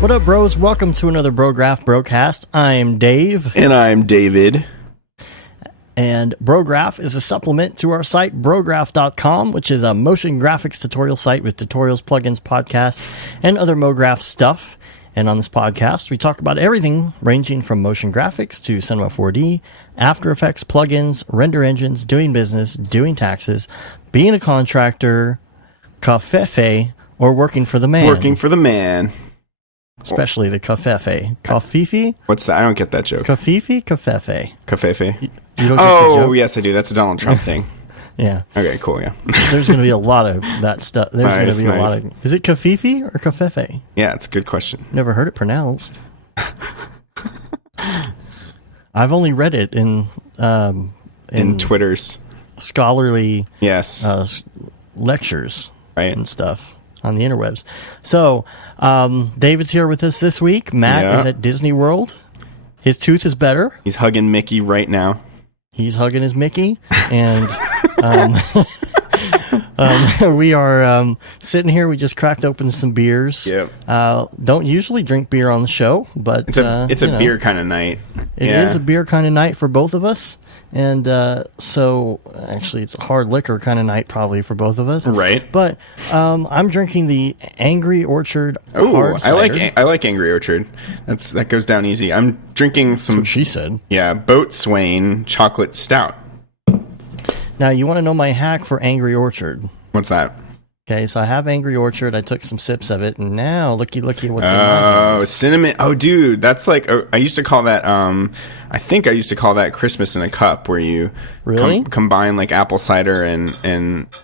What up, bros? Welcome to another Brograph Brocast. I'm Dave. And I'm David. And Brograph is a supplement to our site, Brograph.com, which is a motion graphics tutorial site with tutorials, plugins, podcasts, and other MoGraph stuff. And on this podcast, we talk about everything ranging from motion graphics to Cinema 4D, After Effects, plugins, render engines, doing business, doing taxes, being a contractor, covfefe, or working for the man. Working for the man. Especially the covfefe. Covfefe? What's that? I don't get that joke. Covfefe? Covfefe. Covfefe? You don't get the Oh, joke? yes, I do. That's a Donald Trump thing. Yeah. Okay, cool, yeah. There's going to be a lot of that stuff. There's going to be a lot Nice. of... Is it covfefe or covfefe? Yeah, it's a good question. Never heard it pronounced. I've only read it in Twitter's. scholarly Yes. lectures Right. and stuff on the interwebs. So, David's here with us this week. Matt Yeah. is at Disney World. His tooth is better. He's hugging Mickey right now. He's hugging his Mickey, and we are sitting here. We just cracked open some beers. Yep. Don't usually drink beer on the show, but It's a beer kind of night. It is a beer kind of night for both of us, and so actually, it's a hard liquor kind of night probably for both of us. Right. But I'm drinking the Angry Orchard Oh, hard I cider. like Angry Orchard. That goes down easy. I'm drinking That's some what she said. Boatswain chocolate stout. Now, you want to know my hack for Angry Orchard? What's that? Okay, so I have Angry Orchard. I took some sips of it, and now looky what's in my Oh, hand. cinnamon. Oh, dude, that's like I used to call that. I think I used to call that Christmas in a cup, where you Really? combine like apple cider and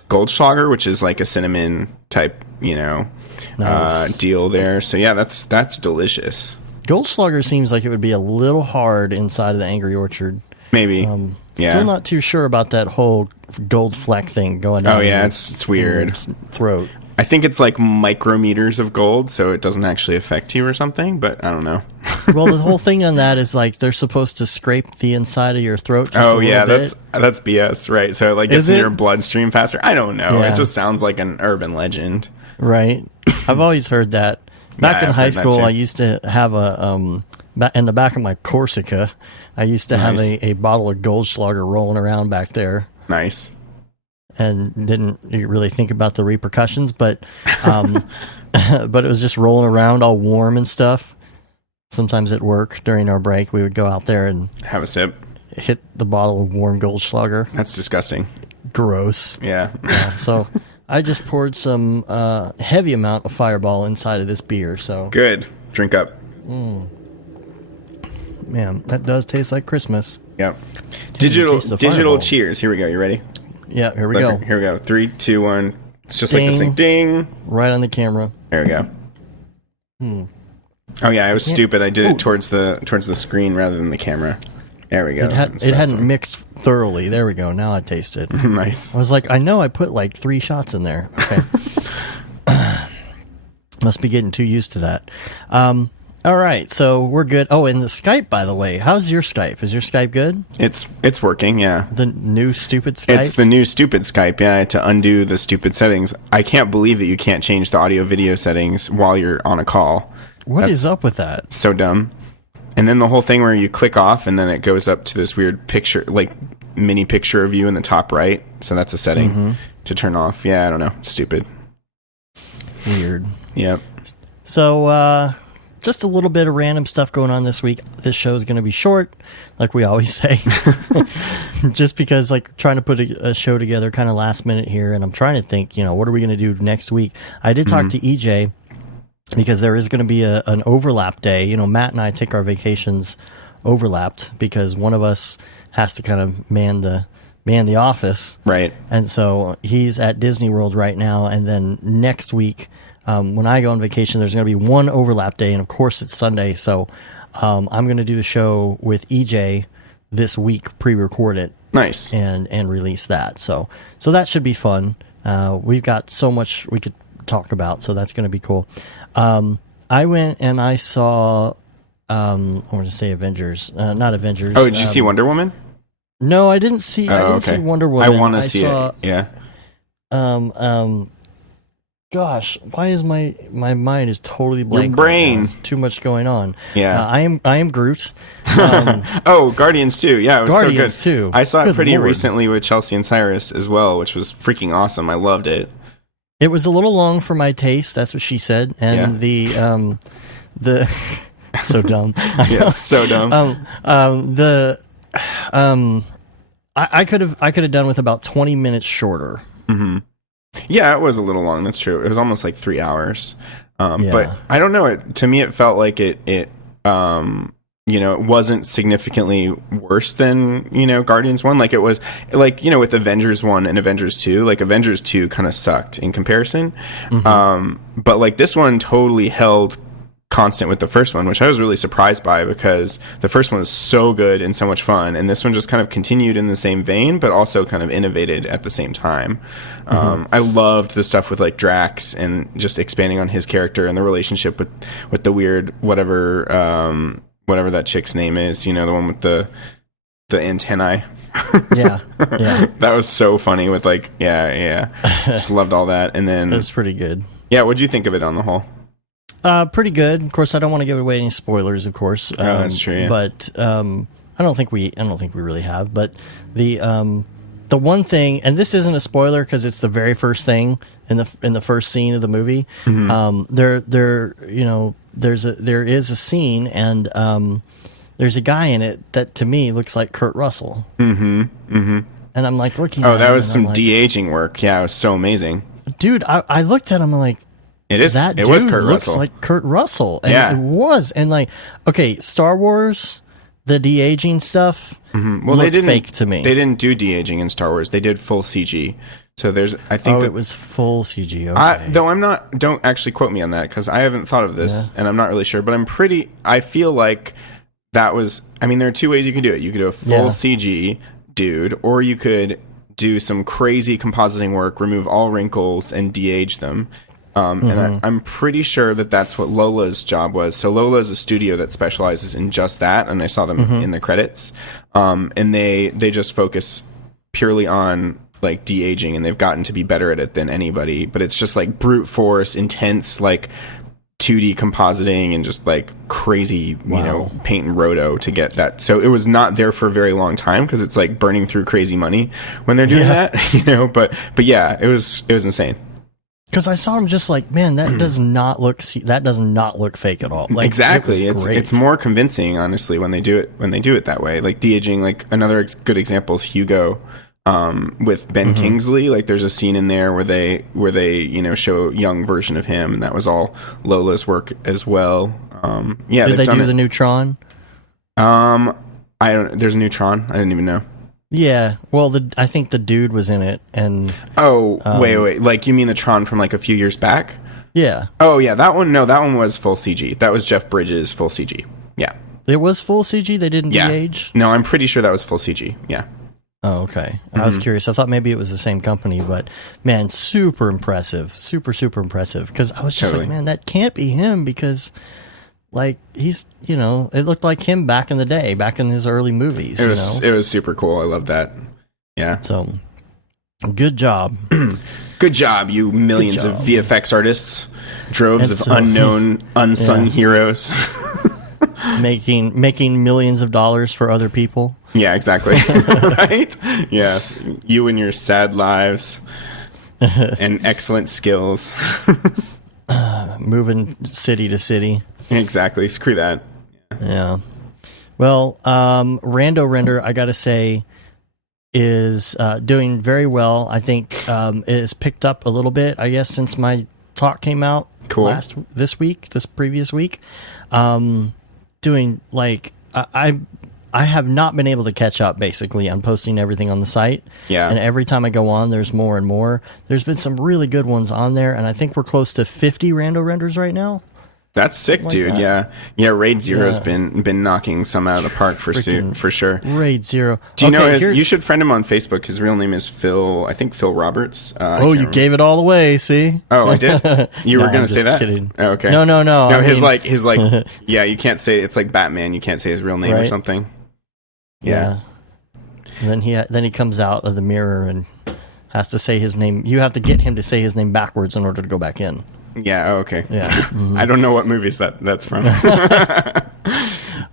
Goldschlager, which is like a cinnamon type, Nice. deal there. So yeah, that's delicious. Goldschlager seems like it would be a little hard inside of the Angry Orchard. Maybe. Yeah. Still not too sure about that whole gold fleck thing going on. Oh yeah, it's weird. Throat. I think it's like micrometers of gold, so it doesn't actually affect you or something. But I don't know. Well, the whole thing on that is like they're supposed to scrape the inside of your throat. Just a Oh yeah, little bit. that's BS, right? So it like gets Is in it? your bloodstream faster. I don't know. Yeah. It just sounds like an urban legend. Right. I've always heard that. Back Yeah, in I've high heard that school, too. I used to have a in the back of my Corsica, I used to have Nice. a bottle of Goldschlager rolling around back there, Nice. and didn't really think about the repercussions, but but it was just rolling around all warm and stuff. Sometimes at work during our break, we would go out there and Have a sip. hit the bottle of warm Goldschlager. That's disgusting. Gross. Yeah. So I just poured some heavy amount of Fireball inside of this beer. So Good. Drink up. man, that does taste like Christmas. Yep. Taste the Digital Fireball. cheers. Here we go. You ready? Yeah, here we go. Here we go. 3, 2, 1. It's just like this Ding. thing. Ding. Right on the camera. There we go. Oh yeah, I was stupid. I did it towards the screen rather than the camera. There we go. It hadn't mixed thoroughly. There we go. Now I taste it. Nice. I was like, I know I put like 3 shots in there. Okay. Must be getting too used to that. All right, so we're good. Oh, and the Skype, by the way. How's your Skype? Is your Skype good? It's working. Yeah. The new stupid Skype? It's the new stupid Skype. Yeah, to undo the stupid settings. I can't believe that you can't change the audio video settings while you're on a call. What is up with that? So dumb. And then the whole thing where you click off and then it goes up to this weird picture, like mini picture of you in the top right. So that's a setting to turn off. Yeah, I don't know. It's stupid. Weird. Yep. So, just a little bit of random stuff going on this week. This show is going to be short, like we always say. Just because, like, trying to put a show together kind of last minute here, and I'm trying to think, what are we going to do next week? I did talk to EJ, because there is going to be an overlap day. Matt and I take our vacations overlapped, because one of us has to kind of man the office. Right. And so he's at Disney World right now, and then next week, when I go on vacation, there's going to be one overlap day, and of course it's Sunday, so I'm going to do the show with EJ this week, pre-record it, Nice. and release that. So that should be fun. We've got so much we could talk about, so that's going to be cool. I went and I saw, I want to say Avengers, not Avengers. Oh, did you see Wonder Woman? No, I didn't see. I didn't see Wonder Woman. I want to see saw, it. Yeah. Gosh, why is my mind is totally blank? brain. Right now. Too much going on. Yeah. I am Groot. Oh, Guardians 2. Yeah, it was Guardians so good. 2. I saw it Good pretty Lord. recently with Chelsea and Cyrus as well, which was freaking awesome. I loved it. It was a little long for my taste. That's what she said. And the so dumb. Yeah, so dumb. I could have done with about 20 minutes shorter. Yeah, it was a little long. That's true. It was almost like 3 hours. Yeah. But I don't know. To me, it felt like it it wasn't significantly worse than, Guardians 1. Like, it was, like, with Avengers 1 and Avengers 2, like, Avengers 2 kind of sucked in comparison. But, like, this one totally held constant with the first one, which I was really surprised by, because the first one was so good and so much fun, and this one just kind of continued in the same vein, but also kind of innovated at the same time. I loved the stuff with, like, Drax and just expanding on his character and the relationship with the weird whatever that chick's name is, the one with the antennae. Yeah. That was so funny with, like, just loved all that. And then It was pretty good. Yeah, what'd you think of it on the whole? Pretty good. Of course, I don't want to give away any spoilers, of course. That's true. Yeah. But I don't think we really have. But the one thing, and this isn't a spoiler because it's the very first thing in the first scene of the movie. There is a scene, and there's a guy in it that to me looks like Kurt Russell. And I'm like looking. Oh, at that him, was and some I'm like, de-aging work. Yeah, it was so amazing. Dude, I looked at him and like. It is. That it dude was Kurt looks Russell. like Kurt Russell. And Yeah. it was. And like, okay, Star Wars, the de-aging stuff Well, they looked didn't fake to me. They didn't do de-aging in Star Wars. They did full CG. So I think it was full CG. Okay. though I'm not. Don't actually quote me on that, because I haven't thought of this, and I'm not really sure. But I feel like that was. I mean, there are two ways you can do it. You could do a full CG dude, or you could do some crazy compositing work, remove all wrinkles, and de-age them. And I'm pretty sure that that's what Lola's job was. So Lola is a studio that specializes in just that, and I saw them in the credits. And they just focus purely on like de-aging, and they've gotten to be better at it than anybody. But it's just like brute force, intense, like 2D compositing, and just like crazy, paint and roto to get that. So it was not there for a very long time, because it's like burning through crazy money when they're doing that, But yeah, it was insane. Because I saw him just like, man, that does not look fake at all. Like, exactly, it's more convincing, honestly, when they do it that way. Like de-aging, like another good example is Hugo, with Ben Kingsley. Like there's a scene in there where they show a young version of him, and that was all Lola's work as well. Did they do the new Tron? I don't. There's a new Tron. I didn't even know. Yeah, well, I think the dude was in it, and wait, like you mean the Tron from like a few years back? Yeah. Oh yeah, that one. No, that one was full CG. That was Jeff Bridges full CG. Yeah, it was full CG. They didn't de-age. No, I'm pretty sure that was full CG. Yeah. Oh, okay. I was curious. I thought maybe it was the same company, but man, super impressive, super impressive. Because I was just like, man, that can't be him, because like he's, it looked like him back in the day, back in his early movies. It was super cool. I love that. Yeah. So, good job. Good job, you millions of VFX artists, droves of unknown, unsung heroes, making millions of dollars for other people. Yeah, exactly. Right? Yes, you and your sad lives and excellent skills, moving city to city. Exactly. Screw that. Yeah. Well, Rando Render, I gotta say, is doing very well. I think it has picked up a little bit, I guess, since my talk came out this previous week. Doing like I have not been able to catch up, basically, on posting everything on the site. Yeah. And every time I go on, there's more and more. There's been some really good ones on there, and I think we're close to 50 Rando Renders right now. That's sick, like dude. That. Yeah. Raid Zero's been knocking some out of the park for sure. Raid Zero. Do you know you should friend him on Facebook. His real name is Phil. I think Phil Roberts. You gave it all away. See? Oh, I did. You were gonna say that? Kidding. Oh, okay. No. No, his yeah. You can't say it's like Batman. You can't say his real name or something. Yeah. And then he comes out of the mirror and has to say his name. You have to get him to say his name backwards in order to go back in. Yeah. Oh, okay. Yeah. Mm-hmm. I don't know what movies that's from.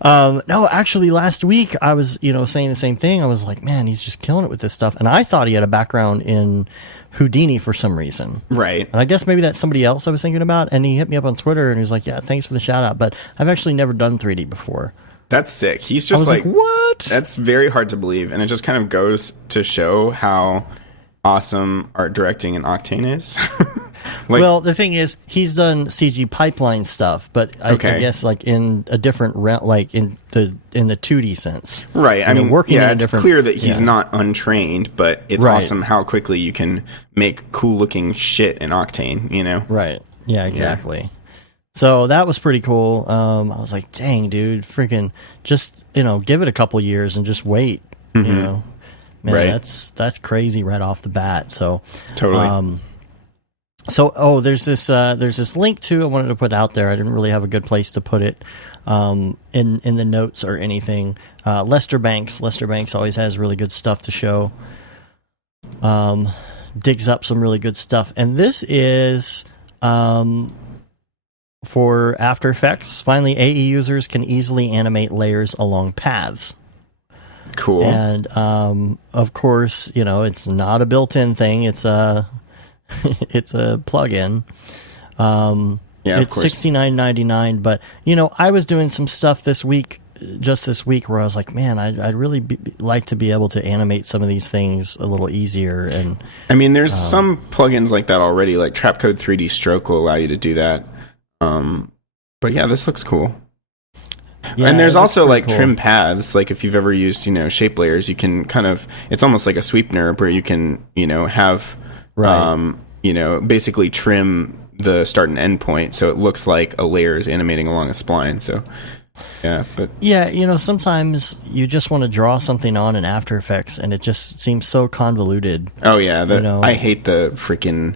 No, actually, last week I was, saying the same thing. I was like, man, he's just killing it with this stuff. And I thought he had a background in Houdini for some reason. Right. And I guess maybe that's somebody else I was thinking about. And he hit me up on Twitter and he was like, yeah, thanks for the shout out. But I've actually never done 3D before. That's sick. He's just like, what? That's very hard to believe. And it just kind of goes to show how awesome art directing in Octane is. Well, the thing is, he's done CG pipeline stuff, but I guess like in a different realm, like in the 2D sense, right? I mean, working. Yeah, it's clear that he's not untrained, but it's awesome how quickly you can make cool looking shit in Octane. Right? Yeah, exactly. Yeah. So that was pretty cool. I was like, dang, dude, freaking, just give it a couple years and just wait. Man, that's crazy right off the bat. So totally. There's this link too I wanted to put out there. I didn't really have a good place to put it in the notes or anything. Lester Banks always has really good stuff to show. Digs up some really good stuff, and this is for After Effects. Finally, AE users can easily animate layers along paths. Cool. And of course, it's not a built-in thing. It's a plugin. It's $69.99. But I was doing some stuff this week, where I was like, man, I'd really like to be able to animate some of these things a little easier. And I mean, there's some plugins like that already. Like Trapcode 3D Stroke will allow you to do that. But yeah, this looks cool. Yeah, and there's also like cool trim paths. Like if you've ever used, shape layers, you can it's almost like a sweepener where you can, have, basically trim the start and end point. So it looks like a layer is animating along a spline. So yeah, but yeah, sometimes you just want to draw something on in After Effects and it just seems so convoluted. Oh yeah. I hate the freaking,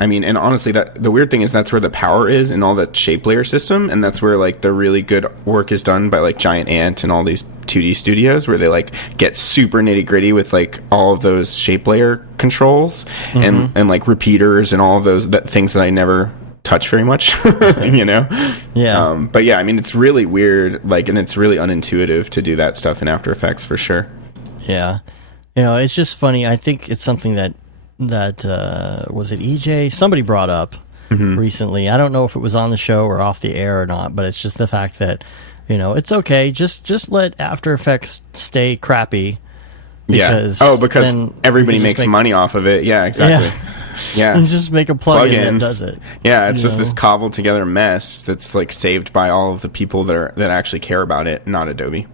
and honestly, that the weird thing is that's where the power is in all that shape layer system, and that's where like the really good work is done by like Giant Ant and all these 2D studios where they like get super nitty gritty with like all of those shape layer controls and like repeaters and all of those things that I never touch very much, Yeah. But yeah, it's really weird, like, and it's really unintuitive to do that stuff in After Effects for sure. Yeah. It's just funny. I think it's something that was it EJ? Somebody brought up recently. I don't know if it was on the show or off the air or not, but it's just the fact that, it's okay. Just let After Effects stay crappy. Because because everybody makes money off of it. Yeah, exactly. Yeah. You just make a plugin that does it. Yeah, it's just this cobbled together mess that's like saved by all of the people that actually care about it, not Adobe.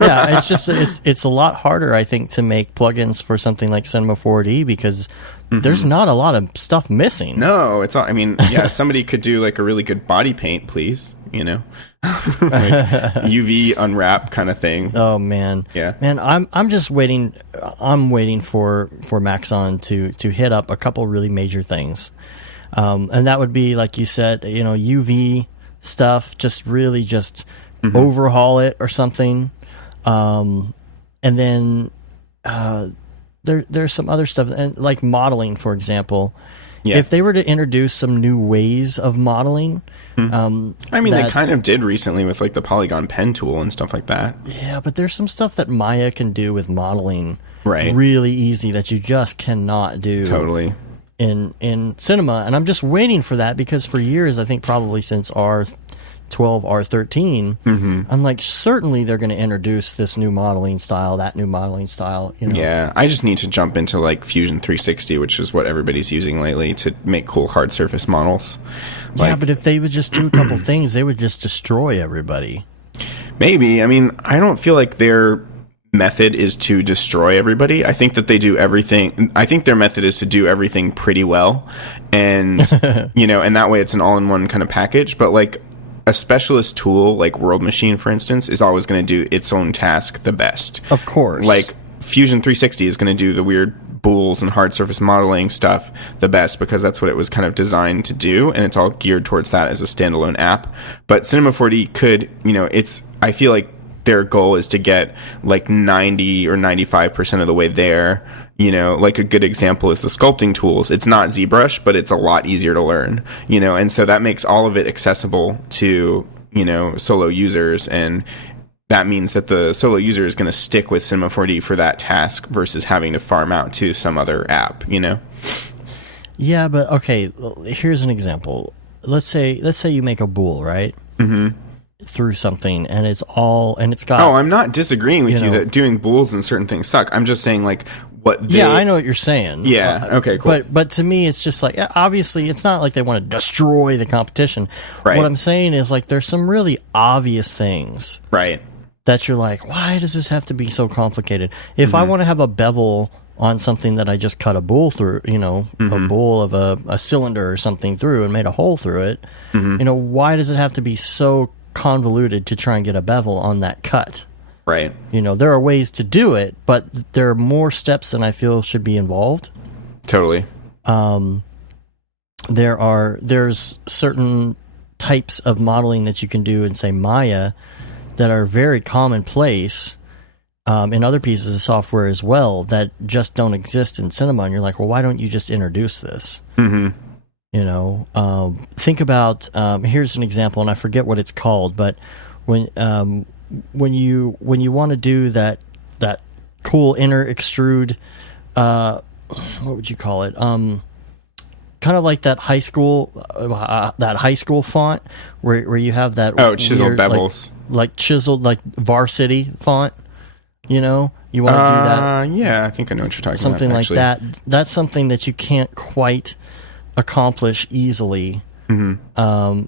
Yeah, it's a lot harder, I think, to make plugins for something like Cinema 4D because there's not a lot of stuff missing. No, it's all. Somebody could do like a really good body paint, please. Like UV unwrap kind of thing. Oh man, yeah, man. I'm just waiting. I'm waiting for Maxon to hit up a couple really major things, and that would be like you said, UV stuff. Just really overhaul it or something. And then there's some other stuff, and like modeling, for example. Yeah. If they were to introduce some new ways of modeling, they kind of did recently with like the polygon pen tool and stuff like that. Yeah, but there's some stuff that Maya can do with modeling really easy that you just cannot do totally in Cinema, and I'm just waiting for that because for years, I think probably since R12, R13, I'm like, certainly they're going to introduce this new modeling style, that new modeling style. Yeah, I just need to jump into like Fusion 360, which is what everybody's using lately to make cool hard surface models. Yeah, but if they would just do a couple things, they would just destroy everybody. Maybe. I don't feel like their method is to destroy everybody. I think that they do everything. I think their method is to do everything pretty well. And, and that way it's an all-in-one kind of package. But like, a specialist tool like World Machine, for instance, is always going to do its own task the best. Of course. Like Fusion 360 is going to do the weird bools and hard surface modeling stuff the best because that's what it was kind of designed to do, and it's all geared towards that as a standalone app. But Cinema 4D could, I feel like their goal is to get like 90 or 95% of the way there. You know, like a good example is the sculpting tools. It's not ZBrush, but it's a lot easier to learn, you know, and so that makes all of it accessible to, you know, solo users. And that means that the solo user is going to stick with Cinema 4D for that task versus having to farm out to some other app, you know? Yeah, but okay, here's an example. Let's say you make a bool, right? Mm-hmm. Through something, and it's got... Oh, I'm not disagreeing with you that doing bools and certain things suck. I'm just saying, like, yeah, I know what you're saying. Yeah, okay, cool. But to me, it's just like, obviously, it's not like they want to destroy the competition. Right. What I'm saying is, like, there's some really obvious things. Right. That you're like, why does this have to be so complicated? If I want to have a bevel on something that I just cut a bool through, you know, a bowl of a cylinder or something through and made a hole through it, you know, why does it have to be so convoluted to try and get a bevel on that cut? Right. You know, there are ways to do it, but there are more steps than I feel should be involved. Totally. There's certain types of modeling that you can do in, say, Maya that are very commonplace in other pieces of software as well that just don't exist in Cinema. And you're like, well, why don't you just introduce this? Mm-hmm. You know, think about, here's an example, and I forget what it's called, but when you want to do that cool inner extrude, what would you call it? Kind of like that high school font where you have that chiseled weird, bevels, like chiseled, like varsity font. You know, you want to do that? Yeah, I think I know what you're talking something about. Something like that. That's something that you can't quite accomplish easily in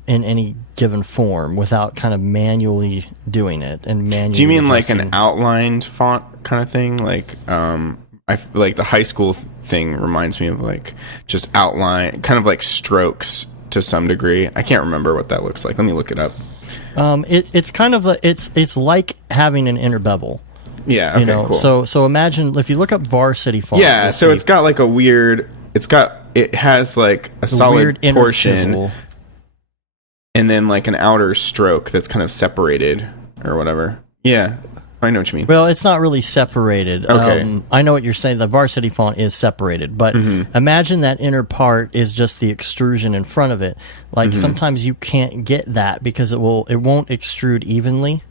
any given form without kind of manually doing it and manually. Do you mean like an outlined font kind of thing? Like, like the high school thing reminds me of like just outline, kind of like strokes to some degree. I can't remember what that looks like. Let me look it up. It's kind of it's like having an inner bevel. Yeah. Okay. You know? Cool. So imagine if you look up varsity font. Yeah. So it's got like a weird. It has like a solid portion, chisel. And then like an outer stroke that's kind of separated or whatever. Yeah. I know what you mean. Well, it's not really separated. Okay. I know what you're saying. The varsity font is separated, but imagine that inner part is just the extrusion in front of it. Like sometimes you can't get that because it won't extrude evenly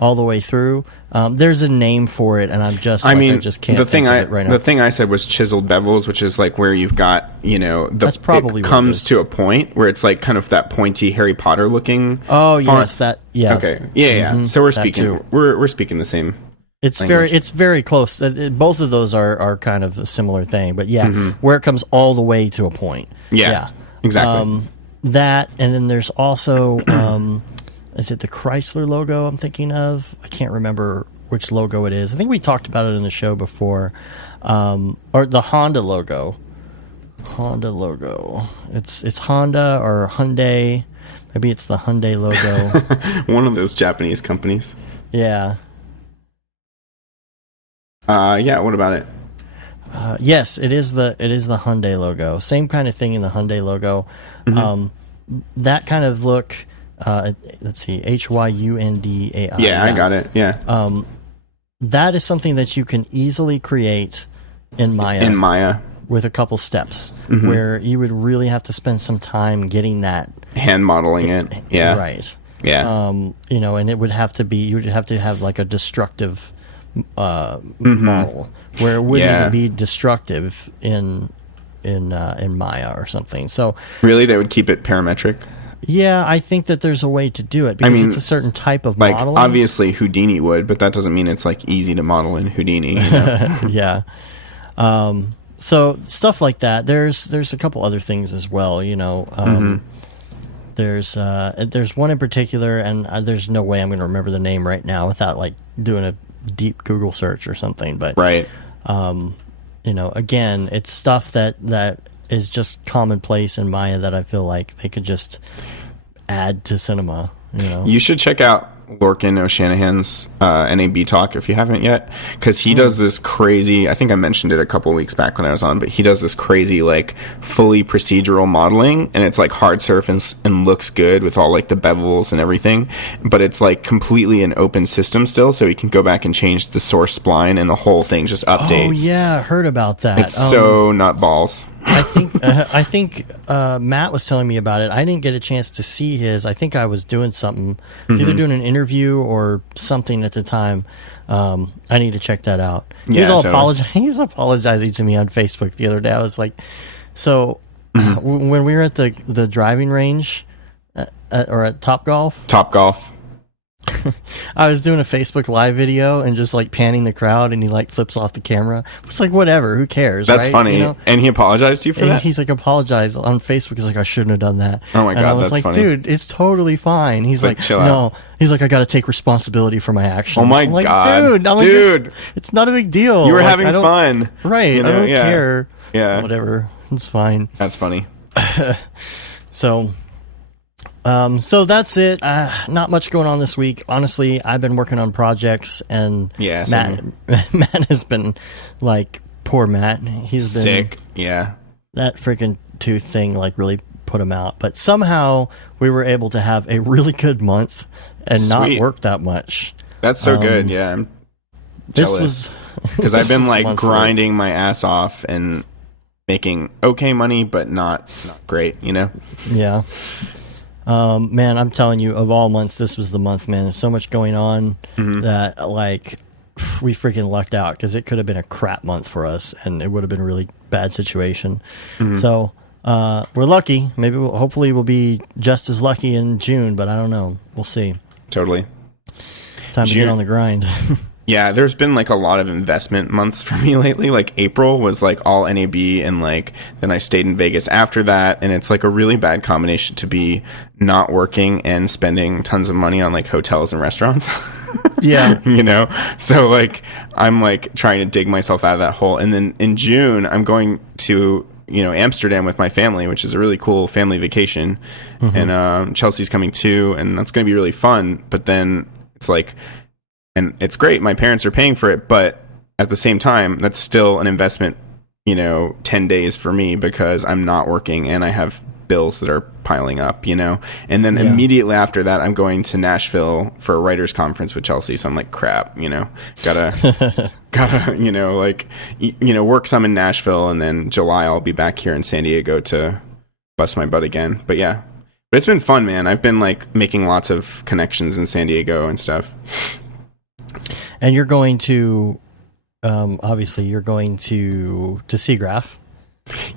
all the way through. There's a name for it, and I just can't think of it right now. The thing I said was chiseled bevels, which is like where you've got, you know, that's probably it comes to a point where it's like kind of that pointy Harry Potter looking. Oh font. yes, that yeah. Okay, yeah. So we're speaking we're speaking the same. It's language. very close. Both of those are kind of a similar thing, but yeah, where it comes all the way to a point. Yeah. Exactly. That, and then there's also. Is it the Chrysler logo I'm thinking of? I can't remember which logo it is. I think we talked about it in the show before. Or the Honda logo. It's Honda or Hyundai. Maybe it's the Hyundai logo. One of those Japanese companies. Yeah. Yeah, what about it? Yes, it is the Hyundai logo. Same kind of thing in the Hyundai logo. That kind of look... let's see, Hyundai. Yeah, I got it. Yeah. That is something that you can easily create in Maya. With a couple steps, where you would really have to spend some time getting that hand modeling it. Yeah. Right. Yeah. You know, and it would have to be, you would have to have like a destructive model where it wouldn't even be destructive in Maya or something. So really, they would keep it parametric. Yeah, I think that there's a way to do it because it's a certain type of modeling. Like obviously Houdini would, but that doesn't mean it's like easy to model in Houdini. You know? Yeah. So stuff like that. There's a couple other things as well. You know, there's one in particular, and there's no way I'm going to remember the name right now without like doing a deep Google search or something. But right. You know, again, it's stuff that is just commonplace in Maya that I feel like they could just add to Cinema. You know, you should check out Lorcan O'Shanahan's NAB talk if you haven't yet, because he does this crazy, I think I mentioned it a couple weeks back when I was on, but he does this crazy like fully procedural modeling, and it's like hard surface and looks good with all like the bevels and everything, but it's like completely an open system still, so he can go back and change the source spline and the whole thing just updates. Oh yeah, I heard about that. It's so nutballs. I think Matt was telling me about it. I didn't get a chance to see his. I think I was doing something. I was either doing an interview or something at the time. I need to check that out. He's He's apologizing to me on Facebook the other day. I was like, so when we were at the driving range or at Topgolf, I was doing a Facebook live video and just like panning the crowd, and he like flips off the camera. It's like, whatever, who cares? That's right? funny. You know? And he apologized to you for that? He's like, apologized on Facebook. He's like, I shouldn't have done that. Oh my God, and I was that's like, funny. dude, it's totally fine. He's like, chill no. out. He's like, I got to take responsibility for my actions. Oh my I'm like, God. dude, it's not a big deal. You were like, having fun. Right. You know? I don't care. Yeah. Whatever. It's fine. That's funny. So that's it. Not much going on this week. Honestly, I've been working on projects, and Matt has been like, poor Matt. He's been sick. Yeah. That freaking tooth thing like really put him out. But somehow we were able to have a really good month and not work that much. That's so good. Yeah. I'm jealous. Because I've been like grinding my ass off and making okay money, but not great, you know? Yeah. Man, I'm telling you, of all months, this was the month, man. There's so much going on that, like, we freaking lucked out, because it could have been a crap month for us, and it would have been a really bad situation. So, we're lucky. Maybe hopefully we'll be just as lucky in June, but I don't know. We'll see. Totally. Time to get on the grind. Yeah, there's been like a lot of investment months for me lately. Like April was like all NAB, and like then I stayed in Vegas after that, and it's like a really bad combination to be not working and spending tons of money on like hotels and restaurants. Yeah. You know? So like I'm like trying to dig myself out of that hole. And then in June I'm going to, you know, Amsterdam with my family, which is a really cool family vacation. And Chelsea's coming too, and that's going to be really fun. But then it's like, and it's great, my parents are paying for it, but at the same time, that's still an investment, you know, 10 days for me, because I'm not working and I have bills that are piling up, you know? And then immediately after that, I'm going to Nashville for a writers conference with Chelsea. So I'm like, crap, you know, gotta, you know, like, you know, work some in Nashville, and then July I'll be back here in San Diego to bust my butt again. But yeah, but it's been fun, man. I've been like making lots of connections in San Diego and stuff. And you're going to, obviously, you're going to SIGGRAPH.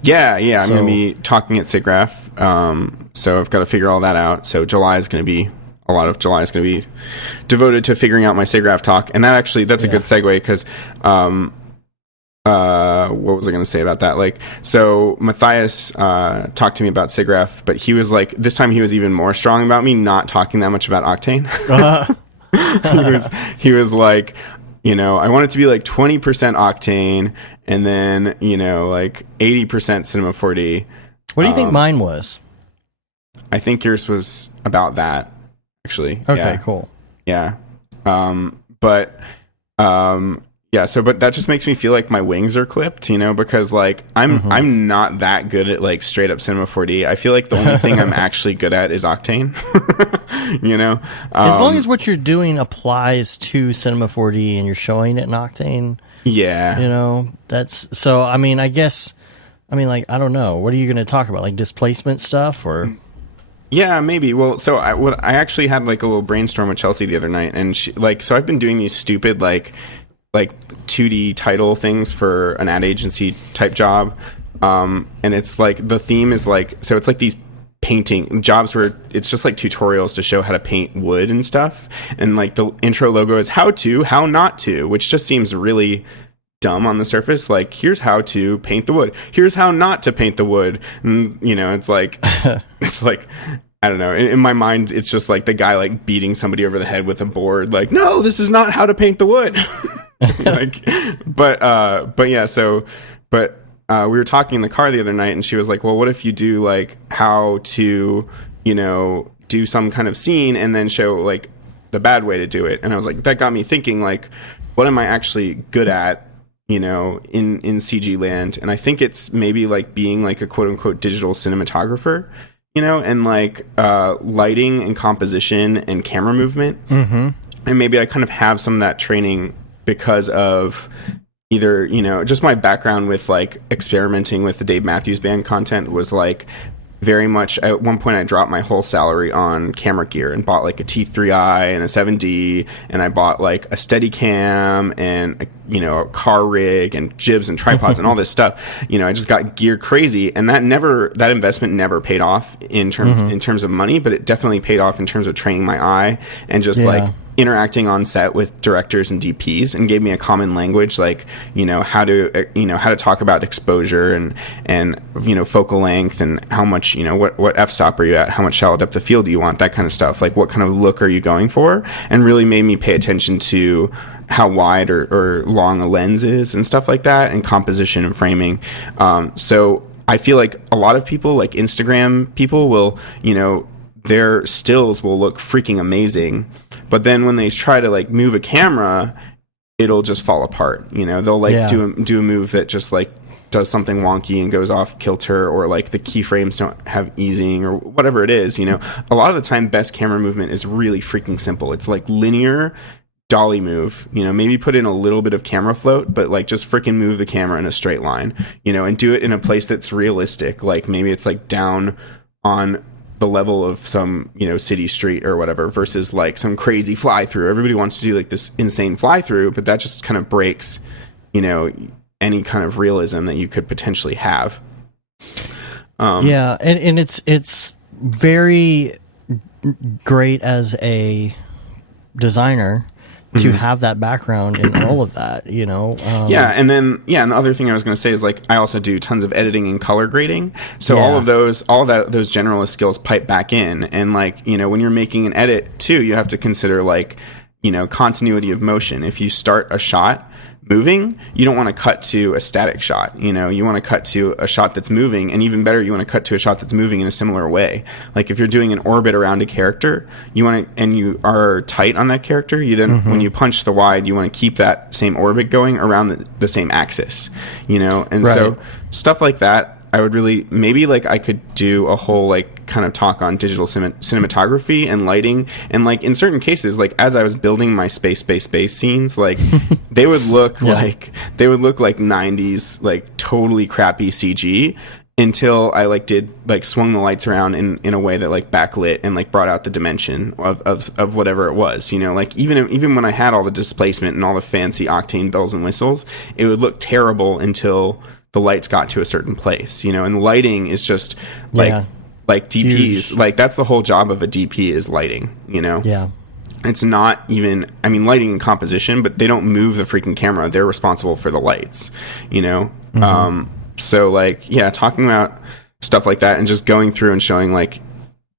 Yeah, I'm going to be talking at SIGGRAPH. So I've got to figure all that out. So July is going to be, a lot of July is going to be devoted to figuring out my SIGGRAPH talk. And that's a good segue, because what was I going to say about that? Like, so Matthias talked to me about SIGGRAPH, but he was like, this time he was even more strong about me not talking that much about Octane. He was like, you know, I want it to be like 20% Octane, and then, you know, like 80% Cinema 4D. What do you think mine was? I think yours was about that, actually. Okay, cool. Yeah. So, but that just makes me feel like my wings are clipped, you know, because like I'm not that good at like straight up Cinema 4D. I feel like the only thing I'm actually good at is Octane, you know. As long as what you're doing applies to Cinema 4D and you're showing it in Octane, yeah, you know, that's so. I mean, I guess, like, I don't know. What are you going to talk about, like displacement stuff or? Yeah, maybe. Well, so I actually had like a little brainstorm with Chelsea the other night, and she, like, so I've been doing these stupid like 2D title things for an ad agency type job, and it's like the theme is like, so it's like these painting jobs where it's just like tutorials to show how to paint wood and stuff, and like the intro logo is how not to, which just seems really dumb on the surface. Like, here's how to paint the wood, here's how not to paint the wood, and you know, it's like it's like, I don't know, in my mind it's just like the guy like beating somebody over the head with a board, like, no, this is not how to paint the wood. Like, but yeah, so, but we were talking in the car the other night, and she was like, well, what if you do like how to, you know, do some kind of scene and then show like the bad way to do it. And I was like, that got me thinking, like, what am I actually good at, you know, in CG land? And I think it's maybe like being like a quote unquote digital cinematographer, you know, and like lighting and composition and camera movement. And maybe I kind of have some of that training because of either, you know, just my background with like experimenting with the Dave Matthews Band content was like very much. At one point I dropped my whole salary on camera gear and bought like a T3i and a 7D, and I bought like a Steadicam and you know, a car rig and jibs and tripods and all this stuff. You know, I just got gear crazy, and that investment never paid off in terms of money, but it definitely paid off in terms of training my eye and just like interacting on set with directors and DPs, and gave me a common language, like, you know, how to talk about exposure and you know, focal length and how much, you know, what f-stop are you at, how much shallow depth of field do you want, that kind of stuff, like what kind of look are you going for, and really made me pay attention to how wide or long a lens is and stuff like that, and composition and framing. So I feel like a lot of people, like Instagram people, will, you know, their stills will look freaking amazing, but then when they try to like move a camera, it'll just fall apart. You know, they'll like do a move that just like does something wonky and goes off kilter, or like the keyframes don't have easing or whatever it is. You know, a lot of the time best camera movement is really freaking simple. It's like linear dolly move, you know, maybe put in a little bit of camera float, but like just freaking move the camera in a straight line, you know, and do it in a place that's realistic. Like maybe it's like down on the level of some, you know, city street or whatever, versus like some crazy fly through. Everybody wants to do like this insane fly through, but that just kind of breaks, you know, any kind of realism that you could potentially have. And it's very great as a designer to have that background in all of that, you know? And the other thing I was going to say is, like, I also do tons of editing and color grading. So all of those generalist skills pipe back in. And, like, you know, when you're making an edit too, you have to consider, like, you know, continuity of motion. If you start a shot moving, you don't want to cut to a static shot. You know, you want to cut to a shot that's moving, and even better, you want to cut to a shot that's moving in a similar way. Like if you're doing an orbit around a character, you want to, and you are tight on that character, you then when you punch the wide, you want to keep that same orbit going around the same axis. You know, and so stuff like that, I would really, maybe like I could do a whole like kind of talk on digital cinematography and lighting, and like in certain cases, like as I was building my space scenes, like they would look like 90s like totally crappy CG, until I like did like swung the lights around in a way that like backlit and like brought out the dimension of whatever it was, you know. Like even when I had all the displacement and all the fancy Octane bells and whistles, it would look terrible until the lights got to a certain place, you know. And lighting is just like DPs, huge. Like that's the whole job of a DP is lighting, you know. It's not even, I mean, lighting and composition, but they don't move the freaking camera. They're responsible for the lights, you know. So like, talking about stuff like that and just going through and showing like,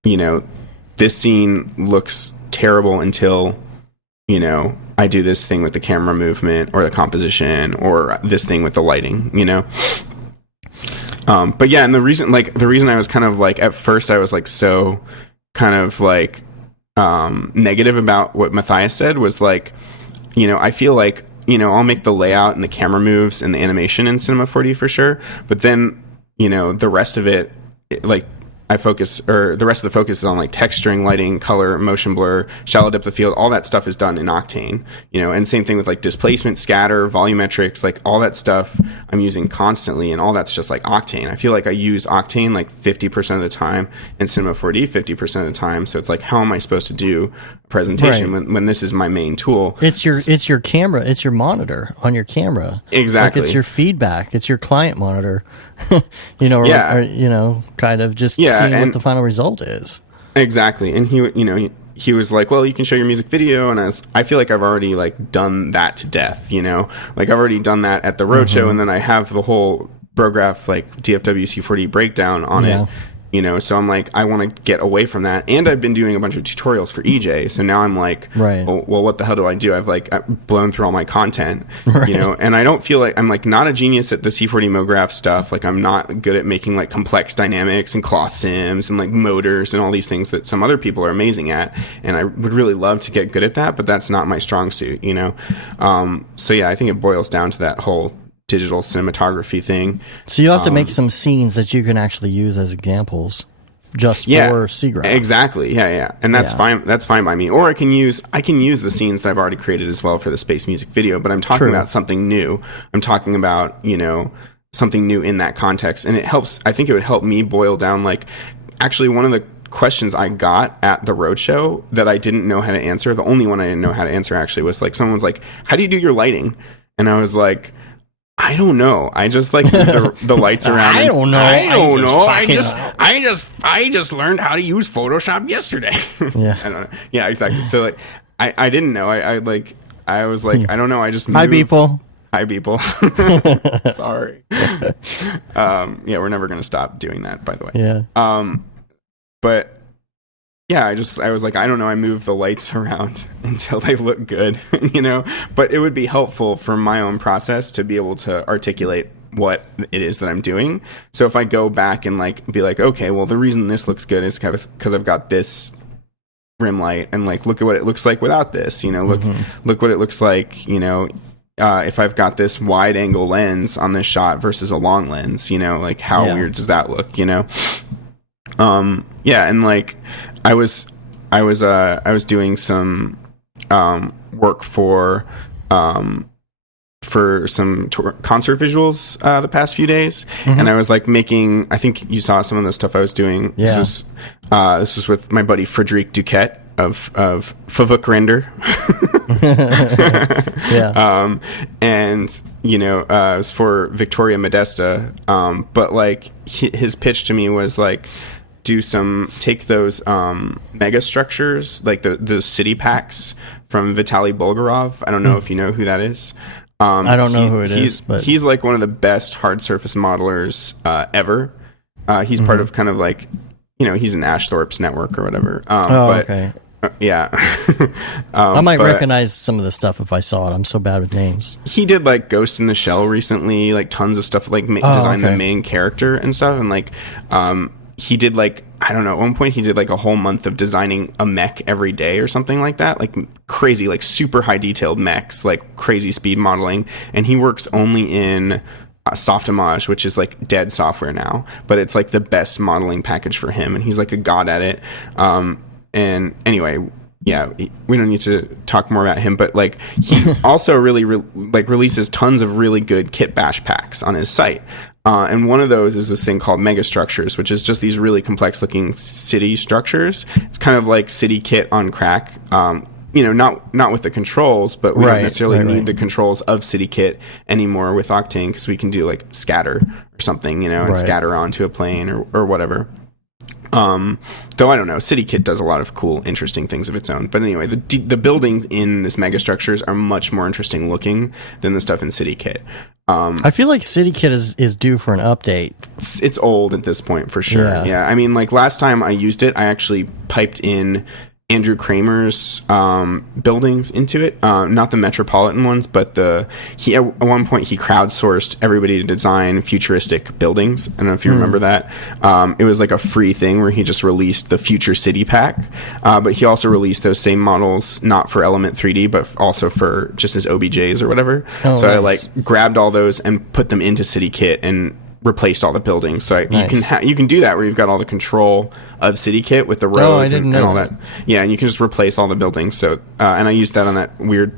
you know, this scene looks terrible until, you know, I do this thing with the camera movement or the composition or this thing with the lighting, you know? But yeah, and the reason I was kind of like, at first I was like, so kind of like, negative about what Matthias said was like, you know, I feel like, you know, I'll make the layout and the camera moves and the animation in Cinema 4D for sure. But then, you know, the rest of it, like, the rest of the focus is on like texturing, lighting, color, motion blur, shallow depth of field. All that stuff is done in Octane, you know, and same thing with like displacement, scatter, volumetrics, like all that stuff I'm using constantly, and all that's just like Octane. I feel like I use Octane like 50% of the time and Cinema 4D 50% of the time. So it's like, how am I supposed to do a presentation when this is my main tool? It's your camera, it's your monitor on your camera. Exactly. Like it's your feedback, it's your client monitor. You know, or, you know, kind of just seeing what the final result is. Exactly. And he was like, well, you can show your music video, and I feel like I've already like done that to death, you know, like I've already done that at the roadshow, and then I have the whole Brograph like DFW C4D breakdown on it. So I'm like, I want to get away from that. And I've been doing a bunch of tutorials for EJ. So now I'm like, right. Well, what the hell do I do? I've blown through all my content, and I don't feel like I'm like not a genius at the C40 MoGraph stuff. Like I'm not good at making like complex dynamics and cloth sims and like motors and all these things that some other people are amazing at. And I would really love to get good at that, but that's not my strong suit, So yeah, I think it boils down to that whole digital cinematography thing. So you have to make some scenes that you can actually use as examples just for SIGGRAPH. Exactly. Yeah. And that's fine. That's fine by me. Or I can use the scenes that I've already created as well for the space music video, but I'm talking about something new. I'm talking about, something new in that context. And it helps. I think it would help me boil down, like, actually one of the questions I got at the roadshow that I didn't know how to answer, the only one I didn't know how to answer actually was like, someone was like, how do you do your lighting? And I was like, I don't know. I just like the lights around. I don't know. I just learned how to use Photoshop yesterday. Yeah. I don't know. Yeah, exactly. So like, I didn't know. I was like, I don't know. I just moved. Hi, people. Hi, people. Sorry. Yeah, we're never gonna stop doing that, by the way. Yeah. But yeah, I was like, I don't know. I move the lights around until they look good, but it would be helpful for my own process to be able to articulate what it is that I'm doing. So if I go back and like, be like, okay, well, the reason this looks good is because I've got this rim light and like, look at what it looks like without this, look what it looks like, if I've got this wide angle lens on this shot versus a long lens, like how weird does that look, yeah, and like I was doing some work for some concert visuals the past few days, and I was like making. I think you saw some of the stuff I was doing. Yeah. This was with my buddy Frédéric Duquette of Favuk Render. Yeah. And it was for Victoria Modesta, but like his pitch to me was like, take those mega structures, like the city packs from Vitaly Bulgarov. I don't know if you know who that is. I don't know who it is, but he's like one of the best hard surface modelers ever. He's part of kind of like, he's an Ashthorpe's network or whatever. Okay. Yeah. I might recognize some of the stuff if I saw it. I'm so bad with names. He did like Ghost in the Shell recently, like tons of stuff, like designed the main character and stuff. And like, he did like, I don't know, at one point he did like a whole month of designing a mech every day or something like that. Like crazy, like super high detailed mechs, like crazy speed modeling. And he works only in Softimage, which is like dead software now, but it's like the best modeling package for him. And he's like a god at it. And anyway, yeah, we don't need to talk more about him, but like he also really releases tons of really good kit bash packs on his site. And one of those is this thing called Megastructures, which is just these really complex looking city structures. It's kind of like City Kit on crack. Not with the controls, but we don't necessarily need the controls of City Kit anymore with Octane, because we can do like scatter or something, and scatter onto a plane or whatever. Though I don't know, CityKit does a lot of cool, interesting things of its own. But anyway, the buildings in this megastructures are much more interesting looking than the stuff in CityKit. I feel like CityKit is due for an update. It's old at this point for sure. Yeah. I mean, like last time I used it, I actually piped in Andrew Kramer's buildings into it, not the Metropolitan ones, but at one point he crowdsourced everybody to design futuristic buildings. I don't know if you remember that. It was like a free thing where he just released the Future City pack, but he also released those same models not for Element 3D, but also for just as OBJs or whatever. So nice. I like grabbed all those and put them into CityKit and replaced all the buildings. So nice. you can do that where you've got all the control of CityKit with the roads and all that. Yeah, and you can just replace all the buildings. So and I used that on that weird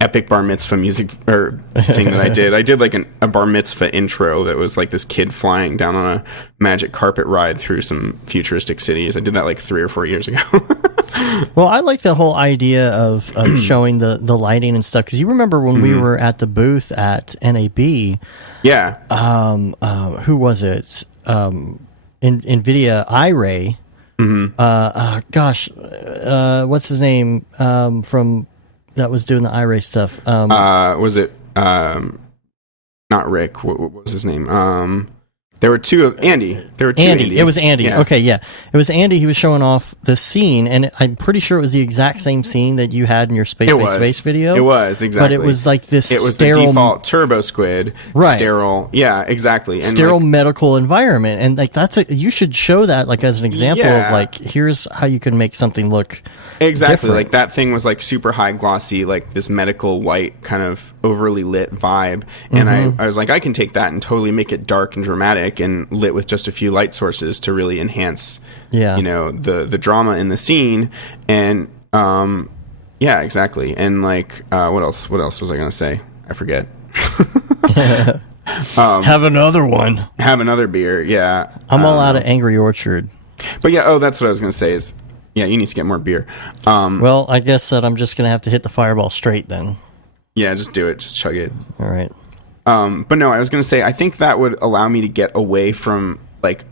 epic bar mitzvah music or thing that I did. I did like a bar mitzvah intro that was like this kid flying down on a magic carpet ride through some futuristic cities. I did that like 3 or 4 years ago. Well, I like the whole idea of showing the lighting and stuff, because you remember when we were at the booth at NAB. Yeah. Who was it? NVIDIA iRay. What's his name? From that was doing the iRay stuff. Was it not Rick? What was his name? There were two of Andy. There were two Andy. Andys. It was Andy. Yeah. Okay, yeah. It was Andy. He was showing off the scene, and I'm pretty sure it was the exact same scene that you had in your Space video. It was, exactly. But it was like this It was sterile, the default turbo squid. Right. Sterile. Yeah, exactly. And sterile medical environment. And like you should show that like as an example of like, here's how you can make something look exactly different. Like that thing was like super high glossy, like this medical white kind of overly lit vibe, and I was like, I can take that and totally make it dark and dramatic and lit with just a few light sources to really enhance the drama in the scene. And yeah, exactly. And like what else was I gonna say? I forget. Have another one. Have another beer. Yeah, I'm all out of Angry Orchard. But yeah, that's what I was gonna say is, yeah, you need to get more beer. Well, I guess that I'm just going to have to hit the fireball straight then. Yeah, just do it. Just chug it. All right. But no, I was going to say, I think that would allow me to get away from, like,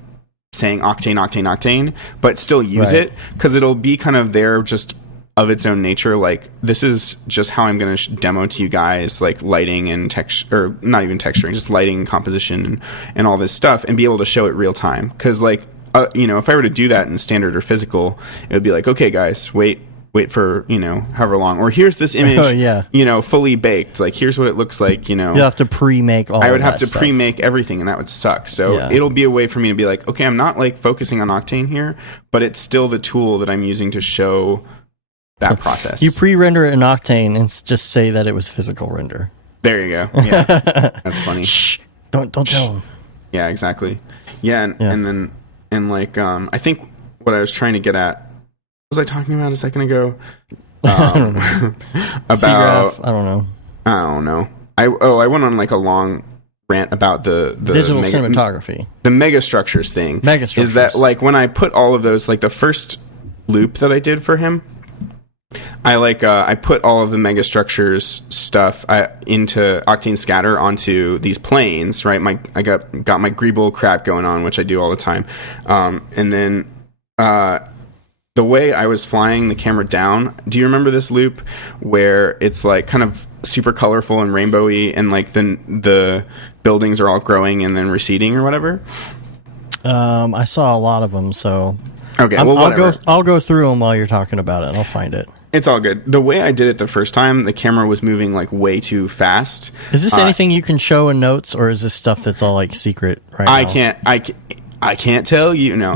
saying octane, octane, octane, but still use it, because it'll be kind of there just of its own nature. Like, this is just how I'm going to demo to you guys, like, lighting and texture, or not even texturing, just lighting and composition and all this stuff, and be able to show it real time. Because, like, if I were to do that in standard or physical, it would be like, okay, guys, wait for, however long. Or here's this image, fully baked. Like, here's what it looks like, You have to pre-make all of that I would have to stuff. pre-make everything, and that would suck. So it'll be a way for me to be like, okay, I'm not, like, focusing on Octane here, but it's still the tool that I'm using to show that process. You pre-render it in Octane and just say that it was physical render. There you go. Yeah. That's funny. Shh. Don't tell them. Yeah, exactly. Yeah, and then... And like, I think what I was trying to get at, what was I talking about a second ago? About Seagraph? I don't know. I went on like a long rant about the digital cinematography, the mega structures thing. Is that like when I put all of those, like the first loop that I did for him, I put all of the megastructures stuff into Octane Scatter onto these planes, right? I got my Greeble crap going on, which I do all the time, and then the way I was flying the camera down. Do you remember this loop where it's like kind of super colorful and rainbowy, and like the buildings are all growing and then receding or whatever? I saw a lot of them, so okay. Well, I'll go through them while you're talking about it. I'll find it. It's all good. The way I did it the first time, the camera was moving like way too fast. Is this anything you can show in notes, or is this stuff that's all like secret right now? I can't tell you. No,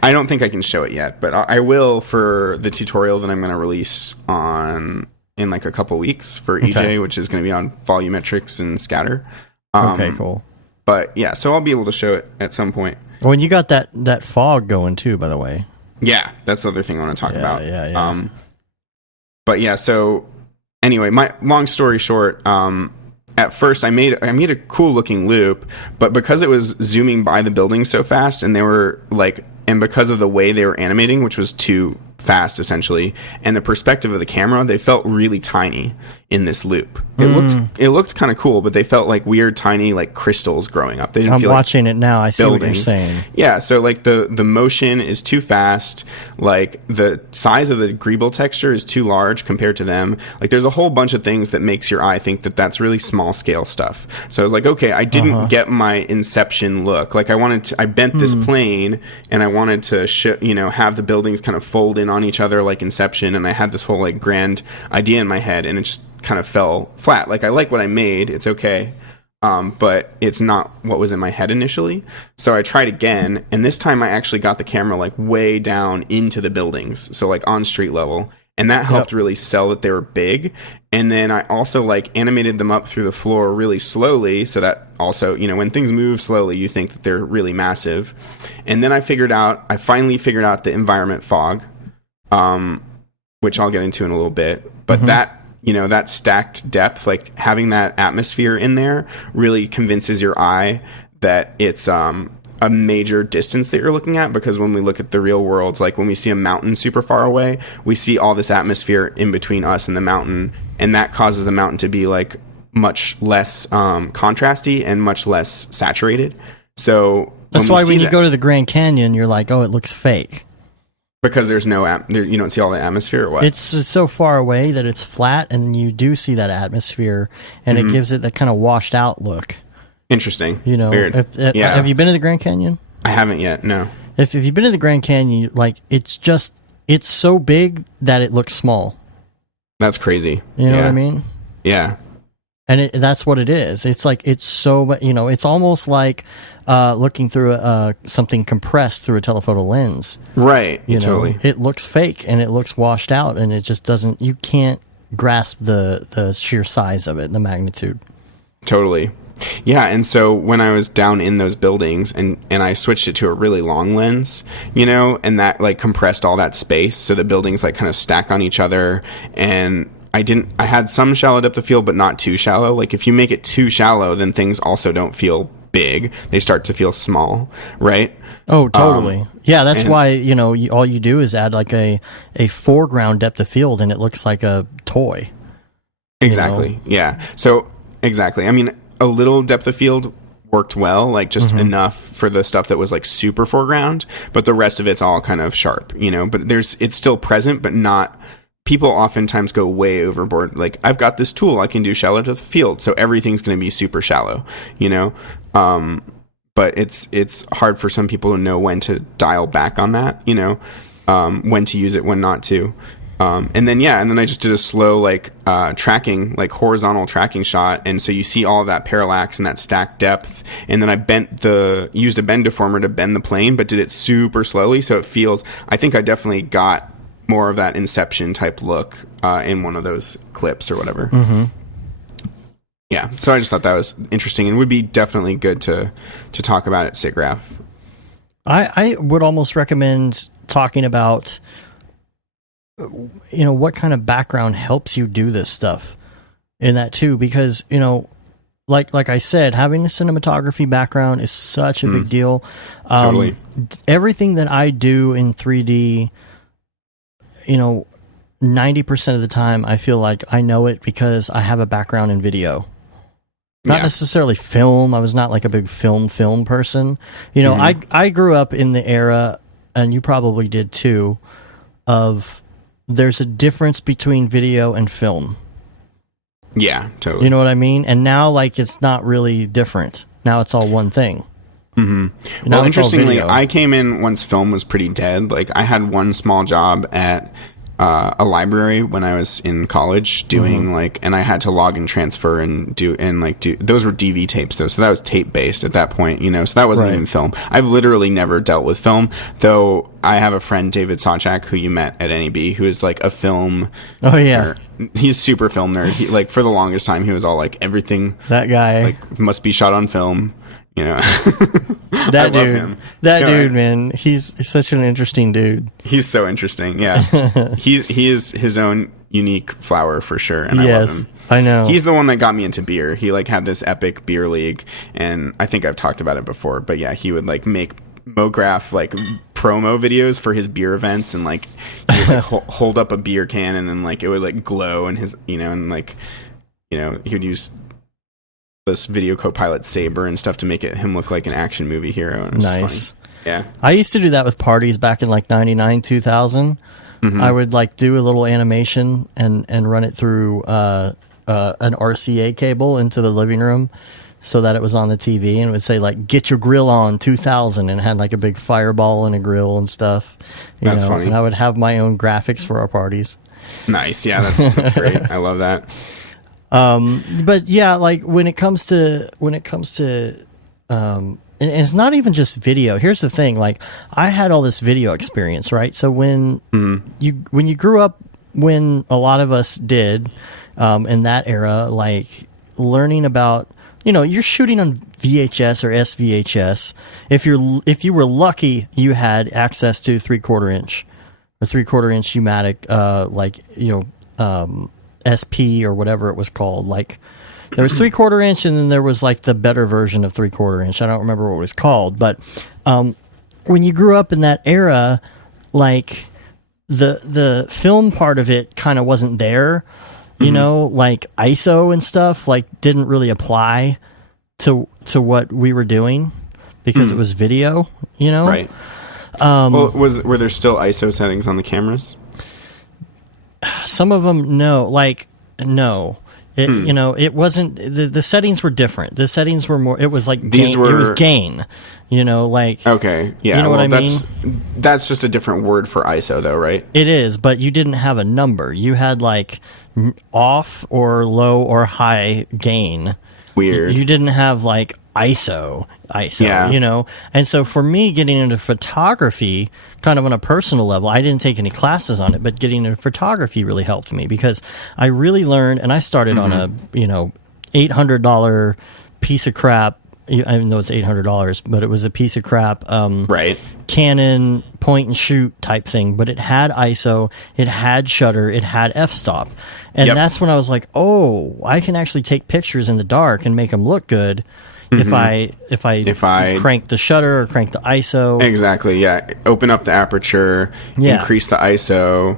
I don't think I can show it yet, but I will for the tutorial that I'm going to release in like a couple weeks for EJ, which is going to be on volumetrics and scatter. Okay, cool. But yeah, so I'll be able to show it at some point. When you got that fog going too, by the way. Yeah, that's the other thing I want to talk about. Yeah. But yeah, so anyway, my long story short, at first I made a cool looking loop, but because it was zooming by the building so fast, and they were like, and because of the way they were animating, which was too fast essentially, and the perspective of the camera, they felt really tiny in this loop. It looked kind of cool, but they felt like weird tiny like crystals growing up. They didn't feel watching it now. I see buildings. What you're saying. Yeah, so like the motion is too fast. Like the size of the Greeble texture is too large compared to them. Like there's a whole bunch of things that makes your eye think that that's really small scale stuff. So I was like, okay, I didn't get my Inception look. Like I bent this plane, and I wanted to have the buildings kind of fold in on each other like Inception, and I had this whole like grand idea in my head, and it just kind of fell flat. Like I like what I made, it's okay, but it's not what was in my head initially. So I tried again, and this time I actually got the camera like way down into the buildings, so like on street level, and that helped really sell that they were big. And then I also like animated them up through the floor really slowly, so that also, when things move slowly, you think that they're really massive. And then I finally figured out the environment fog, which I'll get into in a little bit, but that stacked depth, like having that atmosphere in there, really convinces your eye that it's a major distance that you're looking at, because when we look at the real world, like when we see a mountain super far away, we see all this atmosphere in between us and the mountain, and that causes the mountain to be like much less contrasty and much less saturated. So that's why when you go to the Grand Canyon, you're like, oh, it looks fake. Because there's you don't see all the atmosphere, or what? It's so far away that it's flat, and you do see that atmosphere, and it gives it that kind of washed out look. Interesting. You know, Weird. Have you been to the Grand Canyon? I haven't yet. No. If you've been to the Grand Canyon, like it's so big that it looks small. That's crazy. You know what I mean? Yeah. And that's what it is. It's like it's so, you know, it's almost like looking through something compressed through a telephoto lens. Right. You know, totally. it looks fake and it looks washed out, and it just doesn't. You can't grasp the sheer size of it, the magnitude. Totally. Yeah, and so when I was down in those buildings and I switched it to a really long lens, you know, and that like compressed all that space so the buildings like kind of stack on each other, and I had some shallow depth of field but not too shallow. Like if you make it too shallow, then things also don't feel big. They start to feel small, right? Oh, totally. Yeah, that's why, you know, all you do is add like a foreground depth of field and it looks like a toy. Exactly. Yeah. So exactly. I mean, a little depth of field worked well, like just enough for the stuff that was like super foreground, but the rest of it's all kind of sharp, you know, but it's still present, but not. People oftentimes go way overboard. Like, I've got this tool, I can do shallow depth of field, so everything's going to be super shallow, you know. But it's hard for some people to know when to dial back on that, you know, when to use it, when not to. And then I just did a slow like tracking, like horizontal tracking shot, and so you see all of that parallax and that stacked depth. And then I used a bend deformer to bend the plane, but did it super slowly, so it feels. I think I definitely got more of that Inception type look in one of those clips or whatever. Yeah, so I just thought that was interesting and would be definitely good to talk about at SIGGRAPH. I would almost recommend talking about, you know, what kind of background helps you do this stuff in that too, because, you know, like I said, having a cinematography background is such a big deal. Totally. Everything that I do in 3D, you know, 90% of the time I feel like I know it because I have a background in video. Not necessarily film. I was not like a big film person. You know, I grew up in the era, and you probably did too, of there's a difference between video and film. Yeah, totally. You know what I mean? And now, like, it's not really different. Now it's all one thing. Well, interestingly, I came in once film was pretty dead. Like, I had one small job at a library when I was in college doing and I had to log and transfer and do those were DV tapes though, so that was tape based at that point, you know, so that wasn't even film. I've literally never dealt with film, though. I have a friend, David Sawchak, who you met at NEB, who is like a film nerd. He's super film nerd. He, like, for the longest time he was all like, everything that guy like must be shot on film, you know. That dude, man, he's such an interesting dude. He's so interesting. Yeah. he is his own unique flower for sure, and I love him. I know. He's the one that got me into beer. He like had this epic beer league, and I think I've talked about it before, but yeah, he would like make Brograph like promo videos for his beer events, and like he would like hold up a beer can and then like it would like glow, and his, you know, and like, you know, he would use this video co-pilot saber and stuff to make him look like an action movie hero. And nice. Funny. Yeah. I used to do that with parties back in like 99, 2000. I would like do a little animation and run it through an RCA cable into the living room so that it was on the TV, and it would say like, "Get your grill on 2000," and it had like a big fireball and a grill and stuff. That's funny. And I would have my own graphics for our parties. Nice. Yeah, that's great. I love that. But yeah, like when it comes to and it's not even just video. Here's the thing, like I had all this video experience, right? So when you grew up, when a lot of us did, in that era, like learning about, you know, you're shooting on VHS or SVHS. If you were lucky, you had access to 3/4 inch or 3/4 inch U-matic, like, you know, SP or whatever it was called. Like there was 3/4 inch, and then there was like the better version of 3/4 inch. I don't remember what it was called, but when you grew up in that era, like the film part of it kind of wasn't there. You know, like ISO and stuff like didn't really apply to what we were doing because it was video. You know, right? Well, were there still ISO settings on the cameras? Some of them, no. Like, no. It wasn't the settings were different. The settings were more. It was like These gain, were, it was gain. Like okay, yeah. You know what I mean? That's just a different word for ISO, though, right? It is, but you didn't have a number. You had like off or low or high gain. Weird. You didn't have like ISO, yeah. And so for me, getting into photography, kind of on a personal level, I didn't take any classes on it, but getting into photography really helped me because I really learned, and I started on a, $800 piece of crap. I know it's $800, but it was a piece of crap, right? Canon point and shoot type thing, but it had ISO, it had shutter, it had f-stop, and that's when I was like, oh, I can actually take pictures in the dark and make them look good if I crank the shutter or crank the ISO. Exactly. Yeah. Open up the aperture. Increase the ISO.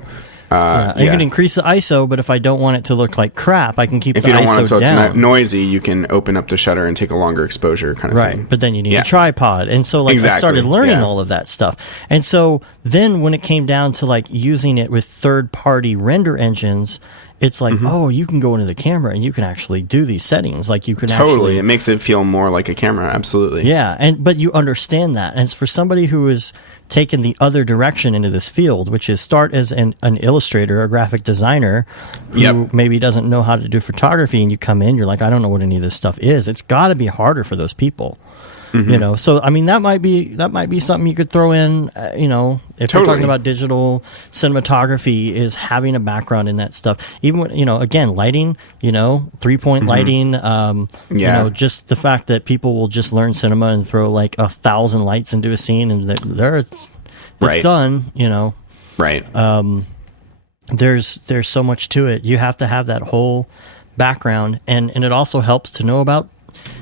You can increase the ISO, but if I don't want it to look like crap, I can keep the ISO down. If you don't want it to look noisy, you can open up the shutter and take a longer exposure kind of thing. Right, but then you need a tripod. And so I started learning all of that stuff. And so then when it came down to like using it with third-party render engines, it's like, oh, you can go into the camera and you can actually do these settings. Like you can totally. It makes it feel more like a camera. Absolutely. Yeah, but you understand that. And for somebody who is taken the other direction into this field, which is start as an illustrator, a graphic designer who maybe doesn't know how to do photography, and you come in, you're like, I don't know what any of this stuff is. It's got to be harder for those people. So I mean that might be something you could throw in, if you're talking about digital cinematography, is having a background in that stuff. Even when, again, lighting, 3-point lighting, just the fact that people will just learn cinema and throw like 1,000 lights into a scene and it's done, Right. There's so much to it. You have to have that whole background, and it also helps to know about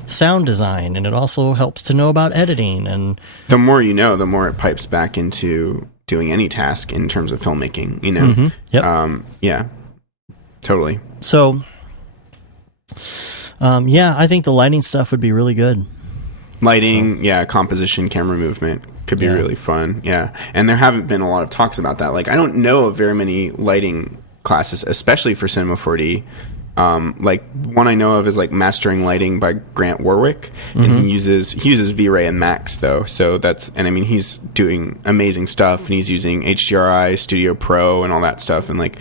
sound design, and it also helps to know about editing. And the more you know, the more it pipes back into doing any task in terms of filmmaking, yeah, totally. So I think the lighting stuff would be really good. Lighting, composition, camera movement could be really fun. Yeah. And there haven't been a lot of talks about that. Like, I don't know of very many lighting classes, especially for Cinema 4D. Like one I know of is like Mastering Lighting by Grant Warwick, and he uses V-Ray and Max though. So he's doing amazing stuff, and he's using HDRI, Studio Pro, and all that stuff, and like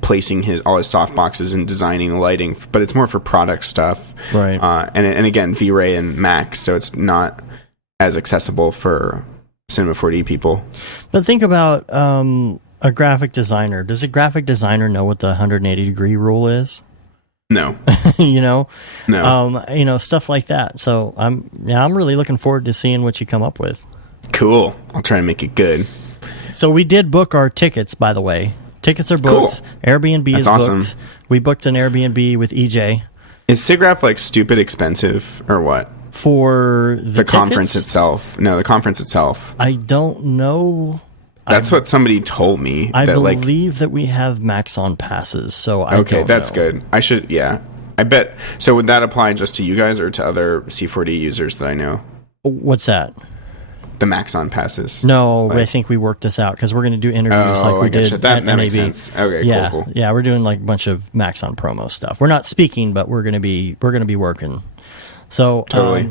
placing all his softboxes and designing the lighting. But it's more for product stuff, right? And again, V-Ray and Max, so it's not as accessible for Cinema 4D people. But think about a graphic designer. Does a graphic designer know what the 180 degree rule is? No. No. Stuff like that. So I'm really looking forward to seeing what you come up with. Cool. I'll try and make it good. So we did book our tickets, by the way. Tickets are booked. Cool. Airbnb is awesome. Booked. We booked an Airbnb with EJ. Is SIGGRAPH like stupid expensive or what? For the conference itself? No, the conference itself. I don't know. That's what somebody told me. I believe that we have Max on passes, so I don't know. That's good. I should, I bet. So would that apply just to you guys or to other C4D users that I know? What's that? The Max on passes. No, I think we worked this out because we're going to do interviews like we did that at NAB. Makes sense. Okay, cool. Yeah, we're doing like a bunch of Max on promo stuff. We're not speaking, but we're going to be working. So totally.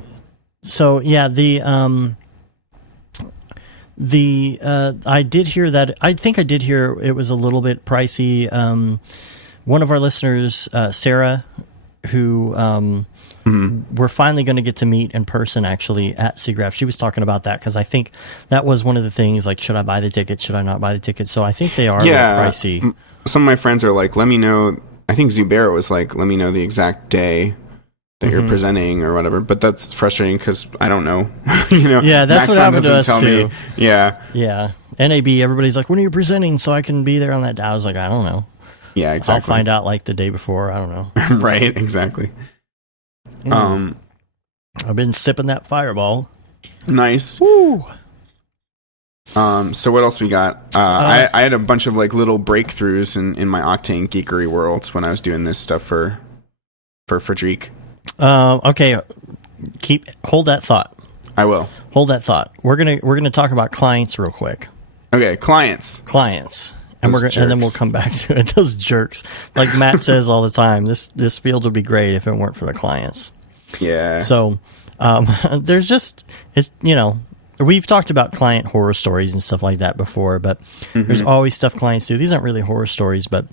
I did hear that. I think I did hear it was a little bit pricey. One of our listeners, Sarah, who we're finally going to get to meet in person actually at SIGGRAPH. She was talking about that because I think that was one of the things, like, should I buy the ticket? Should I not buy the ticket? So I think they are a little pricey. Some of my friends are like, let me know. I think Zubair was like, let me know the exact day that you're presenting or whatever, but that's frustrating because I don't know. Yeah, that's what happened to us too. Yeah. NAB, everybody's like, when are you presenting so I can be there on that day? I was like, I don't know. Yeah, exactly. I'll find out like the day before. I don't know. Right, exactly. I've been sipping that Fireball. Nice. Woo. So what else we got? I had a bunch of like little breakthroughs in my Octane geekery world when I was doing this stuff for Frederic. Okay, hold that thought. I will hold that thought. We're gonna talk about clients real quick. Okay, clients. And and then we'll come back to it. Those jerks, like Matt says all the time. This field would be great if it weren't for the clients. Yeah. So there's just we've talked about client horror stories and stuff like that before, but there's always stuff clients do. These aren't really horror stories, but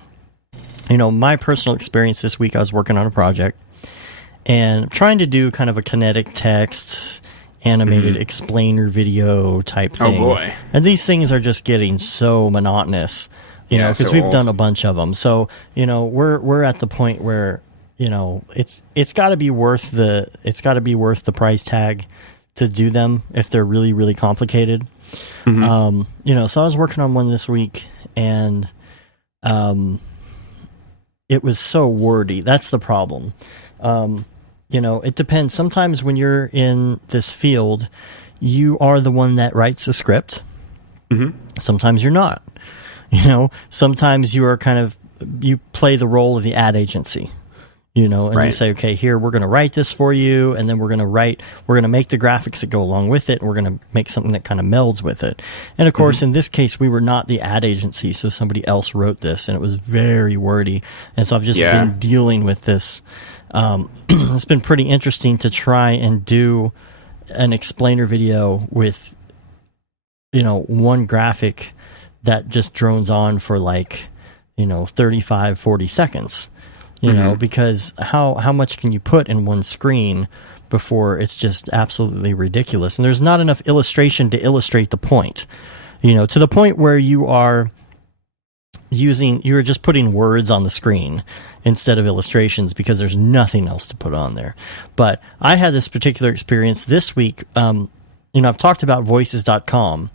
my personal experience this week, I was working on a project and trying to do kind of a kinetic text animated explainer video type thing. Oh boy. And these things are just getting so monotonous, because we've done a bunch of them. So, we're at the point where, it's got to be worth the price tag to do them if they're really, really complicated. So I was working on one this week and it was so wordy. That's the problem. It depends. Sometimes when you're in this field, you are the one that writes the script. Sometimes you're not. Sometimes you are you play the role of the ad agency. And you say, okay, here, we're going to write this for you, and then we're going to make the graphics that go along with it, and we're going to make something that kind of melds with it. And of course, in this case, we were not the ad agency, so somebody else wrote this, and it was very wordy. And so I've just been dealing with this. It's been pretty interesting to try and do an explainer video with, one graphic that just drones on for 35, 40 seconds. Because how much can you put in one screen before it's just absolutely ridiculous? And there's not enough illustration to illustrate the point, to the point where you're just putting words on the screen instead of illustrations because there's nothing else to put on there. But I had this particular experience this week. I've talked about voices.com.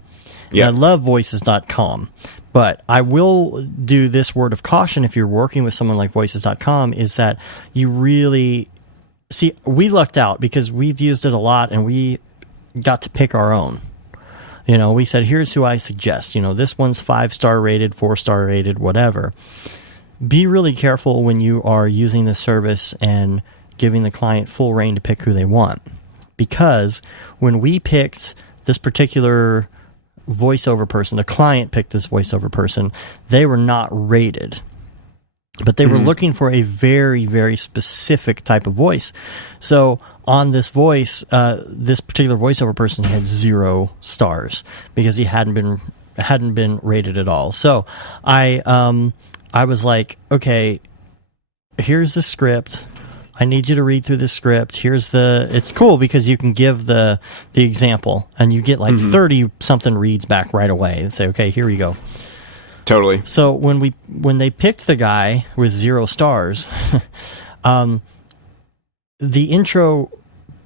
Yeah. I love voices.com. But I will do this word of caution if you're working with someone like voices.com is that you really see, we lucked out because we've used it a lot and we got to pick our own. We said, here's who I suggest. This one's 5-star rated, 4-star rated, whatever. Be really careful when you are using this service and giving the client full reign to pick who they want. Because when we picked this particular voiceover person, the client picked this voiceover person, they were not rated, but they were looking for a very, very specific type of voice. So on this voice, this particular voiceover person had 0 stars because he hadn't been rated at all. So I was like, okay, here's the script. I need you to read through the script. It's cool because you can give the example and you get 30 something reads back right away and say, okay, here we go. Totally. So when they picked the guy with 0 stars, the intro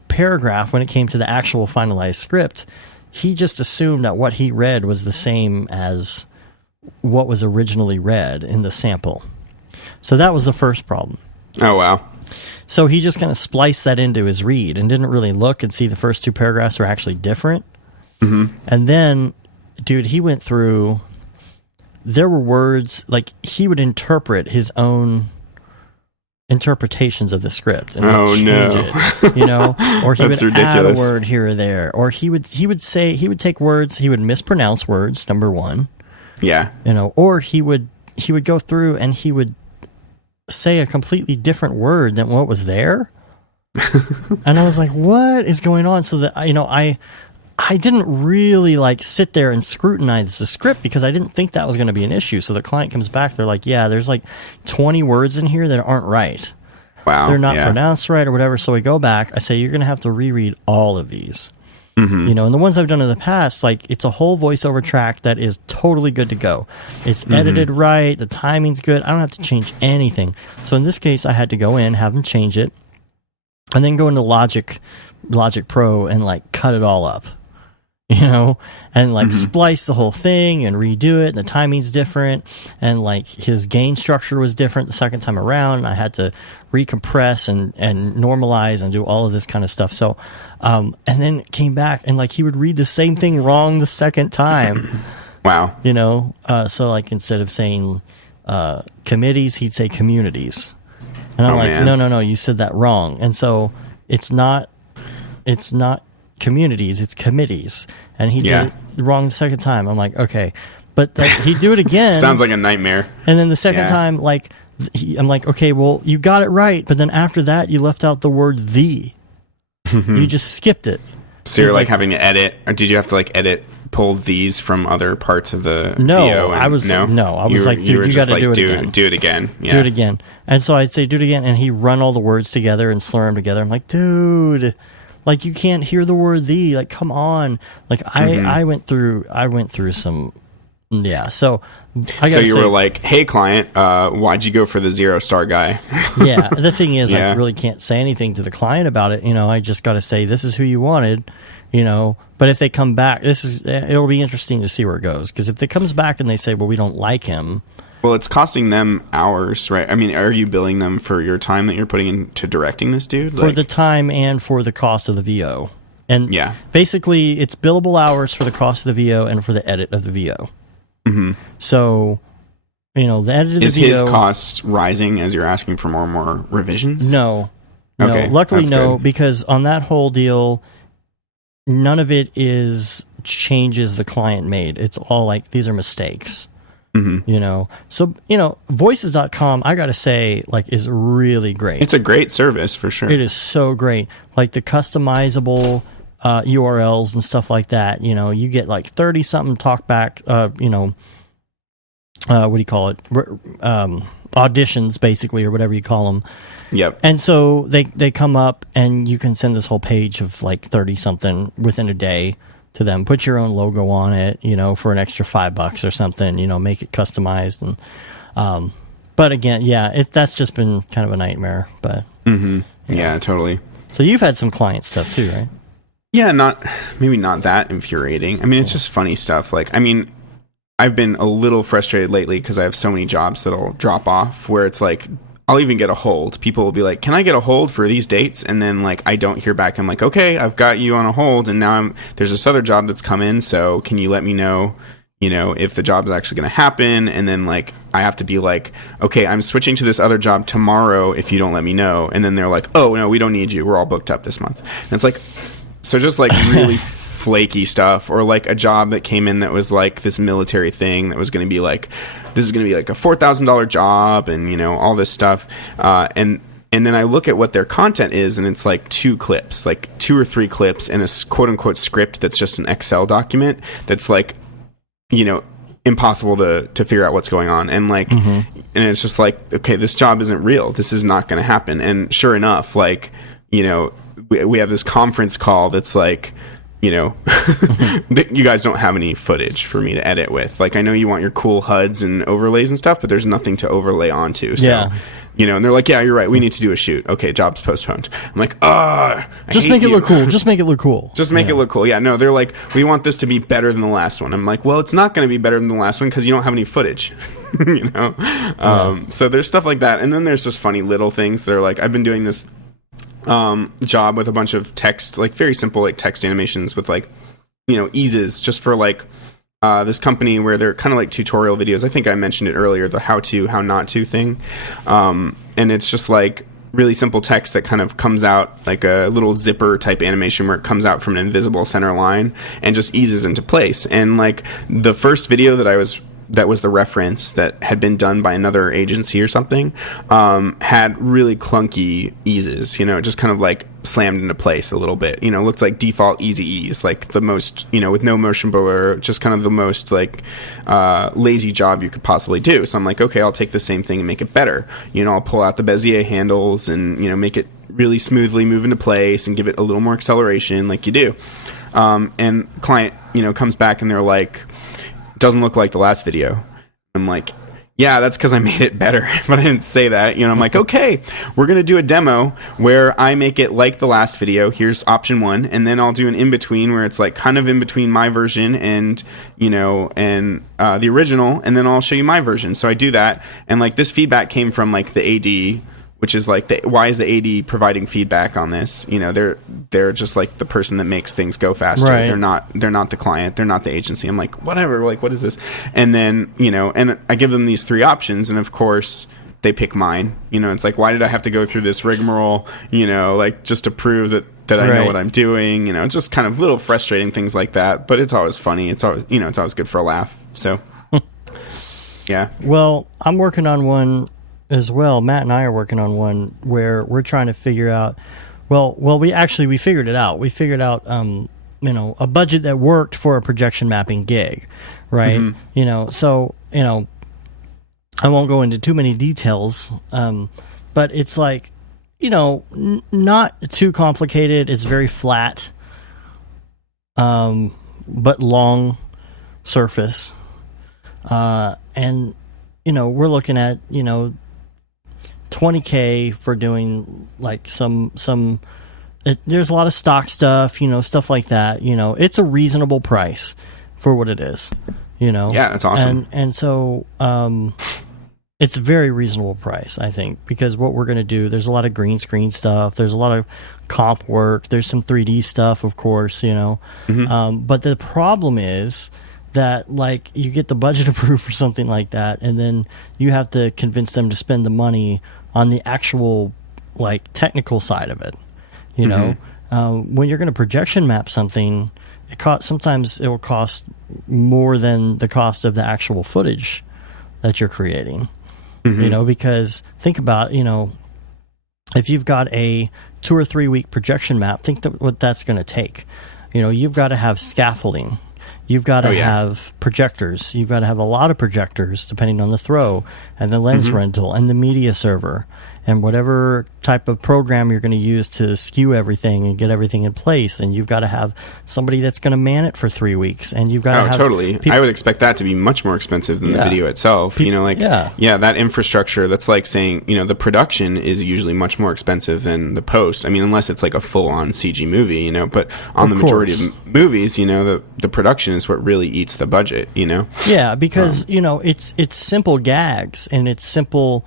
paragraph, when it came to the actual finalized script, he just assumed that what he read was the same as what was originally read in the sample. So that was the first problem. Oh, wow. So he just kind of spliced that into his read and didn't really look and see the first 2 paragraphs are actually different. And then, dude, he went through, there were words, he would interpret his own interpretations of the script and change it, or he would add a word here or there, or he would take words, he would mispronounce words, number one. Yeah. Or he would go through and he would say a completely different word than what was there. And I was like, what is going on? So that I didn't really sit there and scrutinize the script because I didn't think that was going to be an issue. So the client comes back, they're like, yeah, there's 20 words in here that aren't right. Wow. They're not pronounced right or whatever. So we go back, I say, you're going to have to reread all of these. And the ones I've done in the past, it's a whole voiceover track that is totally good to go. It's edited right. The timing's good. I don't have to change anything. So in this case, I had to go in, have them change it, and then go into Logic Pro and cut it all up, and splice the whole thing and redo it. And the timing's different. And his gain structure was different the second time around. I had to recompress and normalize and do all of this kind of stuff. So, and then came back and he would read the same thing wrong the second time. Wow. So instead of saying, committees, he'd say communities. And I'm man. No, you said that wrong. And so it's not communities, it's committees. And he did it wrong the second time. I'm like, okay. But he'd do it again. Sounds like a nightmare. And then the second time, like, I'm like, okay, well, you got it right. But then after that, you left out the word "the." You just skipped it. So you're like having to edit, or did you have to like pull these from other parts of the no, VO? I was like, dude, you got to do it again. Do it again. Yeah. Do it again. And so I'd say, do it again, and he run all the words together and slur them together. I'm like, dude, like you can't hear the word "the." Like, come on. Like I went through some. Yeah, so you were like, "Hey, client, why'd you go for the 0-star guy?" Yeah, the thing is, I really can't say anything to the client about it. I just got to say, "This is who you wanted," But if they come back, it'll be interesting to see where it goes. Because if they comes back and they say, "Well, we don't like him," well, it's costing them hours, right? I mean, are you billing them for your time that you're putting into directing this dude? For the time and for the cost of the VO, and basically, it's billable hours for the cost of the VO and for the edit of the VO. Mm-hmm. So, the edit of the VO... Is his costs rising as you're asking for more and more revisions? No. Okay, luckily, no, good. Because on that whole deal, none of it is changes the client made. It's all like, these are mistakes. Mm-hmm. So, voices.com, I got to say, like, is really great. It's a great service for sure. It is so great. Like the customizable... URLs and stuff like that. You get like 30 something talkback, what do you call it? Auditions, basically, or whatever you call them. Yep. And so they come up and you can send this whole page of like 30 something within a day to them. Put your own logo on it, for an extra $5 or something, make it customized. And, but again, that's just been kind of a nightmare, but. Mm-hmm. Yeah, totally. So you've had some client stuff too, right? Yeah, maybe not that infuriating. I mean, it's just funny stuff. Like, I mean, I've been a little frustrated lately because I have so many jobs that'll drop off where it's like, I'll even get a hold. People will be like, "Can I get a hold for these dates?" And then like, I don't hear back. I'm like, "Okay, I've got you on a hold." And now there's this other job that's come in. So can you let me know, if the job is actually going to happen? And then like, I have to be like, "Okay, I'm switching to this other job tomorrow if you don't let me know." And then they're like, "Oh no, we don't need you. We're all booked up this month." And it's like, so just like really flaky stuff, or like a job that came in that was like this military thing that was going to be like, this is going to be like a $4,000 job, and all this stuff. And then I look at what their content is, and it's like 2 clips, like 2 or 3 clips in a quote unquote script that's just an Excel document that's like, impossible to figure out what's going on. And like, and it's just like, okay, this job isn't real. This is not going to happen. And sure enough, like, we have this conference call that's like, you guys don't have any footage for me to edit with. Like, I know you want your cool HUDs and overlays and stuff, but there's nothing to overlay onto. So, and they're like, "Yeah, you're right. We need to do a shoot." Okay, job's postponed. I'm like, just make it look cool. Just make it look cool. Just make it look cool. Yeah, no, they're like, "We want this to be better than the last one." I'm like, "Well, it's not going to be better than the last one because you don't have any footage." So there's stuff like that. And then there's just funny little things that are like, I've been doing this job with a bunch of text, like very simple like text animations with like eases, just for like this company where they're kind of like tutorial videos. I think I mentioned it earlier, the how not to thing, and it's just like really simple text that kind of comes out like a little zipper type animation where it comes out from an invisible center line and just eases into place. And like the first video that was the reference that had been done by another agency or something, had really clunky eases, it just kind of like slammed into place a little bit, looked like default easy ease, like the most, with no motion blur, just kind of the most like lazy job you could possibly do. So I'm like, okay, I'll take the same thing and make it better. I'll pull out the Bezier handles and, make it really smoothly move into place and give it a little more acceleration like you do. And client, comes back and they're like, "Doesn't look like the last video." I'm like, "Yeah, that's because I made it better," but I didn't say that. I'm like, "Okay, we're gonna do a demo where I make it like the last video. Here's option 1, and then I'll do an in between where it's like kind of in between my version and the original, and then I'll show you my version." So I do that, and like this feedback came from like the AD, which is like, why is the AD providing feedback on this? They're just like the person that makes things go faster. Right. They're not the client. They're not the agency. I'm like, whatever, like, what is this? And then, and I give them these 3 options. And of course they pick mine. It's like, why did I have to go through this rigmarole, like just to prove that I know what I'm doing, just kind of little frustrating things like that. But it's always funny. It's always, it's always good for a laugh. So Yeah. Well, I'm working on one as well. Matt and I are working on one where we're trying to figure out. Well, we figured it out. We figured out, a budget that worked for a projection mapping gig, right? Mm-hmm. So I won't go into too many details, but it's like, not too complicated. It's very flat, but long surface. And, we're looking at, $20K for doing like there's a lot of stock stuff, stuff like that. It's a reasonable price for what it is, Yeah, that's awesome. And so, it's a very reasonable price, I think, because what we're going to do, there's a lot of green screen stuff. There's a lot of comp work. There's some 3D stuff, of course, But the problem is that, like, you get the budget approved for something like that, and then you have to convince them to spend the money on the actual, like, technical side of it. When you're going to projection map something, sometimes it will cost more than the cost of the actual footage that you're creating. Because think about, if you've got a 2 or 3 week projection map, think what that's going to take. You've got to have scaffolding. You've got to have projectors. You've got to have a lot of projectors, depending on the throw, and the lens rental, and the media server, and whatever type of program you're going to use to skew everything and get everything in place. And you've got to have somebody that's going to man it for 3 weeks. And you've got to have totally. I would expect that to be much more expensive than the video itself. That infrastructure. That's like saying, the production is usually much more expensive than the post. I mean, unless it's like a full-on CG movie, But on the majority of movies, the production is what really eats the budget, Yeah, because it's simple gags and it's simple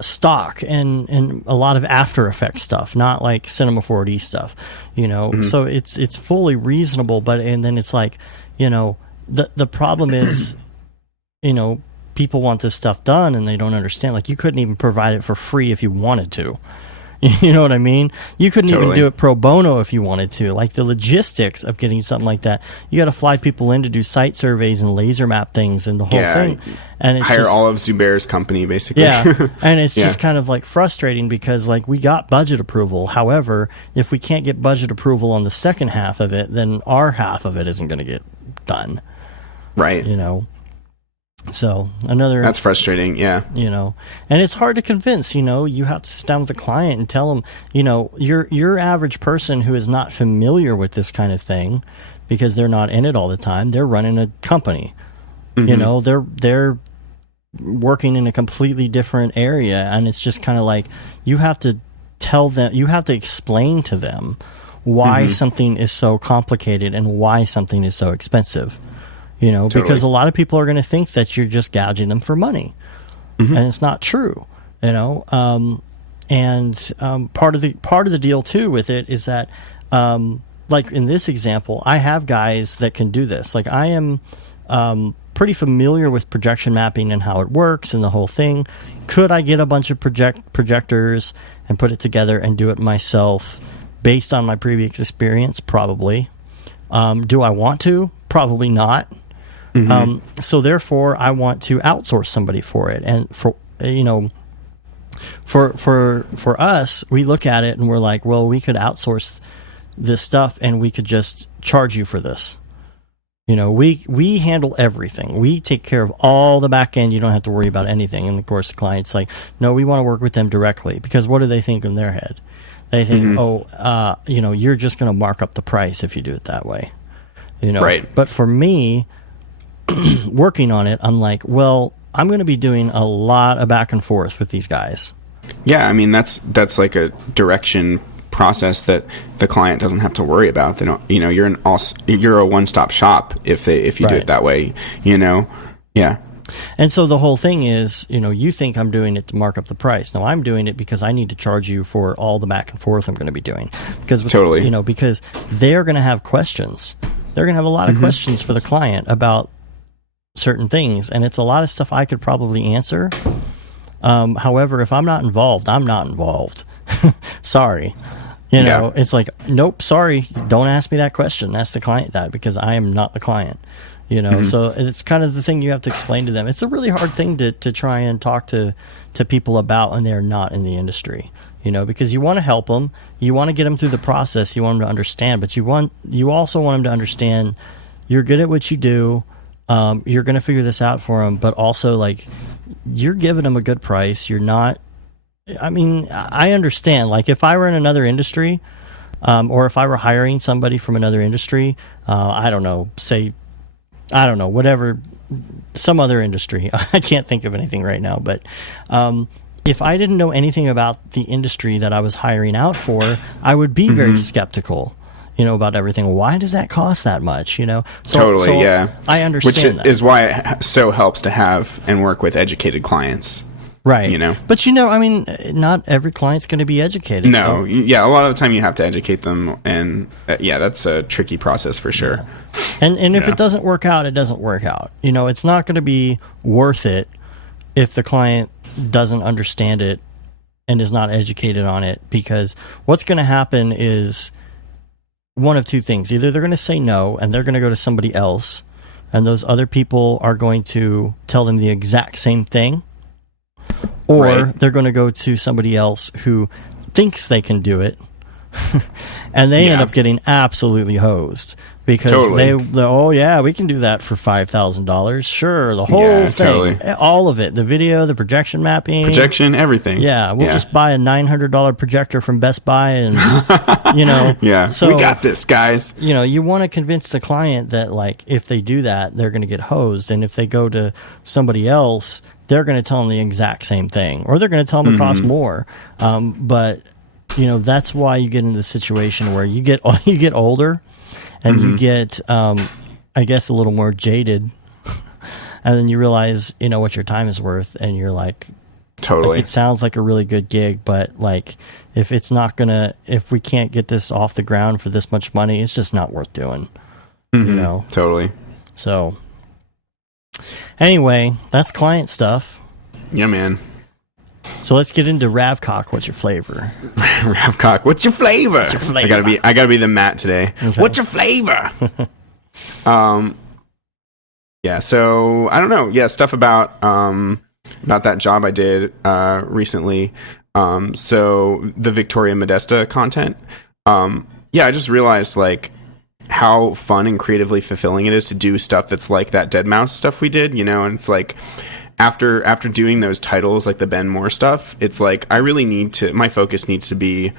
stock and a lot of After Effects stuff, not like Cinema 4D stuff, So it's fully reasonable, and then it's like, the problem is, people want this stuff done and they don't understand. Like, you couldn't even provide it for free if you wanted to. You know what I mean? You couldn't even do it pro bono if you wanted to. Like, the logistics of getting something like that, you got to fly people in to do site surveys and laser map things and the whole thing. And it's hire all of Zubair's company, basically. Yeah, and it's just kind of like frustrating because, like, we got budget approval. However, if we can't get budget approval on the second half of it, then our half of it isn't going to get done. Right. So that's frustrating. Yeah. And it's hard to convince, you have to sit down with the client and tell them, your average person who is not familiar with this kind of thing because they're not in it all the time. They're running a company, they're working in a completely different area. And it's just kind of like, you have to tell them, you have to explain to them why something is so complicated and why something is so expensive. Because a lot of people are going to think that you're just gouging them for money, and it's not true. Part of the deal too with it is that, like in this example, I have guys that can do this. Like, I am pretty familiar with projection mapping and how it works and the whole thing. Could I get a bunch of projectors and put it together and do it myself based on my previous experience? Probably. Do I want to? Probably not. So therefore, I want to outsource somebody for it. And for us, we look at it and we're like, well, we could outsource this stuff and we could just charge you for this. We handle everything. We take care of all the back end. You don't have to worry about anything. And of course, the client's like, no, we want to work with them directly, because what do they think in their head? They think, you're just going to mark up the price if you do it that way. Right. But for me, working on it, I'm like, well, I'm going to be doing a lot of back and forth with these guys. Yeah, I mean, that's like a direction process that the client doesn't have to worry about. They don't, you're a one-stop shop if you do it that way. Yeah. And so the whole thing is, you think I'm doing it to mark up the price. No, I'm doing it because I need to charge you for all the back and forth I'm going to be doing. Because because they're going to have questions. They're going to have a lot of questions for the client about certain things, and it's a lot of stuff I could probably answer. However, if I'm not involved, I'm not involved. Sorry. It's like, nope, sorry, don't ask me that question. Ask the client that, because I am not the client. So it's kind of the thing you have to explain to them. It's a really hard thing to try and talk to people about when they're not in the industry, because you want to help them, you want to get them through the process, you want them to understand, but you also want them to understand you're good at what you do, you're going to figure this out for them, but also like you're giving them a good price. You're not. I mean, I understand. Like if I were in another industry, or if I were hiring somebody from another industry, I don't know, whatever, some other industry. I can't think of anything right now, but if I didn't know anything about the industry that I was hiring out for, I would be very skeptical, about everything. Why does that cost that much? Totally, yeah. I understand Which is why it so helps to have and work with educated clients. Right. But I mean, not every client's going to be educated. No. Yeah. A lot of the time you have to educate them. And that's a tricky process for sure. Yeah. And if it doesn't work out, it doesn't work out. It's not going to be worth it if the client doesn't understand it and is not educated on it, because what's going to happen is one of two things. Either they're going to say no and they're going to go to somebody else, and those other people are going to tell them the exact same thing, or they're going to go to somebody else who thinks they can do it, and they end up getting absolutely hosed because we can do that for $5,000. Sure, the whole thing, all of it, the video, the projection mapping, everything. Yeah, we'll just buy a $900 projector from Best Buy, and so we got this, guys. You want to convince the client that like if they do that, they're going to get hosed, and if they go to somebody else, they're going to tell them the exact same thing, or they're going to tell them it costs more. But that's why you get into the situation where you get older, and you get, I guess, a little more jaded, and then you realize, what your time is worth, and you're like, totally. Like, it sounds like a really good gig, but like, if we can't get this off the ground for this much money, it's just not worth doing. Totally. So, anyway, that's client stuff. Yeah, man. So let's get into Ravcock. What's your flavor? Ravcock. What's your flavor? I gotta be the Matt today. Okay. What's your flavor? Yeah. So I don't know. Yeah, stuff about that job I did recently. So the Victoria Modesta content. I just realized like how fun and creatively fulfilling it is to do stuff that's like that Dead Mouse stuff we did. And it's like. After doing those titles, like the Ben Moore stuff, it's like I really my focus needs to be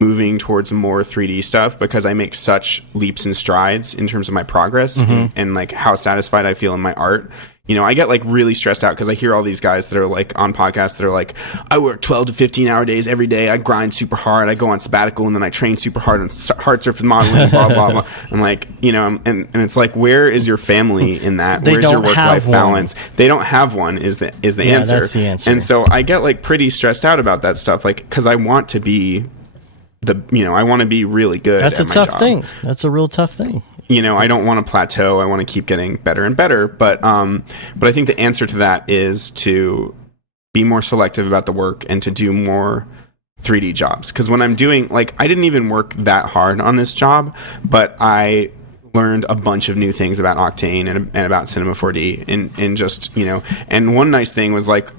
moving towards more 3D stuff, because I make such leaps and strides in terms of my progress and like how satisfied I feel in my art. I get like really stressed out because I hear all these guys that are like on podcasts that are like, I work 12 to 15 hour days every day. I grind super hard. I go on sabbatical and then I train super hard on hard surface modeling, blah, blah, blah. I'm like, and it's like, where is your family in that? Where's your work-life balance? They don't have one is the answer. That's the answer. And so I get like pretty stressed out about that stuff. Like, cause I want to be I want to be really good. That's a tough thing. That's a real tough thing. I don't want to plateau. I want to keep getting better and better. But I think the answer to that is to be more selective about the work and to do more 3D jobs. Because when I'm doing, like, I didn't even work that hard on this job, but I learned a bunch of new things about Octane and about Cinema 4D. And just, and one nice thing was like,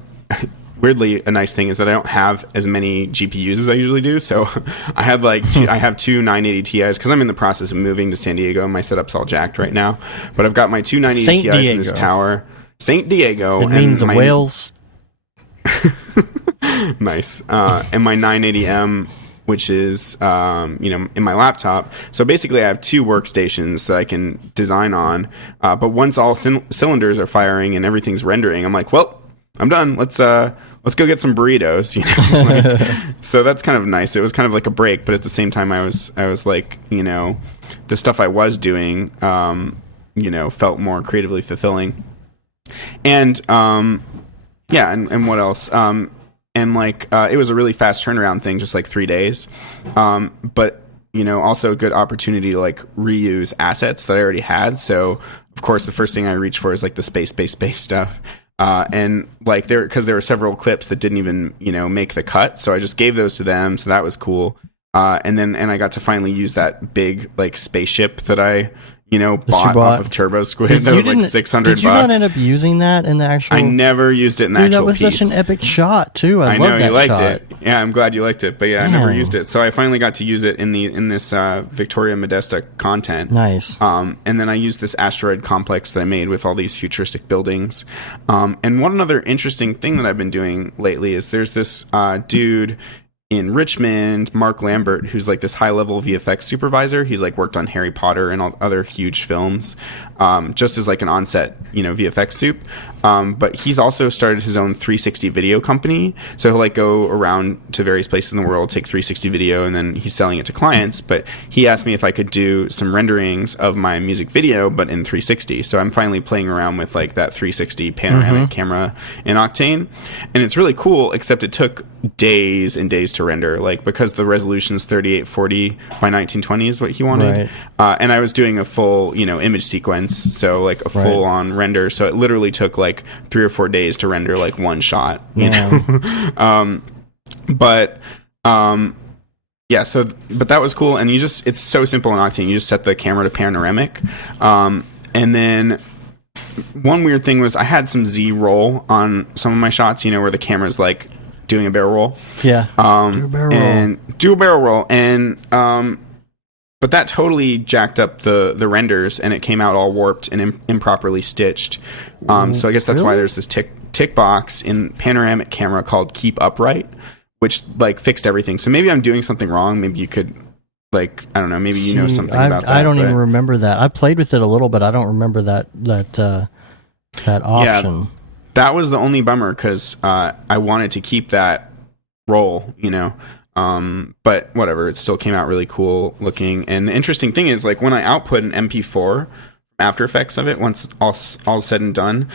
weirdly, a nice thing is that I don't have as many GPUs as I usually do. So I had I have two 980 Ti's because I'm in the process of moving to San Diego and my setup's all jacked right now. But I've got my two 980 Ti's in this tower. St. Diego. It means whales. Nice. And my 980M, which is, in my laptop. So basically I have two workstations that I can design on. But once all cylinders are firing and everything's rendering, I'm like, well, I'm done. Let's go get some burritos. So that's kind of nice. It was kind of like a break, but at the same time, I was like, the stuff I was doing, felt more creatively fulfilling. And and what else? And like it was a really fast turnaround thing, just like 3 days. But also a good opportunity to like reuse assets that I already had. So of course, the first thing I reached for is like the space stuff. And like because there were several clips that didn't even make the cut, so I just gave those to them, so that was cool. And I got to finally use that big like spaceship that I bought off of Turbo Squid. That was like $600. Did you not end up using that in the actual? I never used it in the actual that was piece. Such an epic shot too. I know love that you liked shot. it. Yeah, I'm glad you liked it. But yeah, I never used it. So I finally got to use it in this Victoria Modesta content. Nice. And then I used this asteroid complex that I made with all these futuristic buildings. And one other interesting thing that I've been doing lately is there's this dude in Richmond, Mark Lambert, who's like this high-level VFX supervisor. He's like worked on Harry Potter and all other huge films, just as like an on-set, VFX soup. But he's also started his own 360 video company. So he'll like go around to various places in the world, take 360 video, and then he's selling it to clients. But he asked me if I could do some renderings of my music video, but in 360. So I'm finally playing around with like that 360 panoramic camera in Octane. And it's really cool, except it took days and days to render, like because the resolution's 3840 by 1920 is what he wanted. Right. And I was doing a full, image sequence. So like a full on render. So it literally took like 3 or 4 days to render like one shot, you know? But that was cool. And it's so simple in Octane. You just set the camera to panoramic. And then one weird thing was I had some Z roll on some of my shots, where the camera's like doing a barrel roll. Yeah. Do a barrel roll. And, but that totally jacked up the renders, and it came out all warped and improperly stitched. So I guess that's why there's this tick box in panoramic camera called Keep Upright, which like fixed everything. So maybe I'm doing something wrong. Maybe you could, like, I don't know. Maybe you know something about that. I don't even remember that. I played with it a little, but I don't remember that option. Yeah, that was the only bummer because I wanted to keep that roll, but whatever, it still came out really cool looking. And the interesting thing is, like, when I output an MP4 After Effects of it, once all said and done,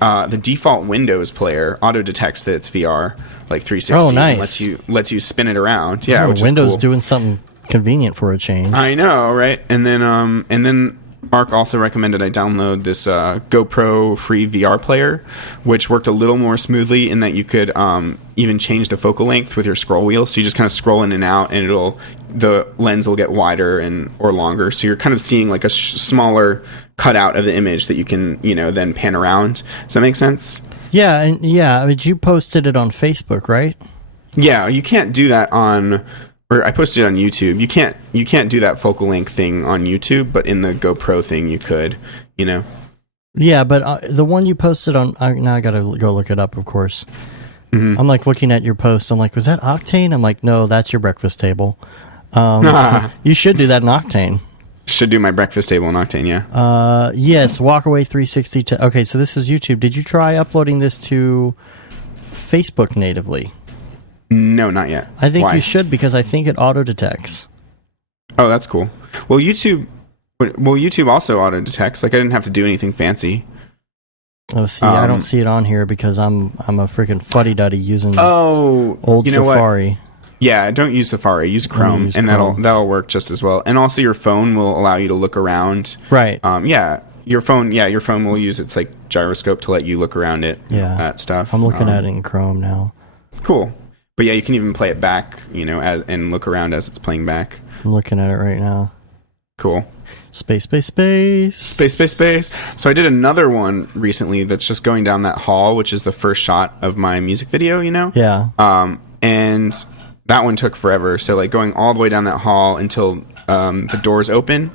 the default Windows player auto detects that it's VR, like 360. Oh, nice. And lets you spin it around. Yeah, which Windows is cool. Doing something convenient for a change. I know, right? And then Mark also recommended I download this GoPro free VR player, which worked a little more smoothly in that you could even change the focal length with your scroll wheel. So you just kind of scroll in and out, and the lens will get wider or longer. So you're kind of seeing like a smaller cutout of the image that you can then pan around. Does that make sense? Yeah, and you posted it on Facebook, right? Yeah, you can't do that on. Or I posted it on YouTube. You can't do that focal length thing on YouTube, but in the GoPro thing you could, Yeah, but the one you posted on, now I gotta go look it up, of course. Mm-hmm. I'm like looking at your post. I'm like, was that Octane? I'm like, no, that's your breakfast table. You should do that in Octane. Should do my breakfast table in Octane, yeah. Yes, Walkaway 360. Okay, so this is YouTube. Did you try uploading this to Facebook natively? No, not yet. I think Why? you should, because I think it auto detects. Oh, that's cool. Well, YouTube also auto detects. Like, I didn't have to do anything fancy. Oh, see, I don't see it on here because I'm a freaking fuddy-duddy using old Safari. What? Yeah, don't use Safari. Use Chrome, Chrome. that'll work just as well. And also, your phone will allow you to look around. Right. Your phone will use its like gyroscope to let you look around it. Yeah. That stuff. I'm looking at it in Chrome now. Cool. But yeah, you can even play it back, and look around as it's playing back. I'm looking at it right now. Cool. Space. So I did another one recently that's just going down that hall, which is the first shot of my music video, Yeah. And that one took forever. So like going all the way down that hall until the doors open.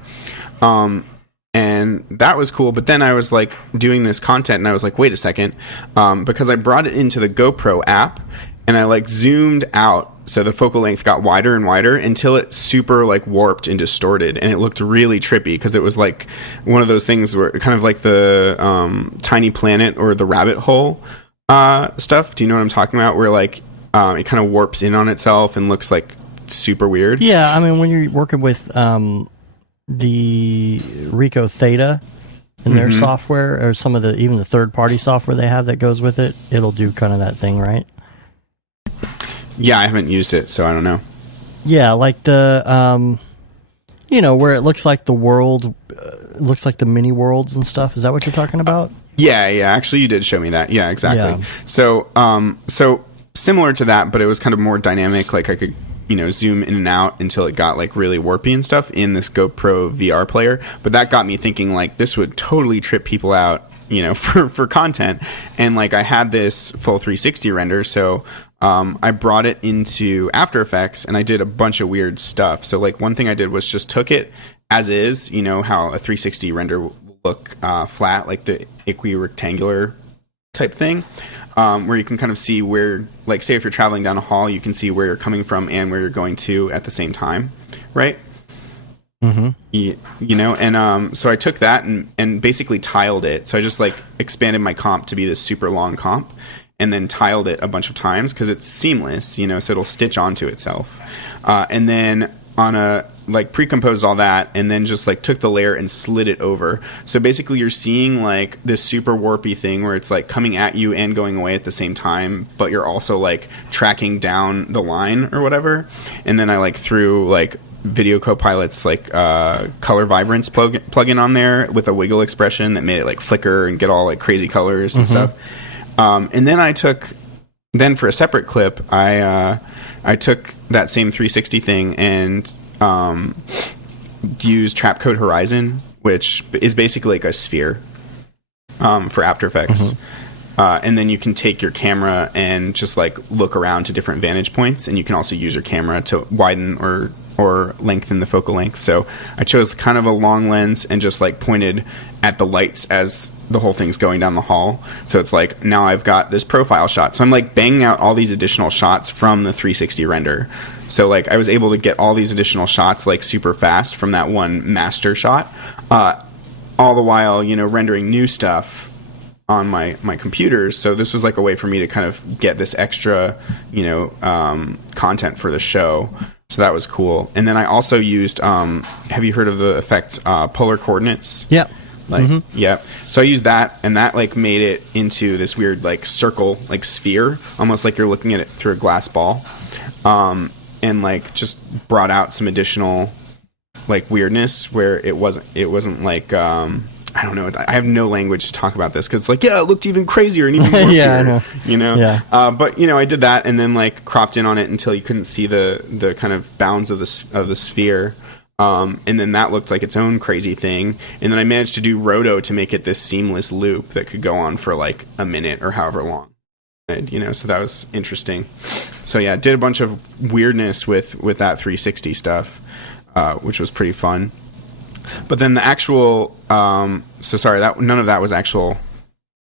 And that was cool. But then I was like doing this content and I was like, wait a second. Because I brought it into the GoPro app and I like zoomed out. So the focal length got wider and wider until it super like warped and distorted. And it looked really trippy because it was like one of those things where kind of like the Tiny Planet or the rabbit hole stuff. Do you know what I'm talking about? Where like it kind of warps in on itself and looks like super weird. Yeah, I mean, when you're working with the Rico Theta and their software, or some of even the third-party software they have that goes with it, it'll do kind of that thing, right? Yeah, I haven't used it, so I don't know. Yeah, like the, where it looks like the world, looks like the mini worlds and stuff. Is that what you're talking about? Yeah. Actually, you did show me that. Yeah, exactly. Yeah. So similar to that, but it was kind of more dynamic. Like I could, zoom in and out until it got like really warpy and stuff in this GoPro VR player. But that got me thinking like this would totally trip people out, for content. And like I had this full 360 render, so I brought it into After Effects and I did a bunch of weird stuff. So like one thing I did was just took it as is, how a 360 render will look flat, like the equi-rectangular type thing, where you can kind of see where, like say if you're traveling down a hall, you can see where you're coming from and where you're going to at the same time, right? And so I took that and basically tiled it. So I just like expanded my comp to be this super long comp and then tiled it a bunch of times because it's seamless, so it'll stitch onto itself. And then pre-composed all that and then just like took the layer and slid it over. So basically you're seeing like this super warpy thing where it's like coming at you and going away at the same time, but you're also like tracking down the line or whatever. And then I like threw like Video Copilot's like color vibrance plugin on there with a wiggle expression that made it like flicker and get all like crazy colors and stuff. And then for a separate clip, I took that same 360 thing and used Trapcode Horizon, which is basically like a sphere for After Effects. And then you can take your camera and just like look around to different vantage points, and you can also use your camera to widen or lengthen the focal length. So I chose kind of a long lens and just like pointed at the lights as the whole thing's going down the hall. So it's like now I've got this profile shot. So I'm like banging out all these additional shots from the 360 render. So like I was able to get all these additional shots like super fast from that one master shot, all the while, rendering new stuff on my computers. So this was like a way for me to kind of get this extra, content for the show. So that was cool. And then I also used, have you heard of the effect polar coordinates? Yeah. Yeah. So I used that, and that like made it into this weird like circle, like sphere, almost like you're looking at it through a glass ball. And like just brought out some additional like weirdness where it wasn't like, I don't know. I have no language to talk about this because it's like, yeah, it looked even crazier and even more yeah, I know. Yeah. But I did that and then like cropped in on it until you couldn't see the kind of bounds of the sphere. And then that looked like its own crazy thing. And then I managed to do roto to make it this seamless loop that could go on for like a minute or however long. And, so that was interesting. So yeah, did a bunch of weirdness with that 360 stuff, which was pretty fun. But then the actual, none of that was actual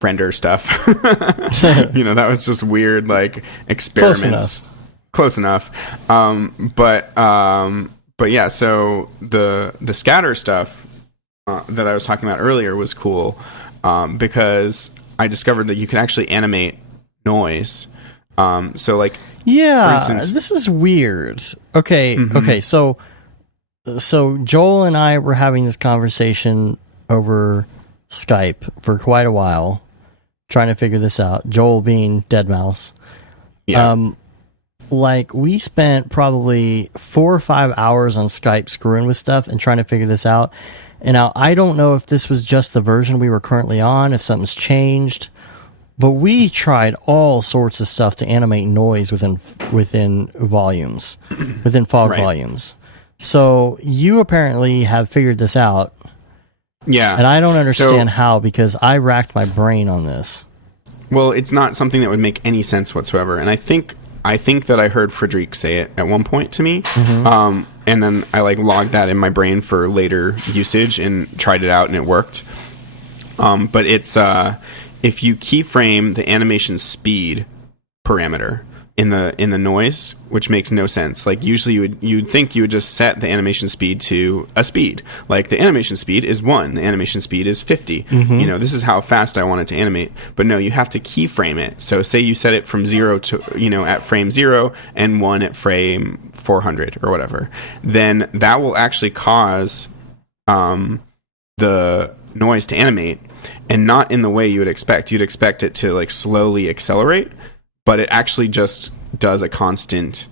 render stuff. That was just weird, like experiments. Close enough. But yeah, so the scatter stuff that I was talking about earlier was cool because I discovered that you could actually animate noise. So like, yeah, for instance, this is weird. Okay, So Joel and I were having this conversation over Skype for quite a while, trying to figure this out. Joel being Deadmau5. Yeah. Like we spent probably 4 or 5 hours on Skype screwing with stuff and trying to figure this out. And now I don't know if this was just the version we were currently on, if something's changed, but we tried all sorts of stuff to animate noise within volumes, within fog volumes. So you apparently have figured this out. Yeah. And I don't understand how, because I racked my brain on this. Well, it's not something that would make any sense whatsoever. And I think that I heard Frederic say it at one point to me. And then I like logged that in my brain for later usage and tried it out and it worked. But it's if you keyframe the animation speed parameter in the noise, which makes no sense. Like usually you'd think you would just set the animation speed to a speed. Like the animation speed is 1, the animation speed is 50. This is how fast I want it to animate. But no, you have to keyframe it. So say you set it from 0 to at frame 0 and 1 at frame 400 or whatever. Then that will actually cause the noise to animate, and not in the way you would expect. You'd expect it to like slowly accelerate. But it actually just does a constant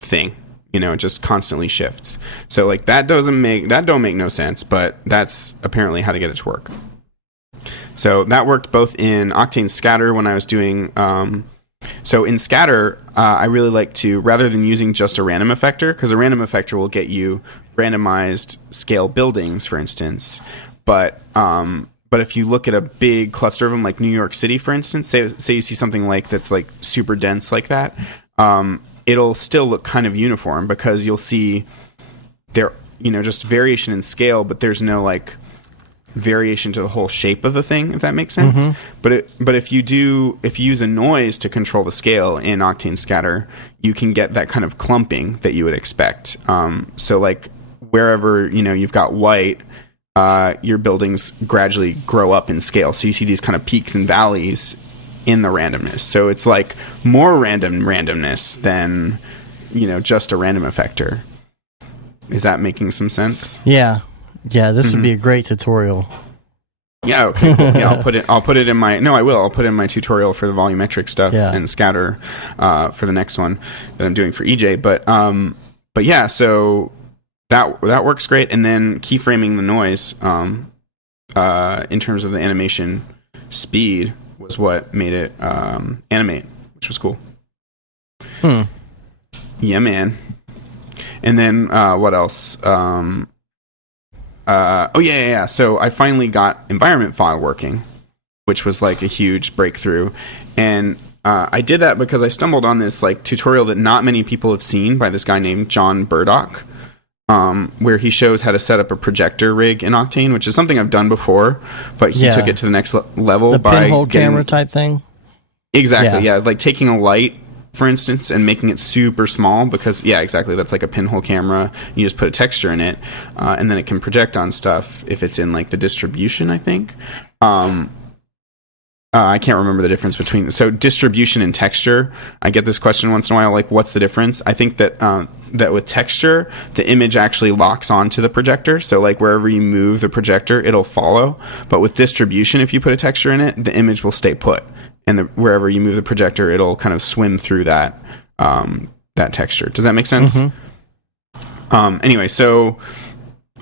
thing. It just constantly shifts. So like that don't make no sense, but that's apparently how to get it to work. So that worked both in Octane Scatter when I was doing So in scatter, I really like to, rather than using just a random effector, because a random effector will get you randomized scale buildings, for instance. But if you look at a big cluster of them, like New York City, for instance, say you see something like that's like super dense like that, it'll still look kind of uniform because you'll see there, just variation in scale, but there's no like variation to the whole shape of the thing, if that makes sense. Mm-hmm. But if you use a noise to control the scale in Octane Scatter, you can get that kind of clumping that you would expect. So like wherever you've got white, your buildings gradually grow up in scale. So you see these kind of peaks and valleys in the randomness. So it's like more randomness than just a random effector. Is that making some sense? Yeah. This would be a great tutorial. Yeah, okay, cool. Yeah, I'll put it in my I'll put it in my tutorial for the volumetric stuff and scatter for the next one that I'm doing for EJ. But yeah, so that works great. And then keyframing the noise in terms of the animation speed was what made it animate, which was cool. Yeah, man. And then what else? So I finally got environment fog working, which was like a huge breakthrough. And I did that because I stumbled on this like tutorial that not many people have seen by this guy named John Burdock, where he shows how to set up a projector rig in Octane, which is something I've done before, but he took it to the next level by pinhole camera type thing. Exactly. Yeah. Like taking a light, for instance, and making it super small because, exactly, that's like a pinhole camera. You just put a texture in it, and then it can project on stuff if it's in like the distribution, I think. I can't remember the difference between... So distribution and texture, I get this question once in a while, like, what's the difference? I think that that with texture, the image actually locks onto the projector. So like wherever you move the projector, it'll follow. But with distribution, if you put a texture in it, the image will stay put. And wherever you move the projector, it'll kind of swim through that texture. Does that make sense? Mm-hmm. Anyway, so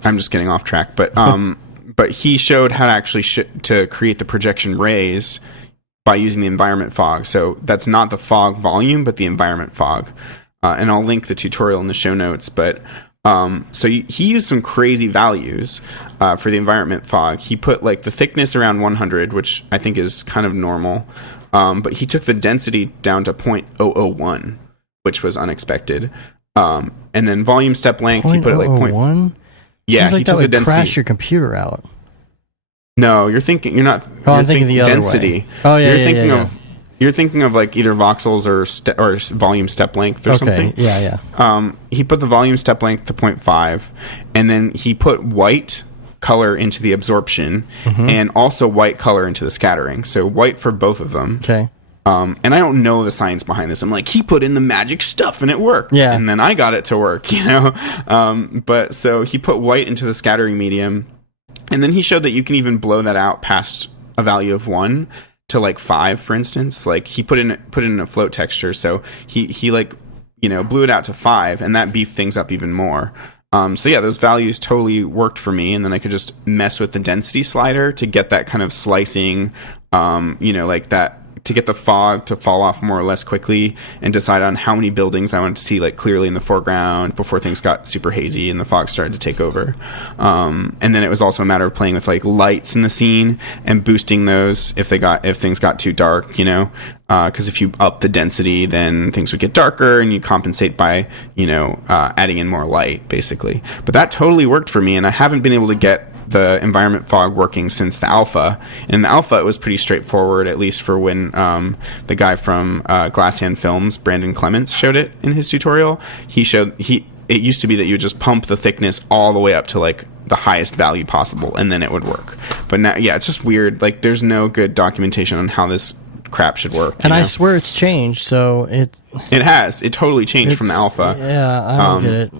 I'm just getting off track, but he showed how to actually to create the projection rays by using the environment fog. So that's not the fog volume, but the environment fog. And I'll link the tutorial in the show notes. But so he used some crazy values for the environment fog. He put like the thickness around 100, which I think is kind of normal. But he took the density down to 0.001, which was unexpected. And then volume step length, he put it like 0.1. Yeah, seems like he that took the would density. crash your computer out. No, you're not. Oh, I'm thinking the other density. way. Oh, yeah, You're thinking of like either voxels or volume step length or something. Yeah. He put the volume step length to 0.5, and then he put white color into the absorption and also white color into the scattering. So white for both of them. Okay. And I don't know the science behind this. I'm like, he put in the magic stuff and it worked. Yeah. And then I got it to work, But so he put white into the scattering medium, and then he showed that you can even blow that out past a value of 1 to like 5, for instance. Like he put in a float texture, so he like blew it out to 5, and that beefed things up even more. So yeah, those values totally worked for me, and then I could just mess with the density slider to get that kind of slicing, like that, to get the fog to fall off more or less quickly, and decide on how many buildings I wanted to see like clearly in the foreground before things got super hazy and the fog started to take over. And then it was also a matter of playing with like lights in the scene and boosting those if things got too dark, because if you up the density, then things would get darker, and you compensate by adding in more light, basically. But that totally worked for me, and I haven't been able to get the environment fog working since the alpha. In the alpha, it was pretty straightforward, at least for when the guy from Glass Hand Films, Brandon Clements, showed it in his tutorial. It used to be that you would just pump the thickness all the way up to like the highest value possible, and then it would work. But now, it's just weird. Like, there's no good documentation on how this crap should work. And I swear it's changed, so it has. It totally changed from the alpha. Yeah, I don't get it.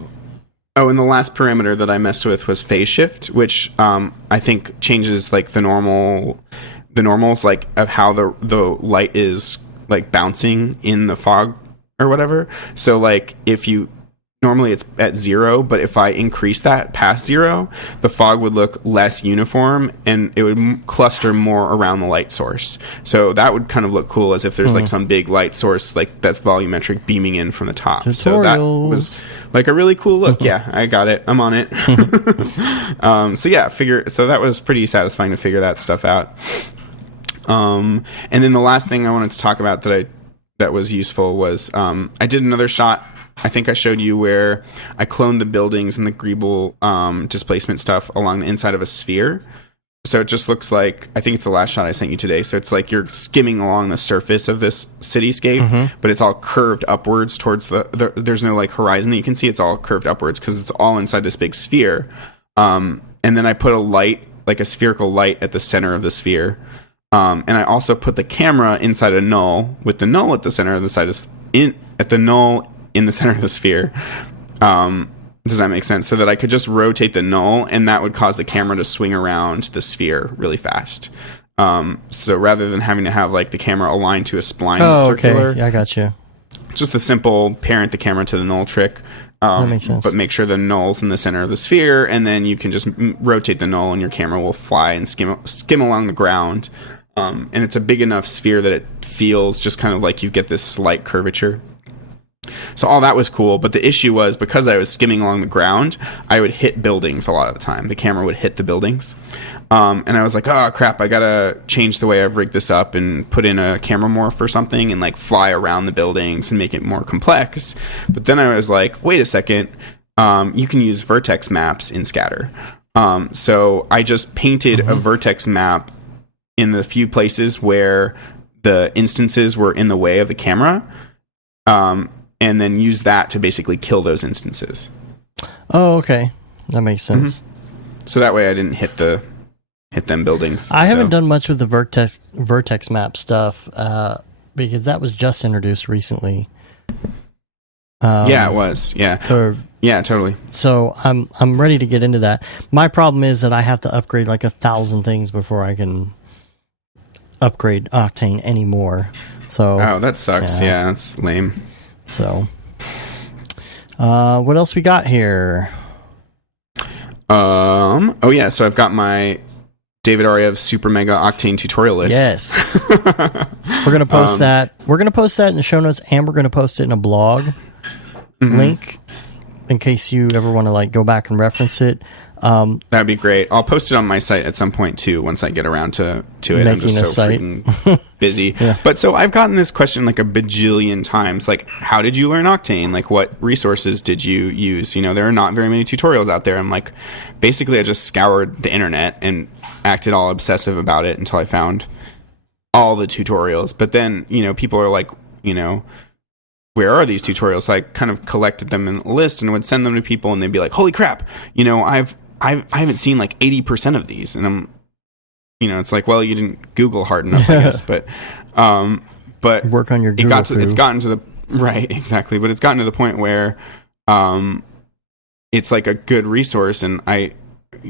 Oh, and the last parameter that I messed with was phase shift, which I think changes like the normals like of how the light is like bouncing in the fog or whatever. So like if you normally it's at 0, but if I increase that past 0, the fog would look less uniform and it would cluster more around the light source. So that would kind of look cool, as if there's like some big light source like that's volumetric beaming in from the top. Tutorials. So that was like a really cool look. Yeah, I got it. I'm on it. So that was pretty satisfying to figure that stuff out. And then the last thing I wanted to talk about that was useful was I did another shot. I think I showed you where I cloned the buildings and the greeble displacement stuff along the inside of a sphere. So it just looks like, I think it's the last shot I sent you today. So it's like you're skimming along the surface of this cityscape, but it's all curved upwards towards there's no like horizon that you can see. It's all curved upwards because it's all inside this big sphere. And then I put a light, like a spherical light at the center of the sphere. And I also put the camera inside a null with the null at the center of the side at the null in the center of the sphere. Does that make sense? So that I could just rotate the null and that would cause the camera to swing around the sphere really fast. So rather than having to have like the camera aligned to a spline that's circular. Okay. Yeah, I got you. Just a simple parent the camera to the null trick. That makes sense. But make sure the null's in the center of the sphere, and then you can just rotate the null and your camera will fly and skim along the ground. And it's a big enough sphere that it feels just kind of like you get this slight curvature. So all that was cool, but the issue was because I was skimming along the ground, I would hit buildings a lot of the time. The camera would hit the buildings. And I was like, oh, crap, I got to change the way I've rigged this up and put in a camera morph or something and like fly around the buildings and make it more complex. But then I was like, wait a second, you can use vertex maps in Scatter. So I just painted a vertex map in the few places where the instances were in the way of the camera. And then use that to basically kill those instances. Oh, okay. That makes sense. So that way I didn't hit them buildings. I haven't done much with the vertex map stuff because that was just introduced recently. Yeah, it was. Yeah. Yeah, totally. So I'm ready to get into that. My problem is that I have to upgrade like 1,000 things before I can upgrade Octane anymore. So that sucks. Yeah, that's lame. So, what else we got here? So I've got my David Ariev Super Mega Octane tutorial list. Yes. We're going to post that. We're going to post that in the show notes, and we're going to post it in a blog link in case you ever want to like go back and reference it. That'd be great. I'll post it on my site at some point too once I get around to it. I'm just so freaking busy. But so I've gotten this question like a bajillion times, like, how did you learn Octane? Like, what resources did you use? You know, there are not very many tutorials out there. I'm like, basically I just scoured the internet and acted all obsessive about it until I found all the tutorials. But then, you know, people are like, you know, where are these tutorials? So I kind of collected them in a list and would send them to people and they'd be like, holy crap, you know, I haven't seen like 80% of these. And I'm, you know, it's like, well, you didn't Google hard enough, I guess. But work on your Google. It's gotten to the right, exactly. But it's gotten to the point where it's like a good resource and I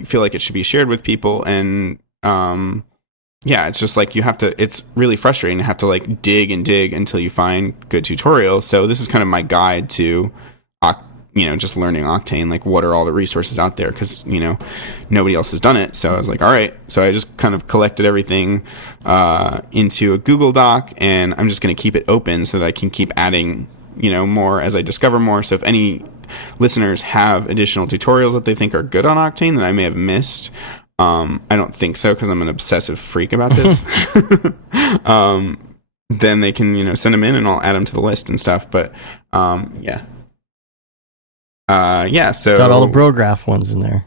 feel like it should be shared with people. And it's just like it's really frustrating to have to like dig and dig until you find good tutorials. So this is kind of my guide to just learning Octane, like what are all the resources out there? Because, you know, nobody else has done it. So I was like, all right. So I just kind of collected everything into a Google Doc and I'm just going to keep it open so that I can keep adding, you know, more as I discover more. So if any listeners have additional tutorials that they think are good on Octane that I may have missed, I don't think so because I'm an obsessive freak about this. Then they can, you know, send them in and I'll add them to the list and stuff. But so got all the Brograph ones in there.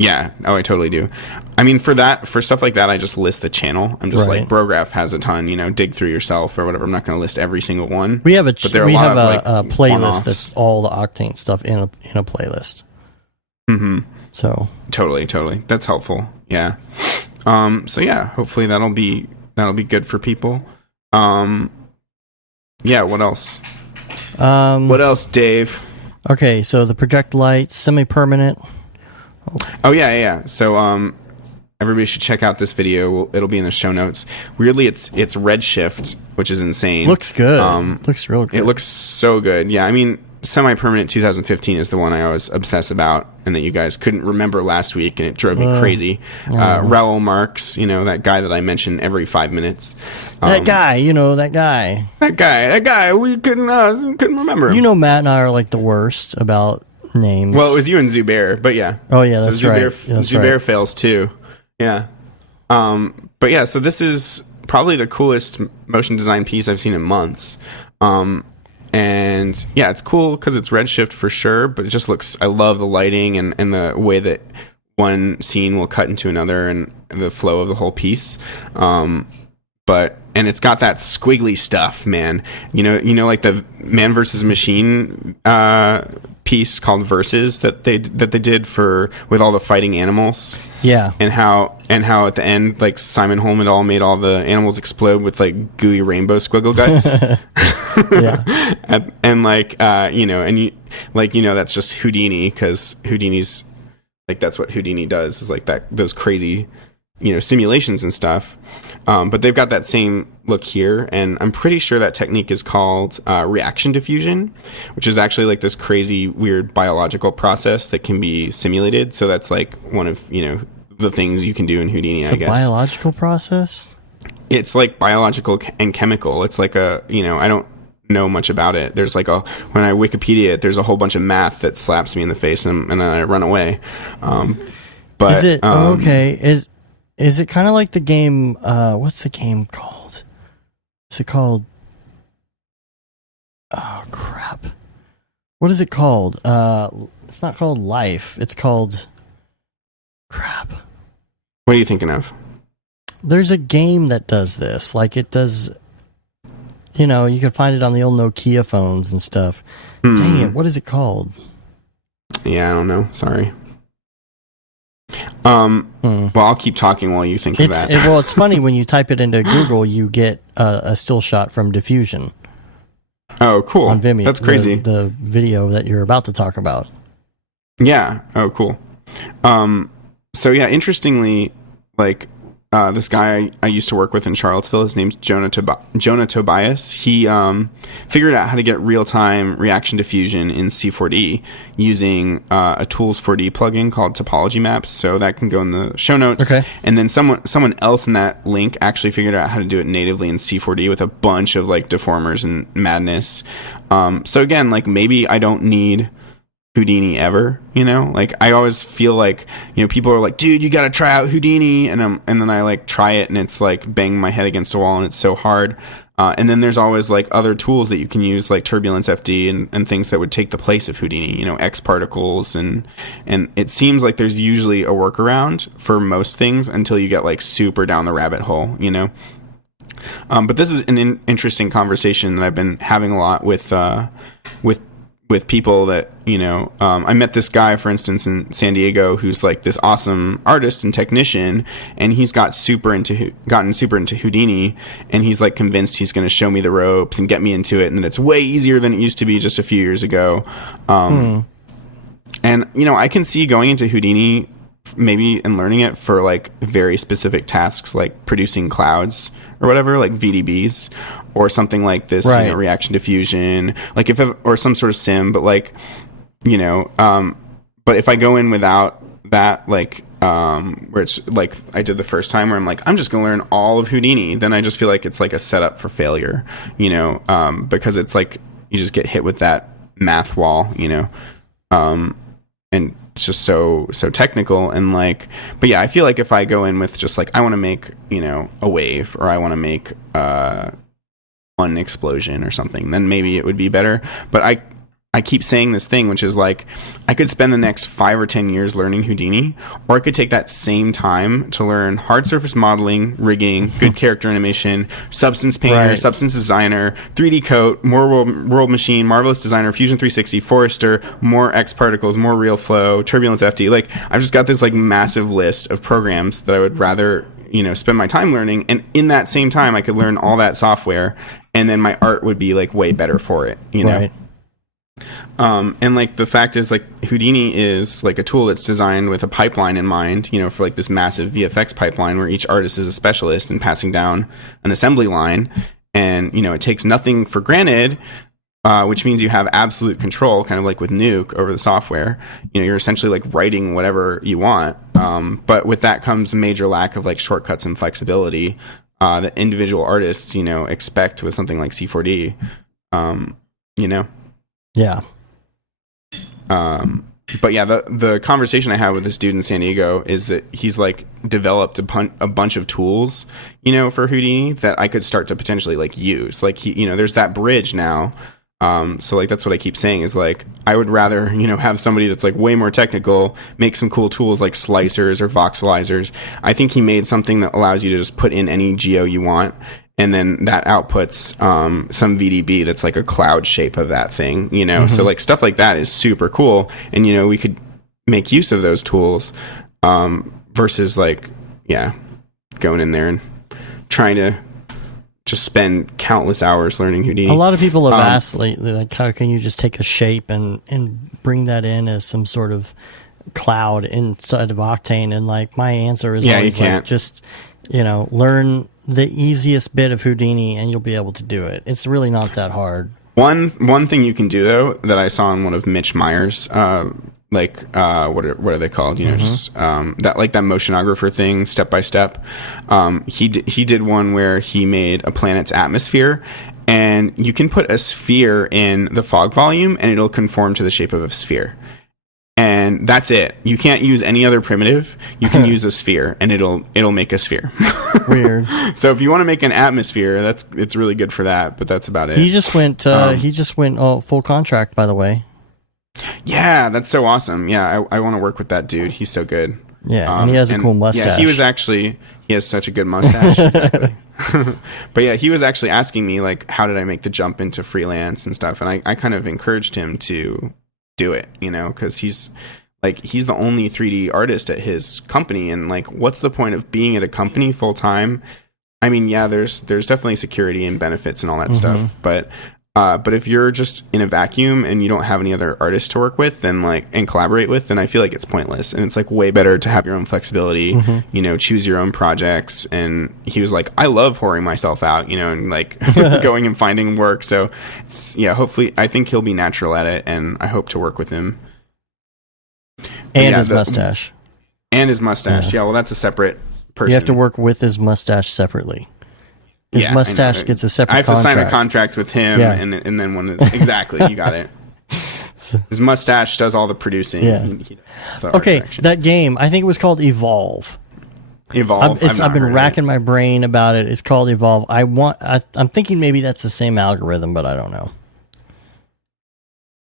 Yeah. Oh, I totally do. I mean, for stuff like that, I just list the channel. I'm just like, Brograph has a ton, you know, dig through yourself or whatever. I'm not going to list every single one. We have a playlist one-offs. That's all the Octane stuff in a playlist. Mm-hmm. So totally. That's helpful. Yeah. Hopefully that'll be good for people. What else? What else, Dave? Okay, so the project lights, semi-permanent. Oh yeah. So everybody should check out this video. It'll be in the show notes. Weirdly, it's Redshift, which is insane. Looks good. Looks real good. It looks so good. Yeah, I mean, semi-permanent 2015 is the one I always obsess about, and that you guys couldn't remember last week, and it drove me crazy. Raoul Marx, that guy that I mention every 5 minutes. That guy, That guy, we couldn't remember him. Matt and I are like the worst about names. Well, it was you and Zubair, but yeah. Oh yeah, that's right. Zubair fails too. Yeah. But yeah, so this is probably the coolest motion design piece I've seen in months. And yeah, it's cool because it's Redshift for sure, but it just looks, I love the lighting and the way that one scene will cut into another and the flow of the whole piece. And it's got that squiggly stuff, man. Like the Man vs. Machine piece called Versus that they did with all the fighting animals. Yeah. And how at the end, like, Simon Holmendahl made all the animals explode with like gooey rainbow squiggle guts. Yeah. That's just Houdini, because Houdini's like, that's what Houdini does, is like that, those crazy simulations and stuff. But they've got that same look here, and I'm pretty sure that technique is called reaction diffusion, which is actually like this crazy weird biological process that can be simulated. So that's like one of the things you can do in Houdini. It's I guess a biological process. It's like biological and chemical. It's like I don't know much about it. There's like when I Wikipedia it, there's a whole bunch of math that slaps me in the face and then I run away. But is it okay? Is it kind of like the game, what's the game called? Is it called, oh crap. What is it called? It's not called Life. It's called, crap. What are you thinking of? There's a game that does this. Like it does, you can find it on the old Nokia phones and stuff. Dang it, what is it called? Yeah, I don't know. Sorry. Well, I'll keep talking while you think of that. It's funny when you type it into Google, you get a still shot from Diffusion. Oh, cool. On Vimeo. That's crazy. The video that you're about to talk about. Yeah. Oh, cool. So yeah, interestingly, like, this guy I used to work with in Charlottesville, his name's Jonah Tobias. He figured out how to get real-time reaction diffusion in C4D using a Tools 4D plugin called Topology Maps. So that can go in the show notes. Okay. And then someone else in that link actually figured out how to do it natively in C4D with a bunch of like deformers and madness. So again, like, maybe I don't need Houdini ever, like, I always feel like, people are like, dude, you gotta try out Houdini, and then I like try it and it's like banging my head against the wall and it's so hard. And then there's always like other tools that you can use, like Turbulence FD and things that would take the place of Houdini, X particles, and it seems like there's usually a workaround for most things until you get like super down the rabbit hole, But this is an interesting conversation that I've been having a lot with people that, I met this guy, for instance, in San Diego, who's like this awesome artist and technician, and he's gotten super into Houdini, and he's like convinced he's going to show me the ropes and get me into it, and that it's way easier than it used to be just a few years ago. And, I can see going into Houdini maybe and learning it for like very specific tasks, like producing clouds or whatever, like VDBs or something like this, right. Reaction diffusion, like or some sort of sim, but like, but if I go in without that, like, where it's like I did the first time where I'm like, I'm just going to learn all of Houdini, then I just feel like it's like a setup for failure, because it's like, you just get hit with that math wall, and it's just so technical and like, but yeah, I feel like if I go in with just like, I want to make, a wave, or I want to make one explosion or something, then maybe it would be better. But I keep saying this thing, which is like, I could spend the next 5 or 10 years learning Houdini, or I could take that same time to learn hard surface modeling, rigging, good character animation, Substance Painter, right. Substance Designer, 3D Coat, more World Machine, Marvelous Designer, Fusion 360, Forester, more X Particles, more Real Flow, Turbulence FD. Like, I've just got this like massive list of programs that I would rather, spend my time learning. And in that same time, I could learn all that software, and then my art would be like way better for it, Right. And like the fact is, like, Houdini is like a tool that's designed with a pipeline in mind, for like this massive VFX pipeline where each artist is a specialist and passing down an assembly line, and it takes nothing for granted, which means you have absolute control, kind of like with Nuke over the software. You're essentially like writing whatever you want. But with that comes a major lack of like shortcuts and flexibility that individual artists, expect with something like C4D. Yeah. But yeah, the conversation I had with this dude in San Diego is that he's like developed a bunch of tools, for Houdini that I could start to potentially like use. Like there's that bridge now. So like that's what I keep saying is like I would rather have somebody that's like way more technical make some cool tools like slicers or voxelizers. I think he made something that allows you to just put in any geo you want, and then that outputs some VDB that's like a cloud shape of that thing. So like stuff like that is super cool, and we could make use of those tools versus like going in there and trying to just spend countless hours learning Houdini. A lot of people have asked lately, like, how can you just take a shape and bring that in as some sort of cloud inside of Octane? And like, my answer is always like, just, learn the easiest bit of Houdini and you'll be able to do it. It's really not that hard. One thing you can do though that I saw in one of Mitch Meyer's what are they called? Just that like that motionographer thing, step by step. He did one where he made a planet's atmosphere, and you can put a sphere in the fog volume, and it'll conform to the shape of a sphere. And that's it. You can't use any other primitive. You can use a sphere, and it'll make a sphere. Weird. So if you want to make an atmosphere, it's really good for that. But that's about it. He just went full contract, by the way. Yeah, that's so awesome. Yeah, I want to work with that dude. He's so good. Yeah, and he has a cool mustache. Yeah, he has such a good mustache. Exactly. But yeah, he was actually asking me like, how did I make the jump into freelance and stuff? And I kind of encouraged him to do it, because he's the only 3D artist at his company, and like, what's the point of being at a company full time? I mean, yeah, there's definitely security and benefits and all that stuff, but if you're just in a vacuum and you don't have any other artists to work with and collaborate with, then I feel like it's pointless. And it's like way better to have your own flexibility, choose your own projects. And he was like, I love whoring myself out, and like going and finding work. So hopefully I think he'll be natural at it, and I hope to work with him. And his mustache. And his mustache. Yeah, well, that's a separate person. You have to work with his mustache separately. His mustache gets a separate contract. I have to sign a contract with him, and then when it's... Exactly, you got it. His mustache does all the producing. Yeah. Okay, that game, I think it was called Evolve. Evolve? I've been racking my brain about it. It's called Evolve. I'm thinking maybe that's the same algorithm, but I don't know.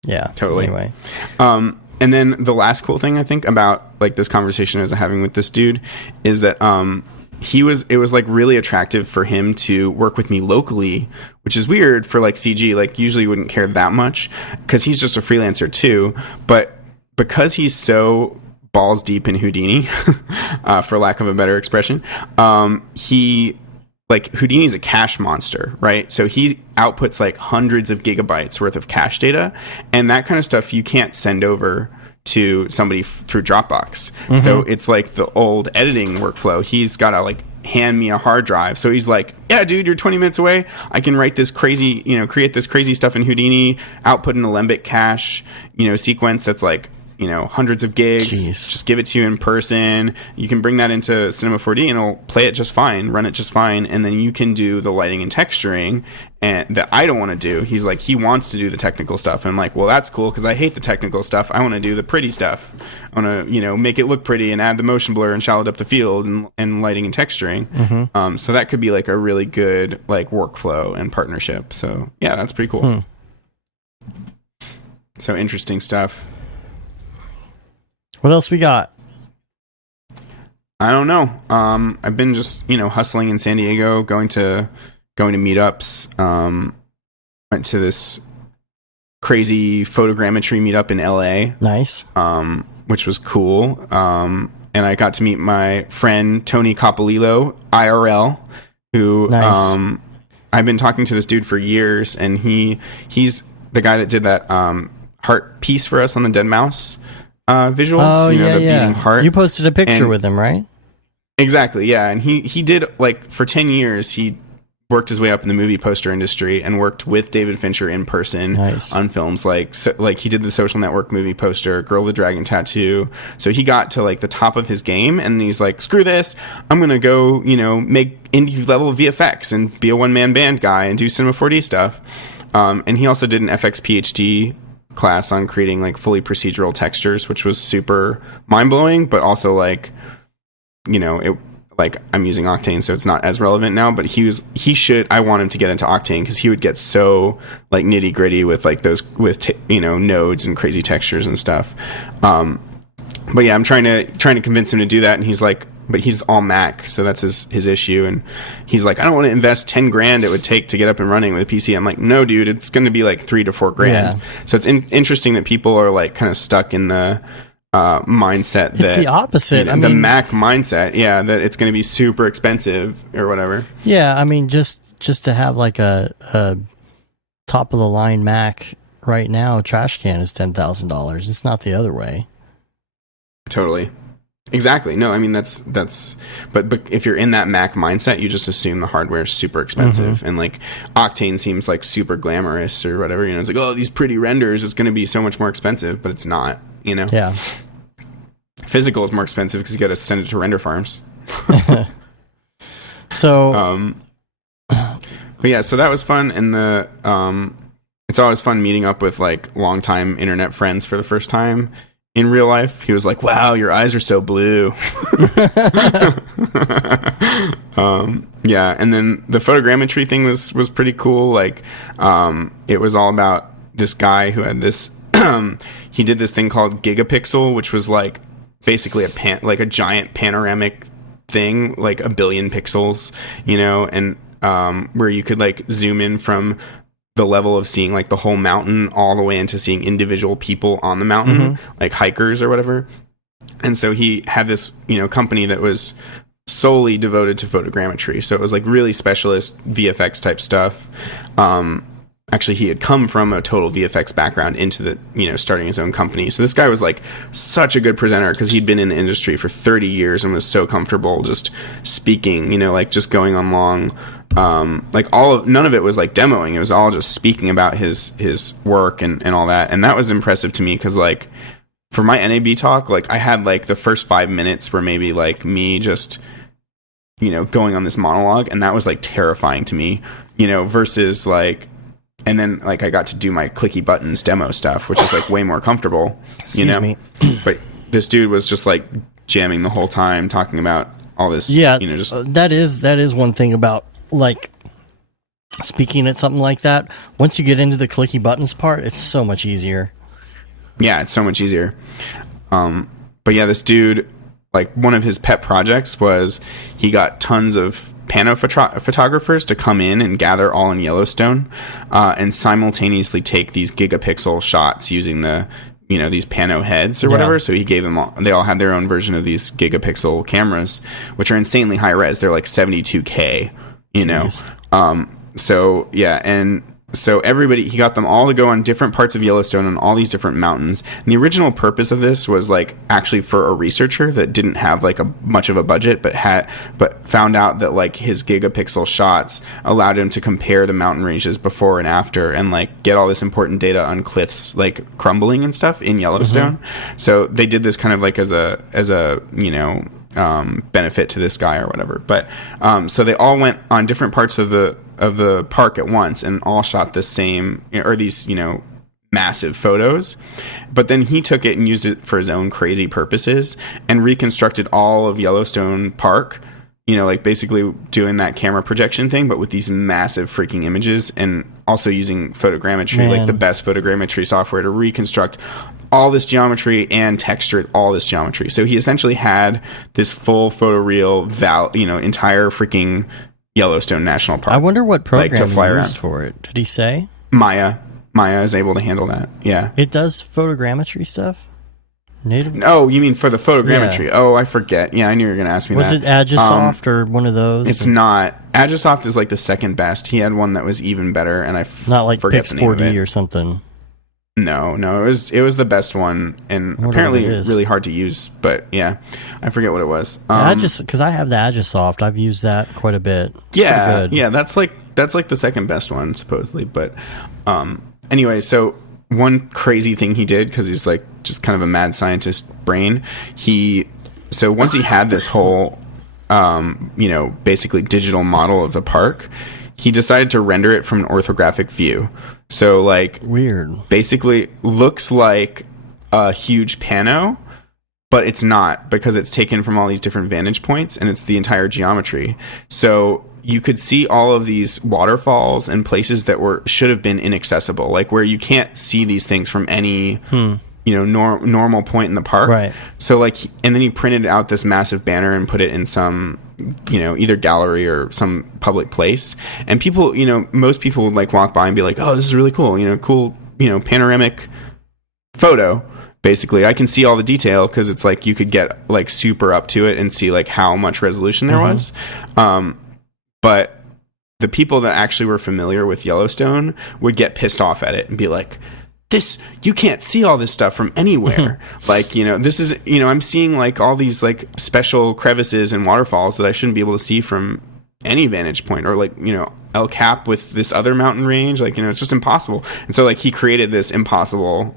Yeah. Totally. Anyway. And then the last cool thing I think about like this conversation I was having with this dude is that it was like really attractive for him to work with me locally, which is weird for like CG. Like usually you wouldn't care that much because he's just a freelancer too. But because he's so balls deep in Houdini, for lack of a better expression, Houdini's a cache monster, right? So he outputs like hundreds of gigabytes worth of cache data, and that kind of stuff you can't send over to somebody through Dropbox. So it's like the old editing workflow. He's got to like hand me a hard drive. So he's like, yeah, dude, you're 20 minutes away. I can write this crazy, create this crazy stuff in Houdini, output an Alembic cache, sequence that's like, hundreds of gigs. Jeez. Just give it to you in person. You can bring that into Cinema 4D and it'll play it just fine, run it just fine, and then you can do the lighting and texturing and that I don't want to do. He's like, he wants to do the technical stuff. And I'm like, well, that's cool because I hate the technical stuff. I want to do the pretty stuff. I want to, make it look pretty and add the motion blur and shallow up the field and lighting and texturing. So that could be like a really good like workflow and partnership. So yeah, that's pretty cool. So interesting stuff. What else we got? I don't know. I've been just, hustling in San Diego, going to meetups. Went to this crazy photogrammetry meetup in LA. Nice. Which was cool. And I got to meet my friend Tony Coppolillo, IRL, who I've been talking to this dude for years, and he's the guy that did that heart piece for us on the Dead Mouse visuals. Oh, the beating heart. You posted a picture with him, right? Exactly, yeah. And he did, like, for 10 years, he worked his way up in the movie poster industry and worked with David Fincher in person on films like he did the Social Network movie poster, Girl with the Dragon Tattoo. So he got to like the top of his game, and he's like, screw this, I'm gonna go, you know, make indie level VFX and be a one-man band guy and do Cinema 4D stuff. And he also did an FX PhD class on creating like fully procedural textures, which was super mind-blowing, but also like, you know, it like I'm using Octane, so it's not as relevant now, but I want him to get into Octane because he would get so like nitty gritty with like those you know, nodes and crazy textures and stuff. But yeah, I'm trying to convince him to do that, and he's like, but he's all Mac, so that's his issue, and he's like, I don't want to invest $10,000 it would take to get up and running with a PC. I'm like, no, dude, it's going to be like $3,000 to $4,000. Yeah. So it's interesting that people are like kind of stuck in the mindset that it's the opposite. You know, the Mac mindset, yeah, that it's going to be super expensive or whatever. Yeah, I mean, just to have like a top of the line Mac right now, trash can is $10,000. It's not the other way. Totally. Exactly. No, I mean that's but if you're in that Mac mindset, you just assume the hardware is super expensive, and like Octane seems like super glamorous or whatever. You know, it's like, oh, these pretty renders, it's going to be so much more expensive, but it's not. You know. Yeah. Physical is more expensive because you got to send it to render farms. So. But yeah, so that was fun, and it's always fun meeting up with like longtime internet friends for the first time. In real life, he was like, wow, your eyes are so blue. Yeah, and then the photogrammetry thing was pretty cool. Like, it was all about this guy who had this he did this thing called gigapixel, which was like basically a giant panoramic thing, like 1 billion pixels, you know, and where you could like zoom in from the level of seeing like the whole mountain all the way into seeing individual people on the mountain, like hikers or whatever. And so he had this, you know, company that was solely devoted to photogrammetry. So it was like really specialist VFX type stuff. Actually, he had come from a total VFX background into the, you know, starting his own company. So this guy was like such a good presenter because he'd been in the industry for 30 years and was so comfortable just speaking, you know, like just going on long, like none of it was like demoing. It was all just speaking about his work and all that. And that was impressive to me because like for my NAB talk, like I had like the first 5 minutes were maybe like me just, you know, going on this monologue. And that was like terrifying to me, you know, versus like, and then like I got to do my clicky buttons demo stuff, which is like way more comfortable, you know. But this dude was just like jamming the whole time, talking about all this. Yeah, you know, just that is one thing about like speaking at something like that. Once you get into the clicky buttons part, it's so much easier. Yeah, it's so much easier. But yeah, this dude, like one of his pet projects was he got tons of pano photographers to come in and gather all in Yellowstone and simultaneously take these gigapixel shots using the, you know, these pano heads or whatever. So he gave them they all had their own version of these gigapixel cameras, which are insanely high res. They're like 72K, you know. So yeah, and so he got them all to go on different parts of Yellowstone on all these different mountains. And the original purpose of this was like actually for a researcher that didn't have like much of a budget, but found out that like his gigapixel shots allowed him to compare the mountain ranges before and after and like get all this important data on cliffs like crumbling and stuff in Yellowstone. So they did this kind of like as a you know, benefit to this guy or whatever. But so they all went on different parts of the park at once and all shot the same, or these, you know, massive photos. But then he took it and used it for his own crazy purposes and reconstructed all of Yellowstone Park, you know, like basically doing that camera projection thing, but with these massive freaking images, and also using photogrammetry, like the best photogrammetry software to reconstruct all this geometry and texture all this geometry. So he essentially had this full photoreal you know, entire freaking Yellowstone National Park. I wonder what program like, to fly he around. used for it. Did he say? Maya is able to handle that. Yeah. It does photogrammetry stuff? Native? Oh, you mean for the photogrammetry? Yeah. Oh, I forget. Yeah, I knew you were going to ask me that. Was it Agisoft or one of those? It's not. Agisoft is like the second best. He had one that was even better, and not like forget Pix the name 4D of it. or something. No, it was the best one, and apparently really hard to use. But yeah, I forget what it was. Because I have the Agisoft, I've used that quite a bit. It's good. Yeah, that's like the second best one supposedly. But anyway, so one crazy thing he did, because he's like just kind of a mad scientist brain. So once he had this whole basically digital model of the park, he decided to render it from an orthographic view. So like weird, basically looks like a huge pano, but it's not, because it's taken from all these different vantage points and it's the entire geometry. So you could see all of these waterfalls and places that should have been inaccessible, like where you can't see these things from any normal point in the park. Right. So like, and then he printed out this massive banner and put it in some either gallery or some public place, and people, most people would like walk by and be like, oh, this is really cool, panoramic photo. Basically, I can see all the detail, because it's like you could get like super up to it and see like how much resolution there was. But the people that actually were familiar with Yellowstone would get pissed off at it and be like, you can't see all this stuff from anywhere. Like, this is, I'm seeing like all these like special crevices and waterfalls that I shouldn't be able to see from any vantage point, or like, El Cap with this other mountain range. Like, it's just impossible. And so like he created this impossible,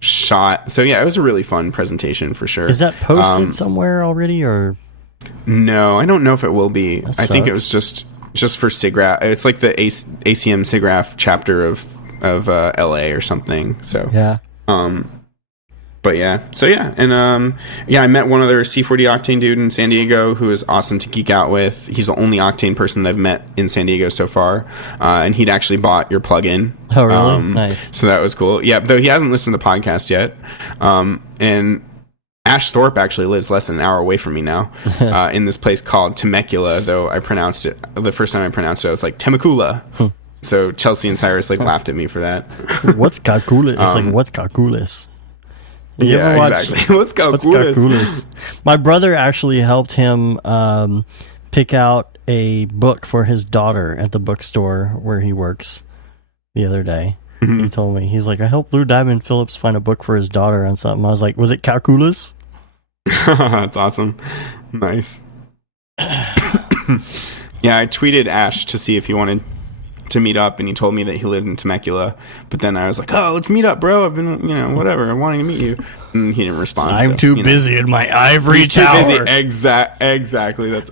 shot. So yeah, it was a really fun presentation for sure. Is that posted somewhere already, or? No, I don't know if it will be. I think it was just for SIGGRAPH. It's like the ACM SIGGRAPH chapter of LA or something. So yeah. But yeah, so yeah, and I met one other C40 Octane dude in San Diego who is awesome to geek out with. He's the only Octane person that I've met in San Diego so far, and he'd actually bought your plugin. Oh, really? Nice. So that was cool. Yeah, though he hasn't listened to the podcast yet. And Ash Thorpe actually lives less than an hour away from me now, in this place called Temecula. Though I pronounced it the first time I pronounced it, I was like Temecula. So Chelsea and Cyrus like laughed at me for that. What's calculus? It's like, what's calculus? Exactly. What's calculus? My brother actually helped him pick out a book for his daughter at the bookstore where he works the other day. Mm-hmm. He told me, he's like, I helped Lou Diamond Phillips find a book for his daughter on something. I was like, was it calculus? That's awesome. Nice. Yeah, I tweeted Ash to see if he wanted to meet up, and he told me that he lived in Temecula. But then I was like, oh, let's meet up, bro. I've been, whatever, wanting to meet you. And he didn't respond. I'm too busy in my ivory tower. Exactly. That's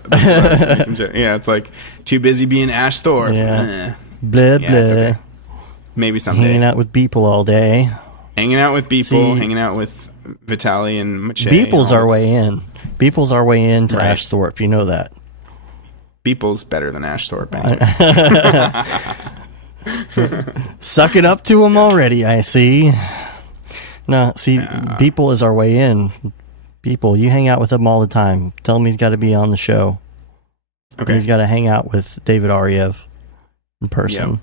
yeah, it's like too busy being Ash Thorpe. Yeah. Blah, blah. Okay. Maybe someday. Hanging out with people all day. Hanging out with people. Hanging out with Vitaly and Mache. Beeple's our way in. Beeple's our way in to Ash Thorpe. You know that. Beeple's better than Ash Thorpe. Anyway. Suck it up to him already, I see. No, see, Beeple is our way in. Beeple, you hang out with him all the time. Tell him he's got to be on the show. Okay. And he's got to hang out with David Ariev in person. Yep.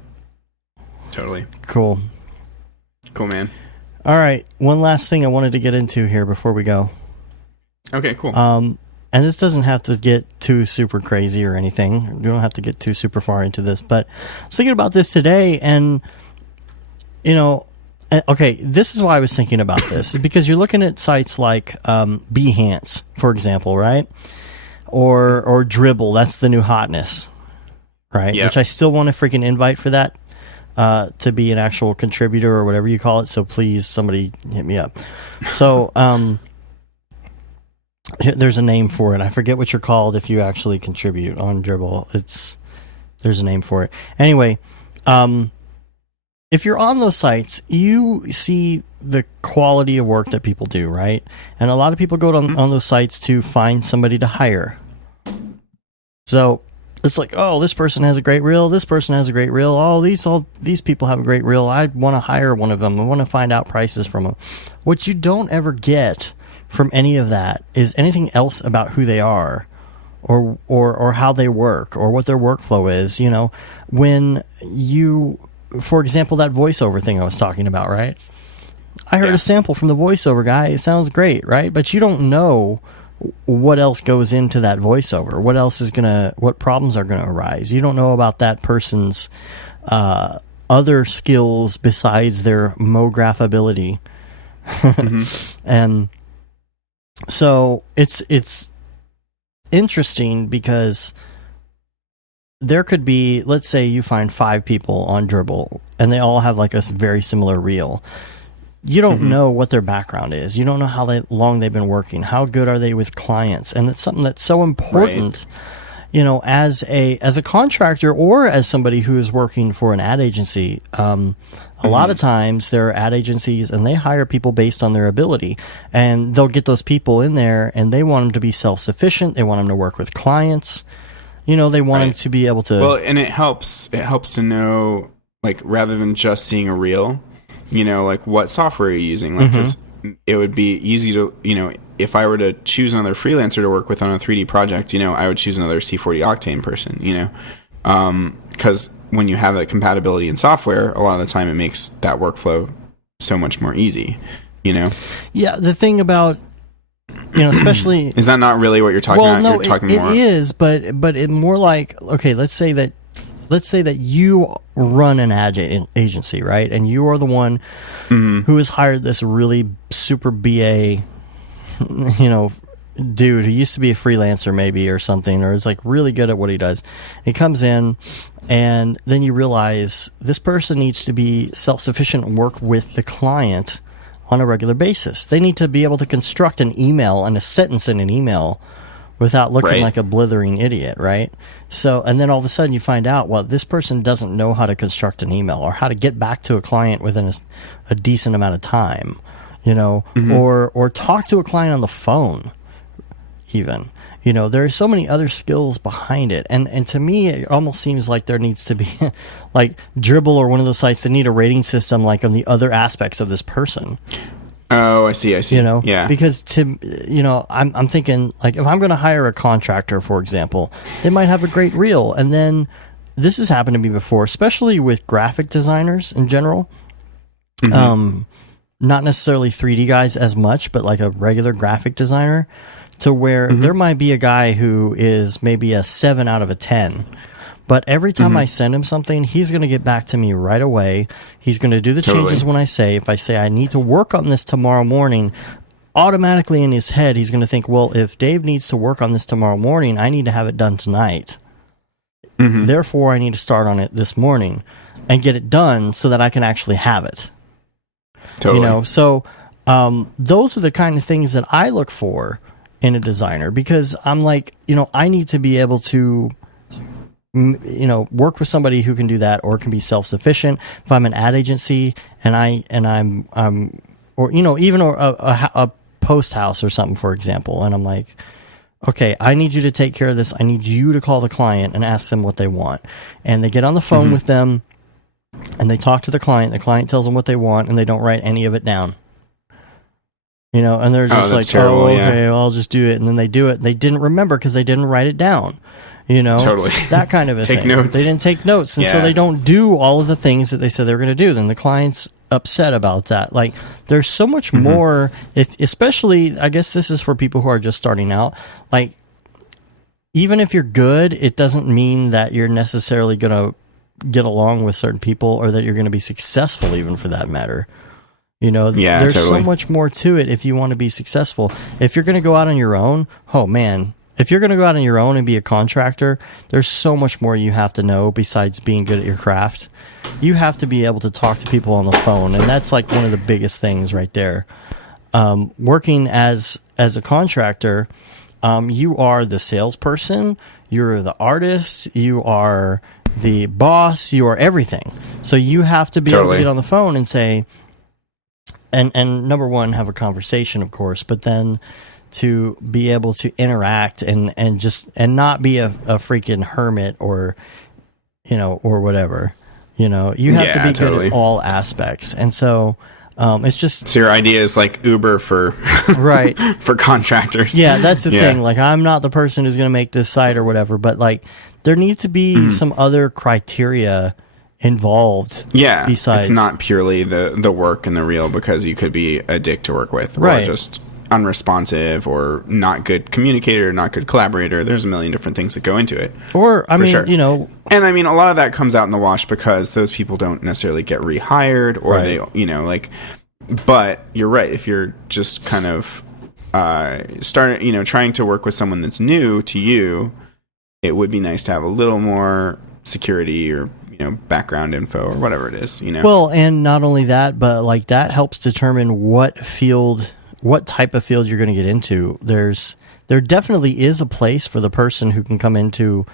Totally. Cool, man. All right, one last thing I wanted to get into here before we go. Okay, cool. And this doesn't have to get too super crazy or anything. You don't have to get too super far into this. But I was thinking about this today, and, okay, this is why I was thinking about this. Because you're looking at sites like Behance, for example, right? Or Dribble. That's the new hotness, right? Yep. Which I still want to freaking invite for that to be an actual contributor or whatever you call it. So please, somebody hit me up. So, there's a name for it. I forget what you're called if you actually contribute on Dribble. There's a name for it. Anyway, if you're on those sites, you see the quality of work that people do, right? And a lot of people go on those sites to find somebody to hire. So it's like, oh, this person has a great reel. This person has a great reel. Oh, these people have a great reel. I want to hire one of them. I want to find out prices from them. What you don't ever get from any of that is anything else about who they are or how they work or what their workflow is. When you, for example, that voiceover thing I was talking about, right? I heard a sample from the voiceover guy. It sounds great, right? But you don't know what else goes into that voiceover. What problems are going to arise? You don't know about that person's other skills besides their MoGraph ability. And so it's interesting because there could be, let's say you find 5 people on Dribbble and they all have like a very similar reel. You don't know what their background is. You don't know how long they've been working. How good are they with clients? And it's something that's so important, you know, as a contractor or as somebody who is working for an ad agency. A lot of times there are ad agencies and they hire people based on their ability, and they'll get those people in there and they want them to be self-sufficient. They want them to work with clients. You know, they want them to be able to. Well, and it helps to know, like, rather than just seeing a reel, you know, like what software are you using? Like, because it would be easy to, you know, if I were to choose another freelancer to work with on a 3D project, you know, I would choose another C40 Octane person, you know, because when you have that compatibility in software, a lot of the time it makes that workflow so much more easy, you know? Yeah, the thing about, you know, especially... Is that not really what you're talking about? No, you're talking it is, but it more like, okay, let's say that you run an ad agency, right? And you are the one who has hired this really super BA, you know, dude who used to be a freelancer maybe or something, or is like really good at what he does. He comes in and then you realize this person needs to be self-sufficient and work with the client on a regular basis. They need to be able to construct an email and a sentence in an email without looking like a blithering idiot, right? So, and then all of a sudden you find out, well, this person doesn't know how to construct an email or how to get back to a client within a decent amount of time, you know, or talk to a client on the phone even. You know, there are so many other skills behind it. And to me, it almost seems like there needs to be, like Dribbble or one of those sites that need a rating system like on the other aspects of this person. Oh, I see. You know, yeah. Because I'm thinking, like, if I'm going to hire a contractor, for example, they might have a great reel, and then this has happened to me before, especially with graphic designers in general. Not necessarily 3D guys as much, but like a regular graphic designer, to where there might be a guy who is maybe a 7 out of a 10. But every time I send him something, he's going to get back to me right away. He's going to do the changes when I say. If I say I need to work on this tomorrow morning, automatically in his head, he's going to think, well, if Dave needs to work on this tomorrow morning, I need to have it done tonight. Therefore, I need to start on it this morning and get it done so that I can actually have it. You know, so those are the kind of things that I look for in a designer, because I'm like, you know, I need to be able to, you know, work with somebody who can do that or can be self-sufficient. If I'm an ad agency and I'm or, you know, even a post house or something, for example, and I'm like, okay, I need you to take care of this. I need you to call the client and ask them what they want. And they get on the phone with them and they talk to the client. The client tells them what they want and they don't write any of it down. You know, and they're just like, terrible, okay, well, I'll just do it. And then they do it. They didn't remember because they didn't write it down. You know, that kind of a thing. Notes. They didn't take notes. And so they don't do all of the things that they said they were going to do. Then the client's upset about that. Like, there's so much more, especially, I guess this is for people who are just starting out. Like, even if you're good, it doesn't mean that you're necessarily going to get along with certain people or that you're going to be successful, even for that matter. You know, there's so much more to it if you want to be successful. If you're going to go out on your own, oh man, if you're going to go out on your own and be a contractor, there's so much more you have to know besides being good at your craft. You have to be able to talk to people on the phone, and that's like one of the biggest things right there. Working as a contractor, you are the salesperson, you're the artist, you are the boss, you are everything. So you have to be able to get on the phone and say, and number one, have a conversation, of course, but then to be able to interact and not be a freaking hermit or, you know, or whatever. You know, you have to be good at all aspects. And so it's just... So your idea is like Uber for for contractors. Yeah, that's the thing. Like, I'm not the person who's going to make this site or whatever, but like there needs to be some other criteria involved. Yeah, besides, it's not purely the work and the reel, because you could be a dick to work with, or just unresponsive or not good communicator, not good collaborator. There's a million different things that go into it. Or, I mean, sure. you know... And I mean, a lot of that comes out in the wash because those people don't necessarily get rehired or they, you know, like... But you're right. If you're just kind of trying to work with someone that's new to you, it would be nice to have a little more security or, you know, background info or whatever it is, you know. Well, and not only that, but like that helps determine what type of field you're going to get into. There definitely is a place for the person who can come into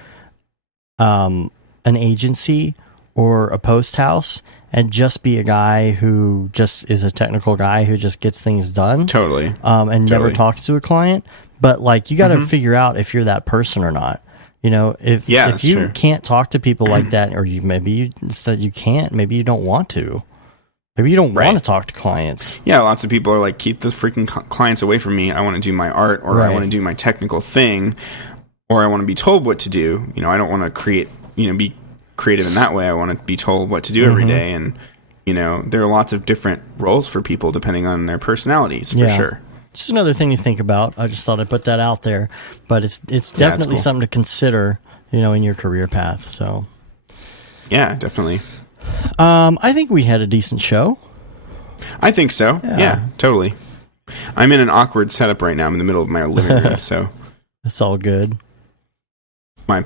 an agency or a post house and just be a guy who just is a technical guy who just gets things done. Totally. And never talks to a client. But like, you got to figure out if you're that person or not. You know, if you can't talk to people like that, or maybe you can't, maybe you don't want to. Maybe you don't want to talk to clients. Yeah, lots of people are like, keep the freaking clients away from me. I want to do my art, or I want to do my technical thing, or I want to be told what to do. You know, I don't want to be creative in that way. I want to be told what to do every day. And, you know, there are lots of different roles for people depending on their personalities, for sure. Just another thing to think about. I just thought I'd put that out there. But it's definitely something to consider, you know, in your career path. So, yeah, definitely. I think we had a decent show. I think so. Yeah, totally. I'm in an awkward setup right now. I'm in the middle of my living room, so it's all good. My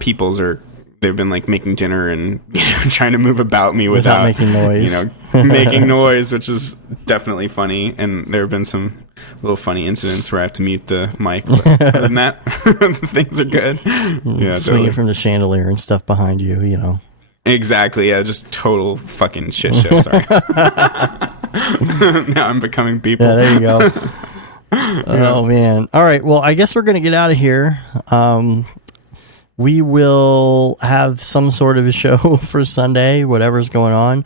they've been like making dinner and trying to move about me without making noise. You know, making noise, which is definitely funny. And there have been some little funny incidents where I have to mute the mic. But other than that, things are good. Yeah, swinging from the chandelier and stuff behind you, you know. Exactly. Yeah, just total fucking shit show. Sorry. Now I'm becoming people. Yeah, there you go. Oh man. All right. Well, I guess we're gonna get out of here. We will have some sort of a show for Sunday, whatever's going on.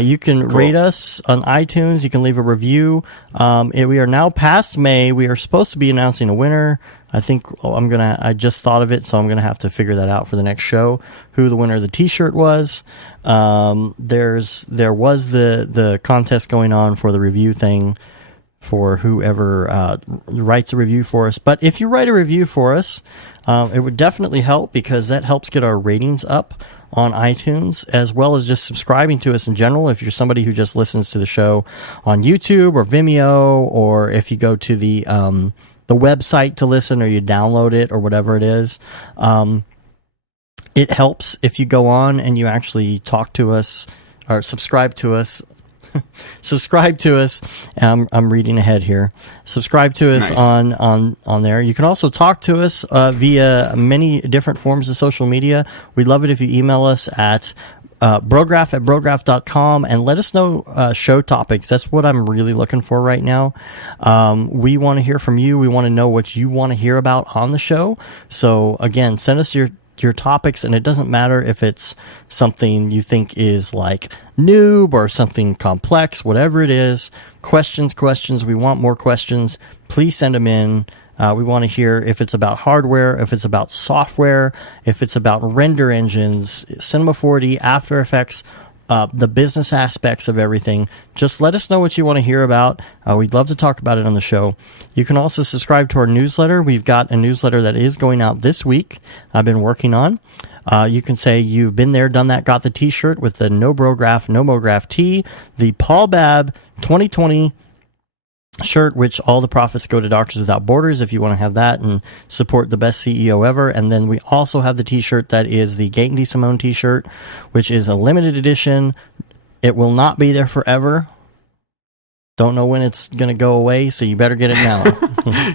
You can rate us on iTunes. You can leave a review. We are now past May. We are supposed to be announcing a winner. I think I just thought of it, so I'm going to have to figure that out for the next show, who the winner of the t-shirt was. There was the contest going on for the review thing for whoever writes a review for us. But if you write a review for us, it would definitely help, because that helps get our ratings up on iTunes, as well as just subscribing to us in general. If you're somebody who just listens to the show on YouTube or Vimeo, or if you go to the website to listen, or you download it, or whatever it is, it helps if you go on and you actually talk to us or subscribe to us. Subscribe to us. I'm reading ahead here. Subscribe to us on there. You can also talk to us via many different forms of social media. We'd love it if you email us at brograph@brograph.com and let us know show topics. That's what I'm really looking for right now. We want to hear from you. We want to know what you want to hear about on the show. So again, send us your topics, and it doesn't matter if it's something you think is like noob or something complex, whatever it is. Questions. We want more questions. Please send them in. We want to hear if it's about hardware, if it's about software, if it's about render engines, Cinema 4D, After Effects, the business aspects of everything. Just let us know what you want to hear about. We'd love to talk about it on the show. You can also subscribe to our newsletter. We've got a newsletter that is going out this week. I've been working on. You can say you've been there, done that, got the t-shirt with the No Brograph, No Mograph tee, the Paul Babb 2020 shirt, which all the profits go to Doctors Without Borders, if you want to have that and support the best CEO ever. And then we also have the t-shirt that is the Gate and DeSimone t-shirt, which is a limited edition. It will not be there forever. Don't know when it's going to go away, so you better get it now.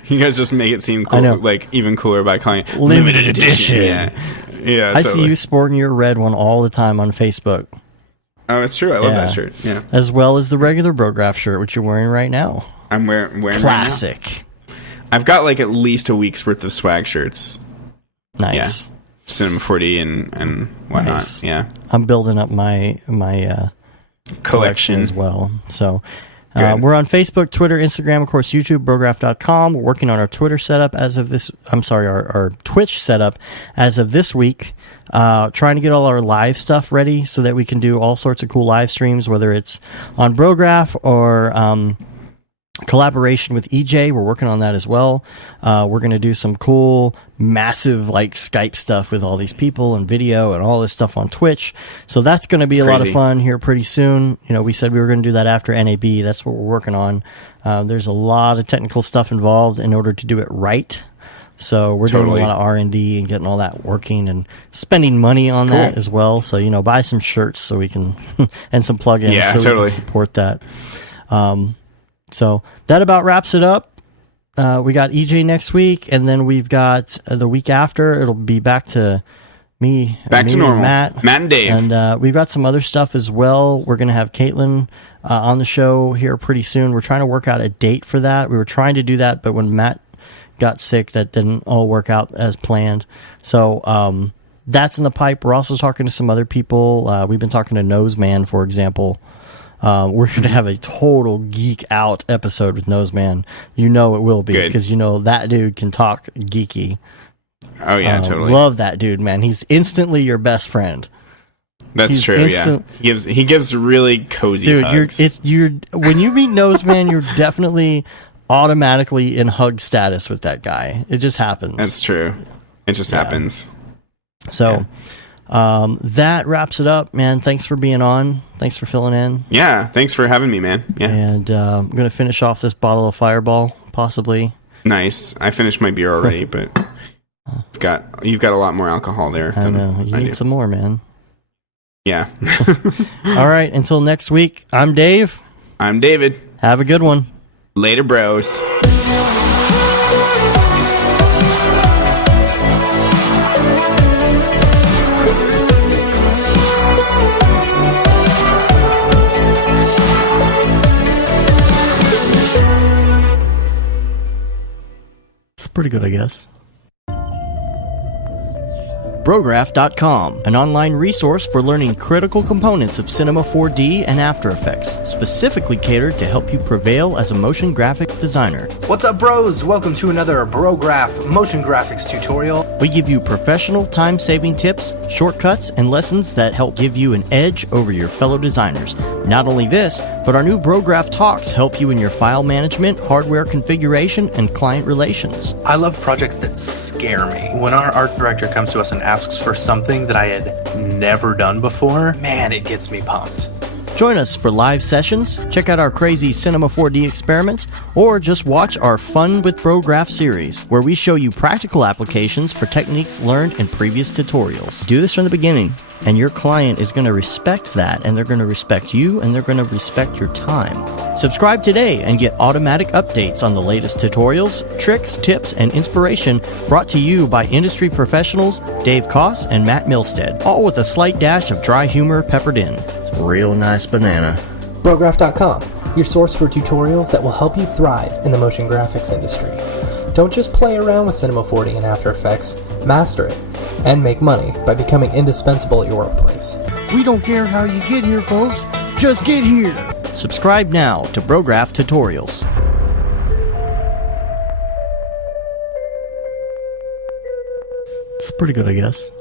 You guys just make it seem cool, like even cooler by calling it limited edition. Yeah, I see you sporting your red one all the time on Facebook. Oh, it's true. I love that shirt. Yeah, as well as the regular Brograph shirt, which you're wearing right now. I'm wearing classic. Right now. I've got like at least a week's worth of swag shirts. Nice. Yeah. Cinema 4D and whatnot. Nice. Yeah. I'm building up my collection as well. So we're on Facebook, Twitter, Instagram, of course, YouTube, brograph.com. We're working on our Twitter setup as of this. I'm sorry, our Twitch setup as of this week. Trying to get all our live stuff ready so that we can do all sorts of cool live streams, whether it's on Brograph or collaboration with EJ. We're working on that as well. We're going to do some cool, massive like Skype stuff with all these people and video and all this stuff on Twitch. So that's going to be a lot of fun here pretty soon. You know, we said we were going to do that after NAB. That's what we're working on. There's a lot of technical stuff involved in order to do it right. So we're doing a lot of R&D and getting all that working and spending money on that as well. So, you know, buy some shirts so we can, and some plugins so we can support that. So that about wraps it up. We got EJ next week, and then we've got the week after. It'll be back to me, to normal. Matt and Dave. And we've got some other stuff as well. We're going to have Caitlin on the show here pretty soon. We're trying to work out a date for that. We were trying to do that, but when Matt got sick, that didn't all work out as planned. So that's in the pipe. We're also talking to some other people. We've been talking to Noseman, for example. We're going to have a total geek out episode with Noseman. You know it will be, because you know that dude can talk geeky. Oh yeah, totally. Love that dude, man. He's instantly your best friend. That's true. Yeah, he gives really cozy hugs. When you meet Noseman, you're definitely automatically in hug status with that guy. It just happens. That's true. It just happens. So that wraps it up, man. Thanks for being on. Thanks for filling in. Yeah, thanks for having me, man. Yeah. And I'm going to finish off this bottle of Fireball, possibly. Nice. I finished my beer already, but you've got a lot more alcohol there. I know. You need some more, man. Yeah. All right. Until next week, I'm Dave. I'm David. Have a good one. Later, bros. It's pretty good, I guess. Brograph.com, an online resource for learning critical components of Cinema 4D and After Effects, specifically catered to help you prevail as a motion graphic designer. What's up, bros? Welcome to another Brograph motion graphics tutorial. We give you professional time-saving tips, shortcuts, and lessons that help give you an edge over your fellow designers. Not only this, but our new Brograph Talks help you in your file management, hardware configuration, and client relations. I love projects that scare me. When our art director comes to us and asks for something that I had never done before, man, it gets me pumped. Join us for live sessions, check out our crazy Cinema 4D experiments, or just watch our Fun with Brograph series, where we show you practical applications for techniques learned in previous tutorials. Do this from the beginning, and your client is going to respect that, and they're going to respect you, and they're going to respect your time. Subscribe today and get automatic updates on the latest tutorials, tricks, tips, and inspiration brought to you by industry professionals Dave Koss and Matt Milstead, all with a slight dash of dry humor peppered in. Real nice banana. Brograph.com, your source for tutorials that will help you thrive in the motion graphics industry. Don't just play around with Cinema 4D and After Effects, master it, and make money by becoming indispensable at your workplace. We don't care how you get here, folks. Just get here. Subscribe now to Brograph Tutorials. It's pretty good, I guess.